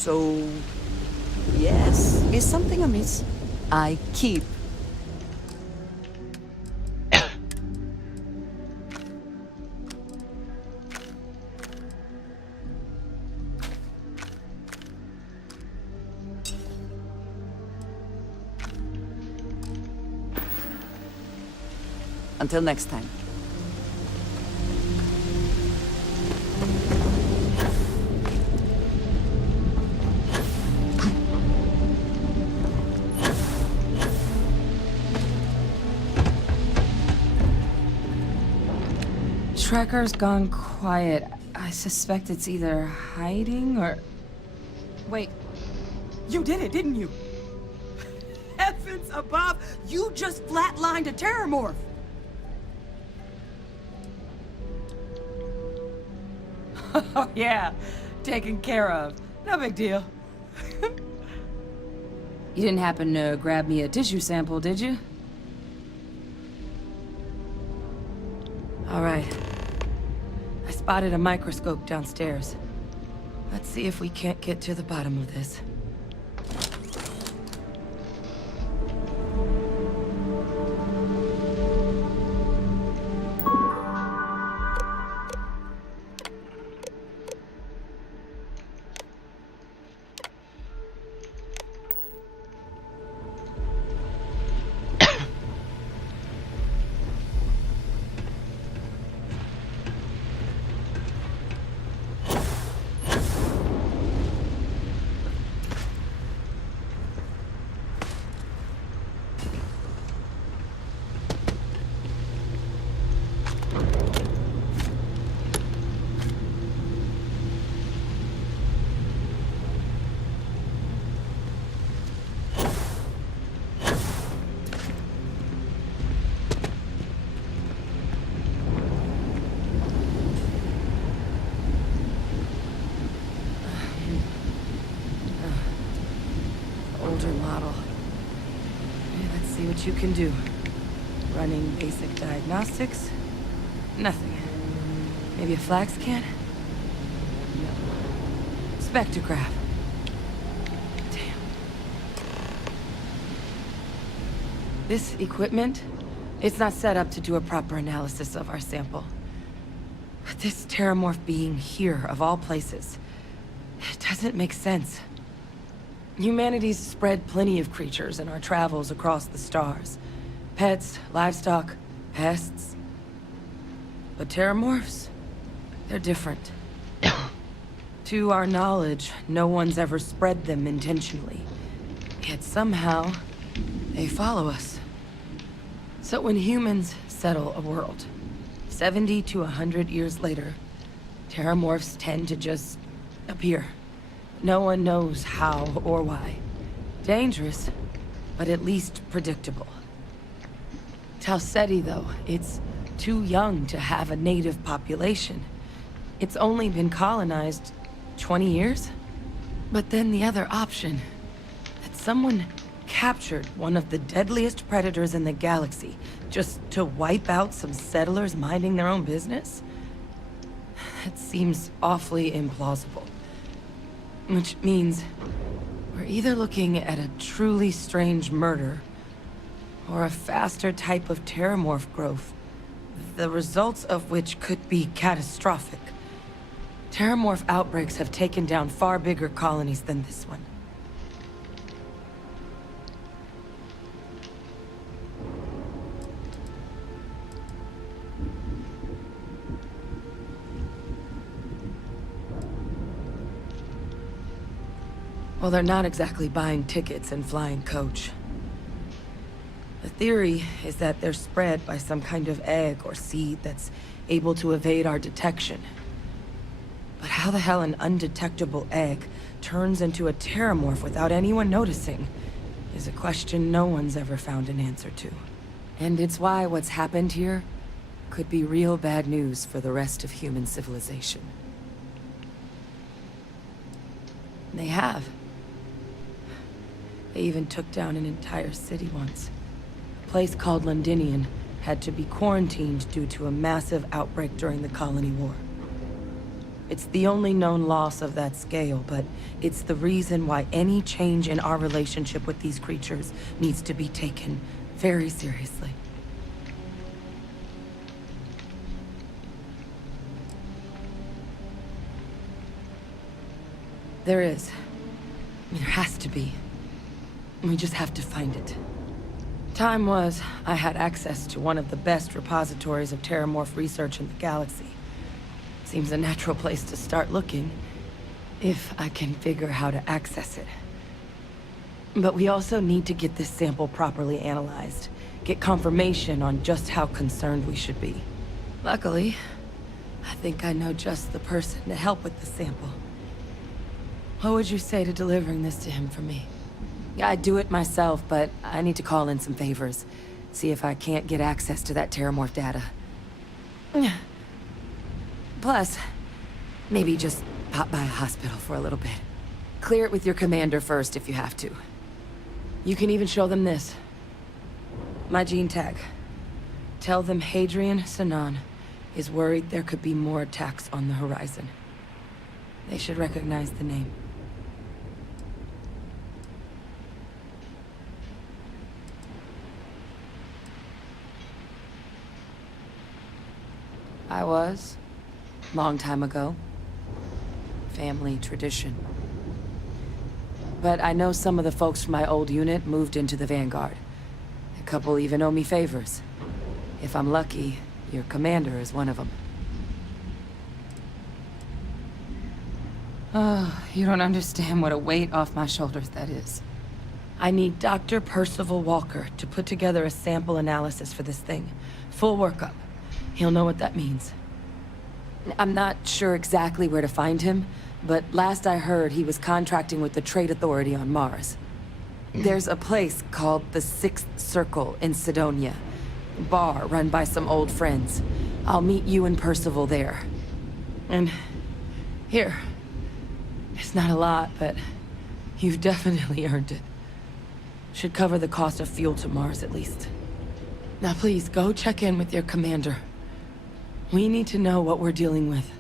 So... yes. Is something amiss? I keep. Until next time. Tracker's gone quiet. I suspect it's either hiding or... Wait. You did it, didn't you? Heavens above! You just flatlined a terramorph! Oh yeah, taken care of. No big deal. You didn't happen to grab me a tissue sample, did you? All right. I spotted a microscope downstairs. Let's see if we can't get to the bottom of this. Model. Let's see what you can do. Running basic diagnostics? Nothing. Maybe a flag scan? No. Spectrograph. Damn. This equipment, it's not set up to do a proper analysis of our sample. But this terramorph being here, of all places, it doesn't make sense. Humanity's spread plenty of creatures in our travels across the stars. Pets, livestock, pests. But terramorphs? They're different. To our knowledge, no one's ever spread them intentionally. Yet somehow, they follow us. So when humans settle a world, 70 to 100 years later, terramorphs tend to just appear. No one knows how or why. Dangerous, but at least predictable. Talseti, though, it's too young to have a native population. It's only been colonized 20 years? But then the other option, that someone captured one of the deadliest predators in the galaxy just to wipe out some settlers minding their own business? That seems awfully implausible. Which means we're either looking at a truly strange murder or a faster type of terramorph growth, the results of which could be catastrophic. Terramorph outbreaks have taken down far bigger colonies than this one. Well, they're not exactly buying tickets and flying coach. The theory is that they're spread by some kind of egg or seed that's able to evade our detection. But how the hell an undetectable egg turns into a terramorph without anyone noticing is a question no one's ever found an answer to. And it's why what's happened here could be real bad news for the rest of human civilization. They have. They even took down an entire city once. A place called Londinian had to be quarantined due to a massive outbreak during the Colony War. It's the only known loss of that scale, but it's the reason why any change in our relationship with these creatures needs to be taken very seriously. There is. There has to be. We just have to find it. Time was, I had access to one of the best repositories of Terramorph research in the galaxy. Seems a natural place to start looking, if I can figure how to access it. But we also need to get this sample properly analyzed, get confirmation on just how concerned we should be. Luckily, I think I know just the person to help with the sample. What would you say to delivering this to him for me? I'd do it myself, but I need to call in some favors. See if I can't get access to that Terramorph data. Plus, maybe just pop by a hospital for a little bit. Clear it with your commander first if you have to. You can even show them this. My gene tag. Tell them Hadrian Sanan is worried there could be more attacks on the horizon. They should recognize the name. I was. Long time ago. Family tradition. But I know some of the folks from my old unit moved into the Vanguard. A couple even owe me favors. If I'm lucky, your commander is one of them. Oh, you don't understand what a weight off my shoulders that is. I need Dr. Percival Walker to put together a sample analysis for this thing. Full workup. He'll know what that means. I'm not sure exactly where to find him, but last I heard he was contracting with the Trade Authority on Mars. There's a place called the Sixth Circle in Sidonia. A bar run by some old friends. I'll meet you and Percival there. And here. It's not a lot, but you've definitely earned it. Should cover the cost of fuel to Mars at least. Now please, go check in with your commander. We need to know what we're dealing with.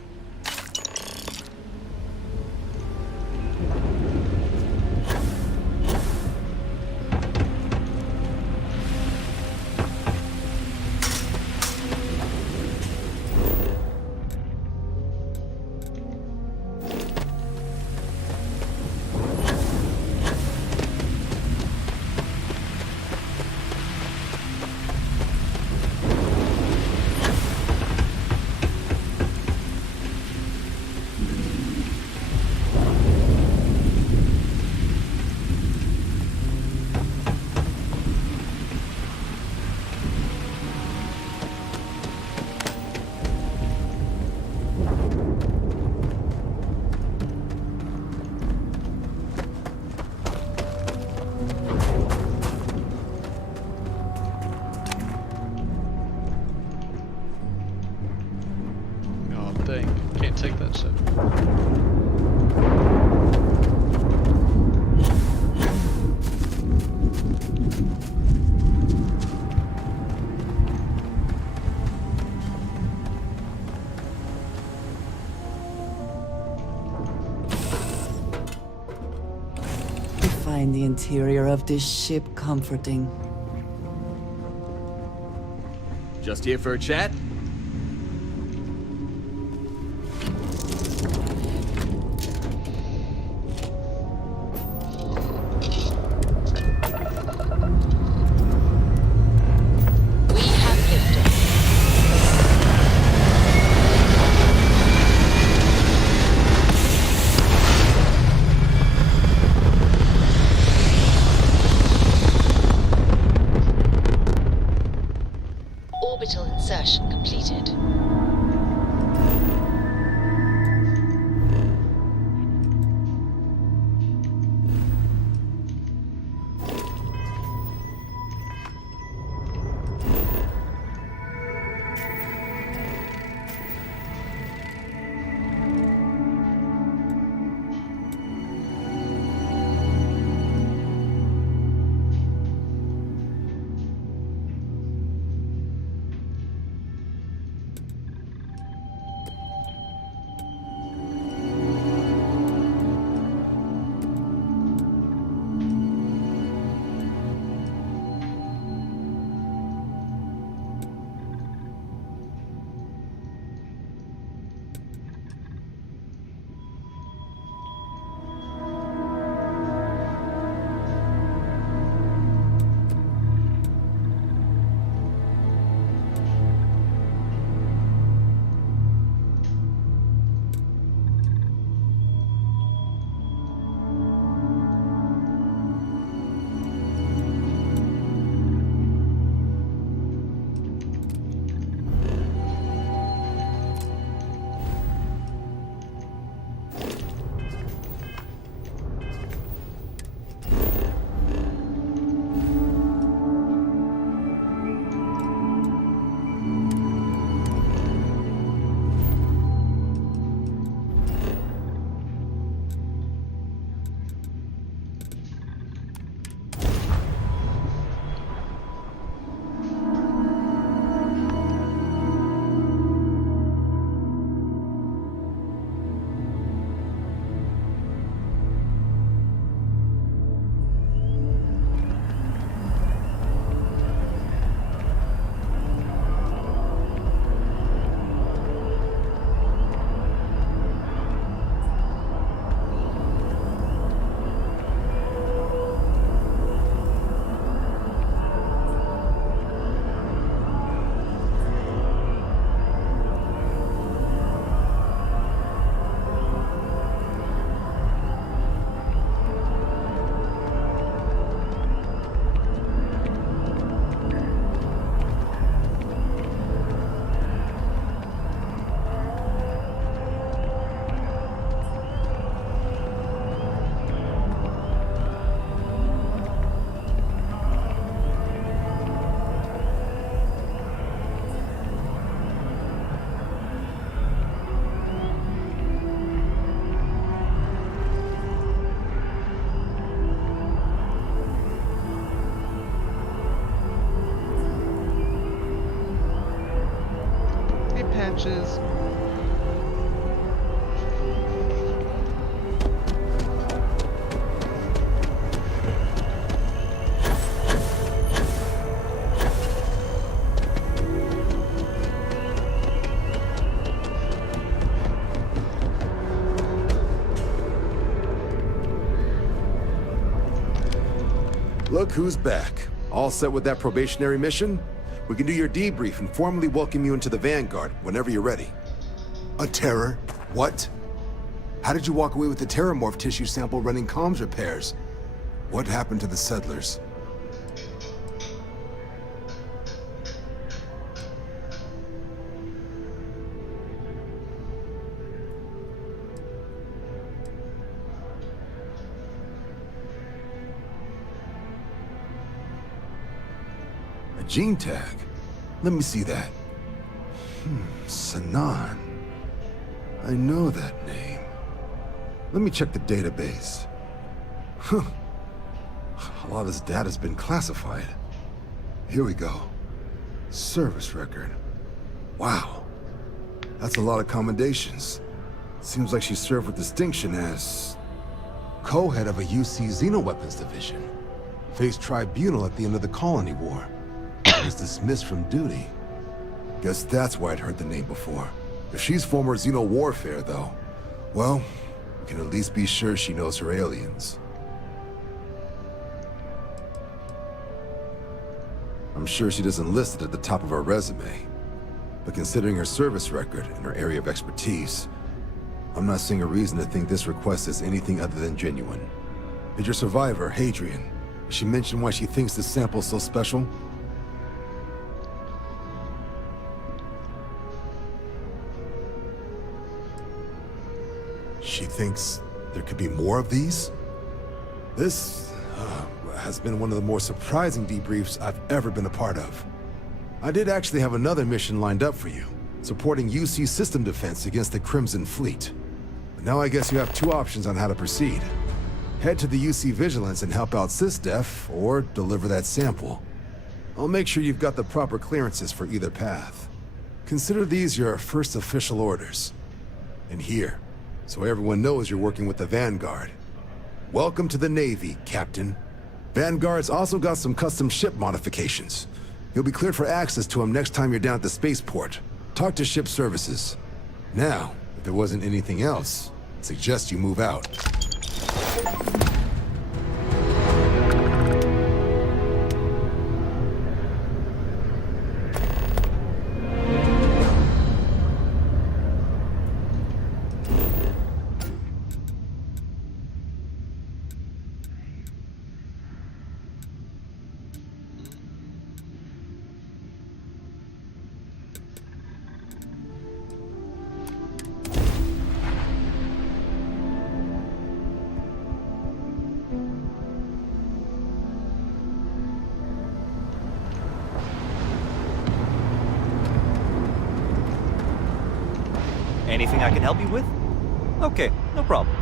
Can't take that shit. I find the interior of this ship comforting. Just here for a chat? Orbital insertion completed. hatches. Look who's back. All set with that probationary mission? We can do your debrief and formally welcome you into the Vanguard whenever you're ready. A terror? What? How did you walk away with the terramorph tissue sample running comms repairs? What happened to the settlers? A gene tag? Let me see that. Sanan. I know that name. Let me check the database. Huh. A lot of this data's been classified. Here we go. Service record. Wow. That's a lot of commendations. Seems like she served with distinction as co-head of a UC Xenoweapons division. Faced tribunal at the end of the Colony War. Was dismissed from duty. Guess that's why I'd heard the name before. If she's former Xeno warfare, though, well, we can at least be sure she knows her aliens. I'm sure she doesn't list it at the top of her resume, but considering her service record and her area of expertise, I'm not seeing a reason to think this request is anything other than genuine. Did your survivor, Hadrian, did she mention why she thinks this sample's so special? She thinks there could be more of these? This has been one of the more surprising debriefs I've ever been a part of. I did actually have another mission lined up for you, supporting UC system defense against the Crimson Fleet. But now I guess you have two options on how to proceed. Head to the UC Vigilance and help out SysDef, or deliver that sample. I'll make sure you've got the proper clearances for either path. Consider these your first official orders. And here, so everyone knows you're working with the Vanguard. Welcome to the Navy, Captain. Vanguard's also got some custom ship modifications. You'll be cleared for access to them next time you're down at the spaceport. Talk to ship services. Now, if there wasn't anything else, I suggest you move out. Anything I can help you with? Okay, no problem.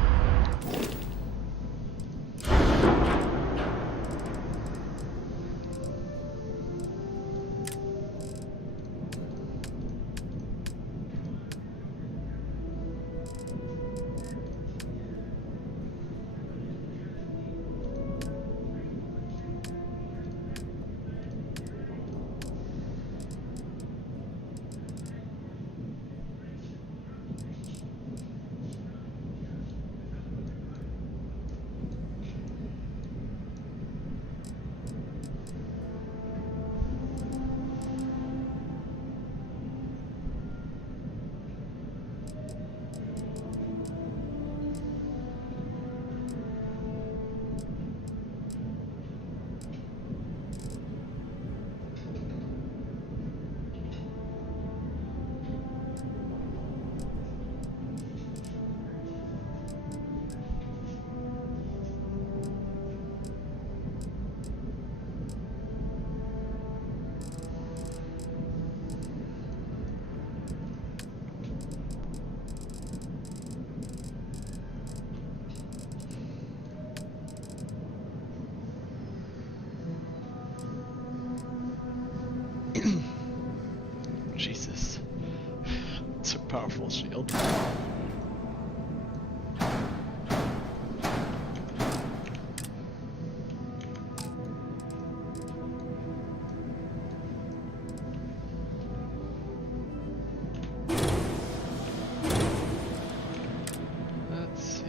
powerful shield. Let's see.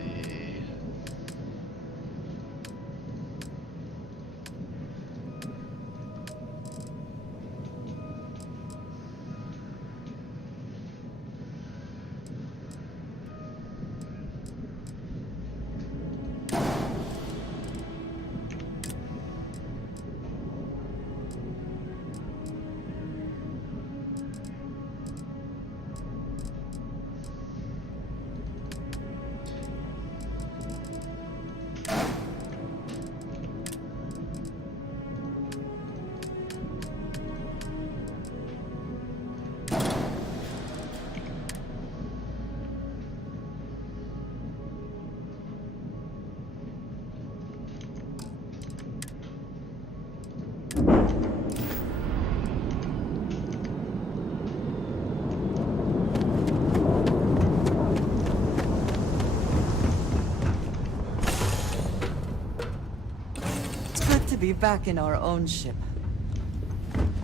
It's good to be back in our own ship.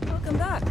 Welcome back.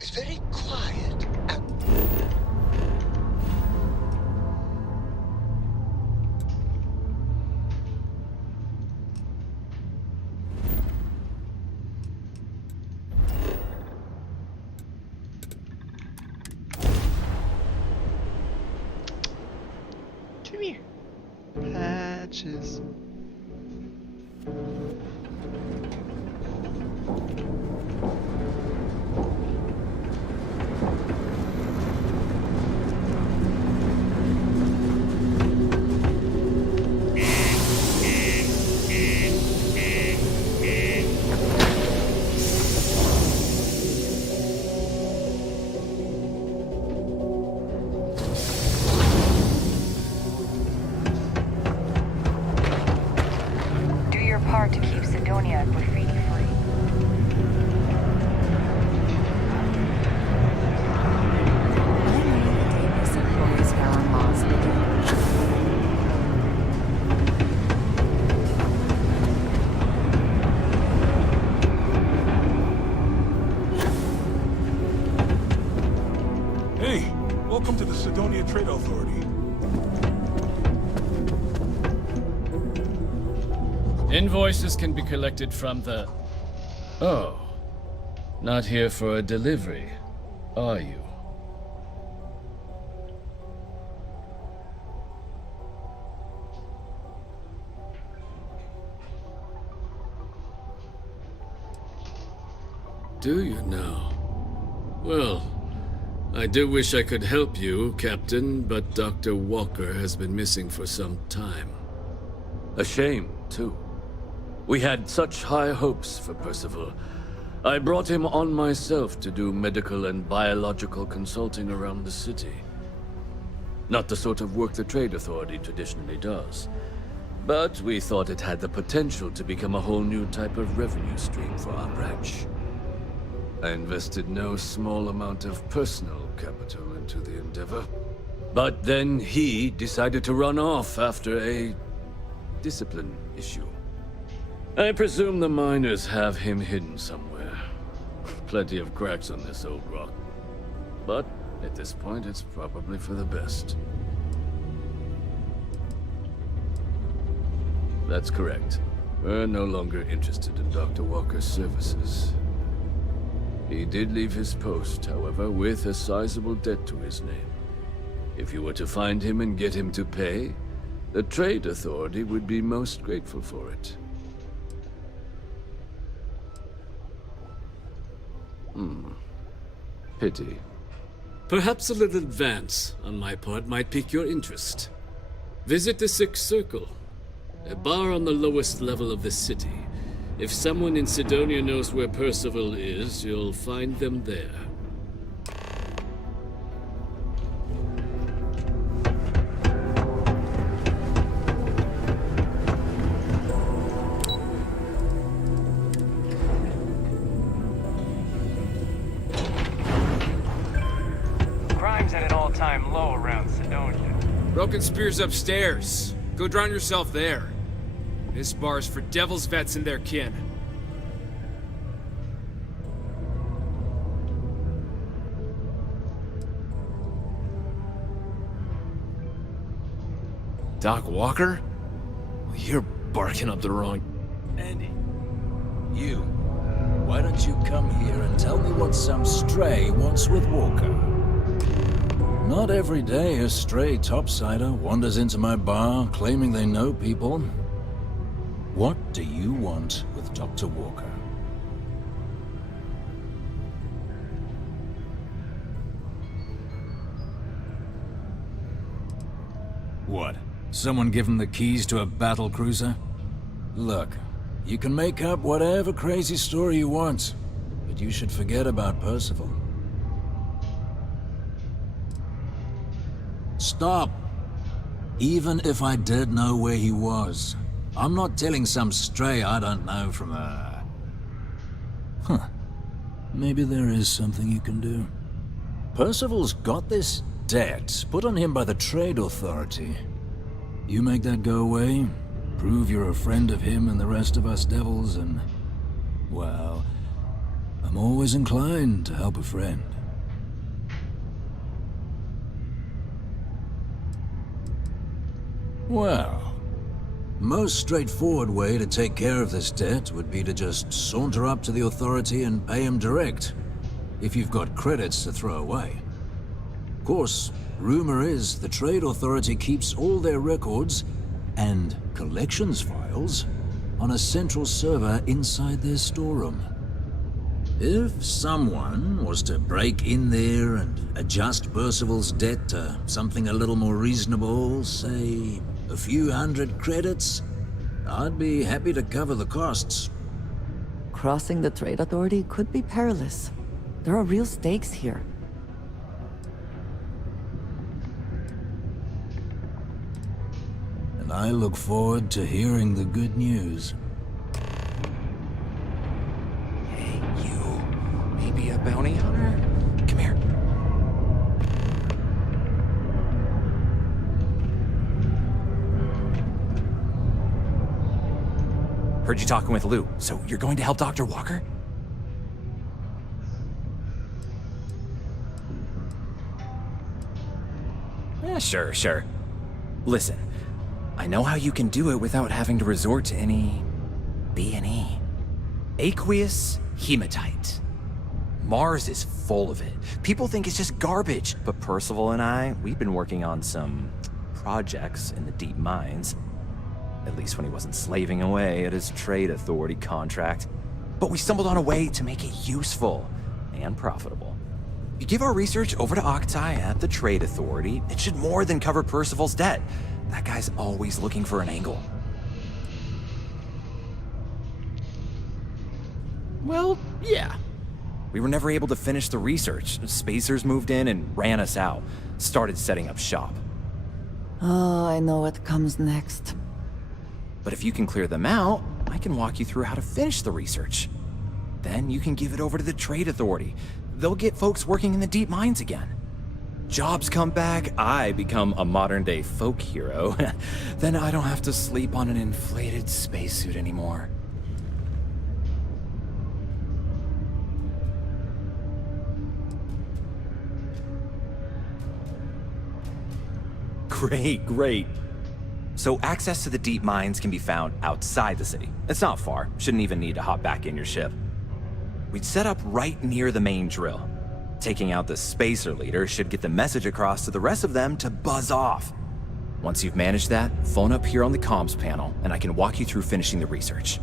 It's very quiet. Come here. Patches. Do your part to keep Sidonia graffiti free. Hey, welcome to the Sidonia Trade Authority. Invoices can be collected from the... Oh. Not here for a delivery, are you? Do you now? Well, I do wish I could help you, Captain, but Dr. Walker has been missing for some time. A shame, too. We had such high hopes for Percival. I brought him on myself to do medical and biological consulting around the city. Not the sort of work the Trade Authority traditionally does. But we thought it had the potential to become a whole new type of revenue stream for our branch. I invested no small amount of personal capital into the endeavor. But then he decided to run off after a discipline issue. I presume the miners have him hidden somewhere. Plenty of cracks on this old rock. But at this point, it's probably for the best. That's correct. We're no longer interested in Dr. Walker's services. He did leave his post, however, with a sizable debt to his name. If you were to find him and get him to pay, the Trade Authority would be most grateful for it. Pity. Perhaps a little advance on my part might pique your interest. Visit the Sixth Circle, a bar on the lowest level of the city. If someone in Sidonia knows where Percival is, you'll find them there. Crime's at an all-time low around Sidonia. Broken Spear's upstairs. Go drown yourself there. This bar's for devil's vets and their kin. Doc Walker? You're barking up the wrong... Andy, you. Why don't you come here and tell me what some stray wants with Walker? Not every day a stray topsider wanders into my bar claiming they know people. What do you want with Dr. Walker? What? Someone give him the keys to a battle cruiser? Look, you can make up whatever crazy story you want, but you should forget about Percival. Stop! Even if I did know where he was, I'm not telling some stray I don't know from a... Huh. Maybe there is something you can do. Percival's got this debt put on him by the Trade Authority. You make that go away, prove you're a friend of him and the rest of us devils, and... well, I'm always inclined to help a friend. Well, most straightforward way to take care of this debt would be to just saunter up to the authority and pay him direct, if you've got credits to throw away. Of course, rumor is the Trade Authority keeps all their records and collections files on a central server inside their storeroom. If someone was to break in there and adjust Percival's debt to something a little more reasonable, say a few hundred credits, I'd be happy to cover the costs. Crossing the Trade Authority could be perilous. There are real stakes here. And I look forward to hearing the good news. Hey, you. Maybe a bounty hunter? Come here. Heard you talking with Lou, so you're going to help Dr. Walker? Yeah, sure. Listen, I know how you can do it without having to resort to any... B&E. Aqueous hematite. Mars is full of it. People think it's just garbage. But Percival and I, we've been working on some projects in the deep mines. At least when he wasn't slaving away at his Trade Authority contract. But we stumbled on a way to make it useful and profitable. You give our research over to Octai at the Trade Authority, it should more than cover Percival's debt. That guy's always looking for an angle. Well, yeah. We were never able to finish the research. Spacers moved in and ran us out. Started setting up shop. Oh, I know what comes next. But if you can clear them out, I can walk you through how to finish the research. Then you can give it over to the Trade Authority. They'll get folks working in the deep mines again. Jobs come back, I become a modern-day folk hero. Then I don't have to sleep on an inflated spacesuit anymore. Great. So access to the deep mines can be found outside the city. It's not far. Shouldn't even need to hop back in your ship. We'd set up right near the main drill. Taking out the spacer leader should get the message across to the rest of them to buzz off. Once you've managed that, phone up here on the comms panel, and I can walk you through finishing the research.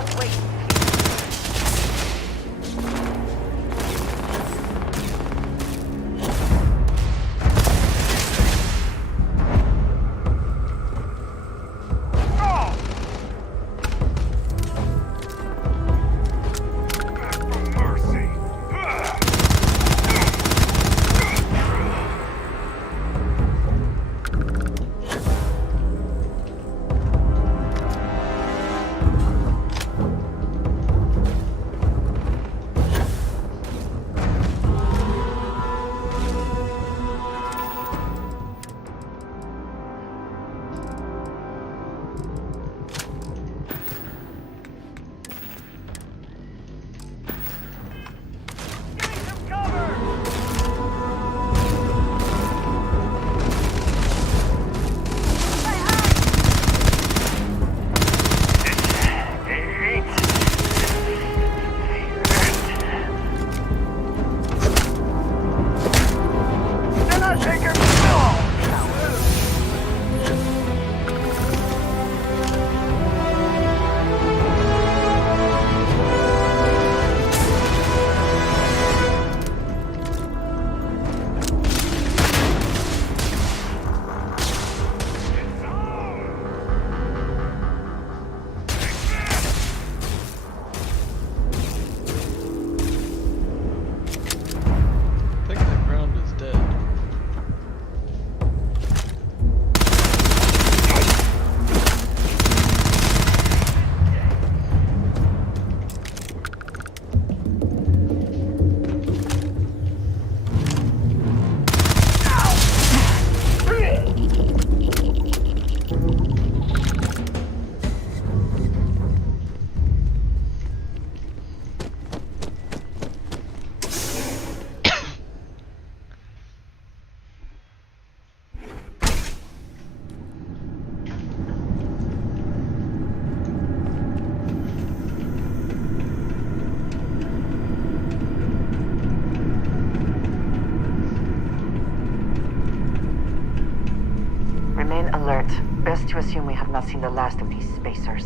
Just wait. I think the ground is dead. Remain alert. Best to assume we have not seen the last of these spacers.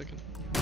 second.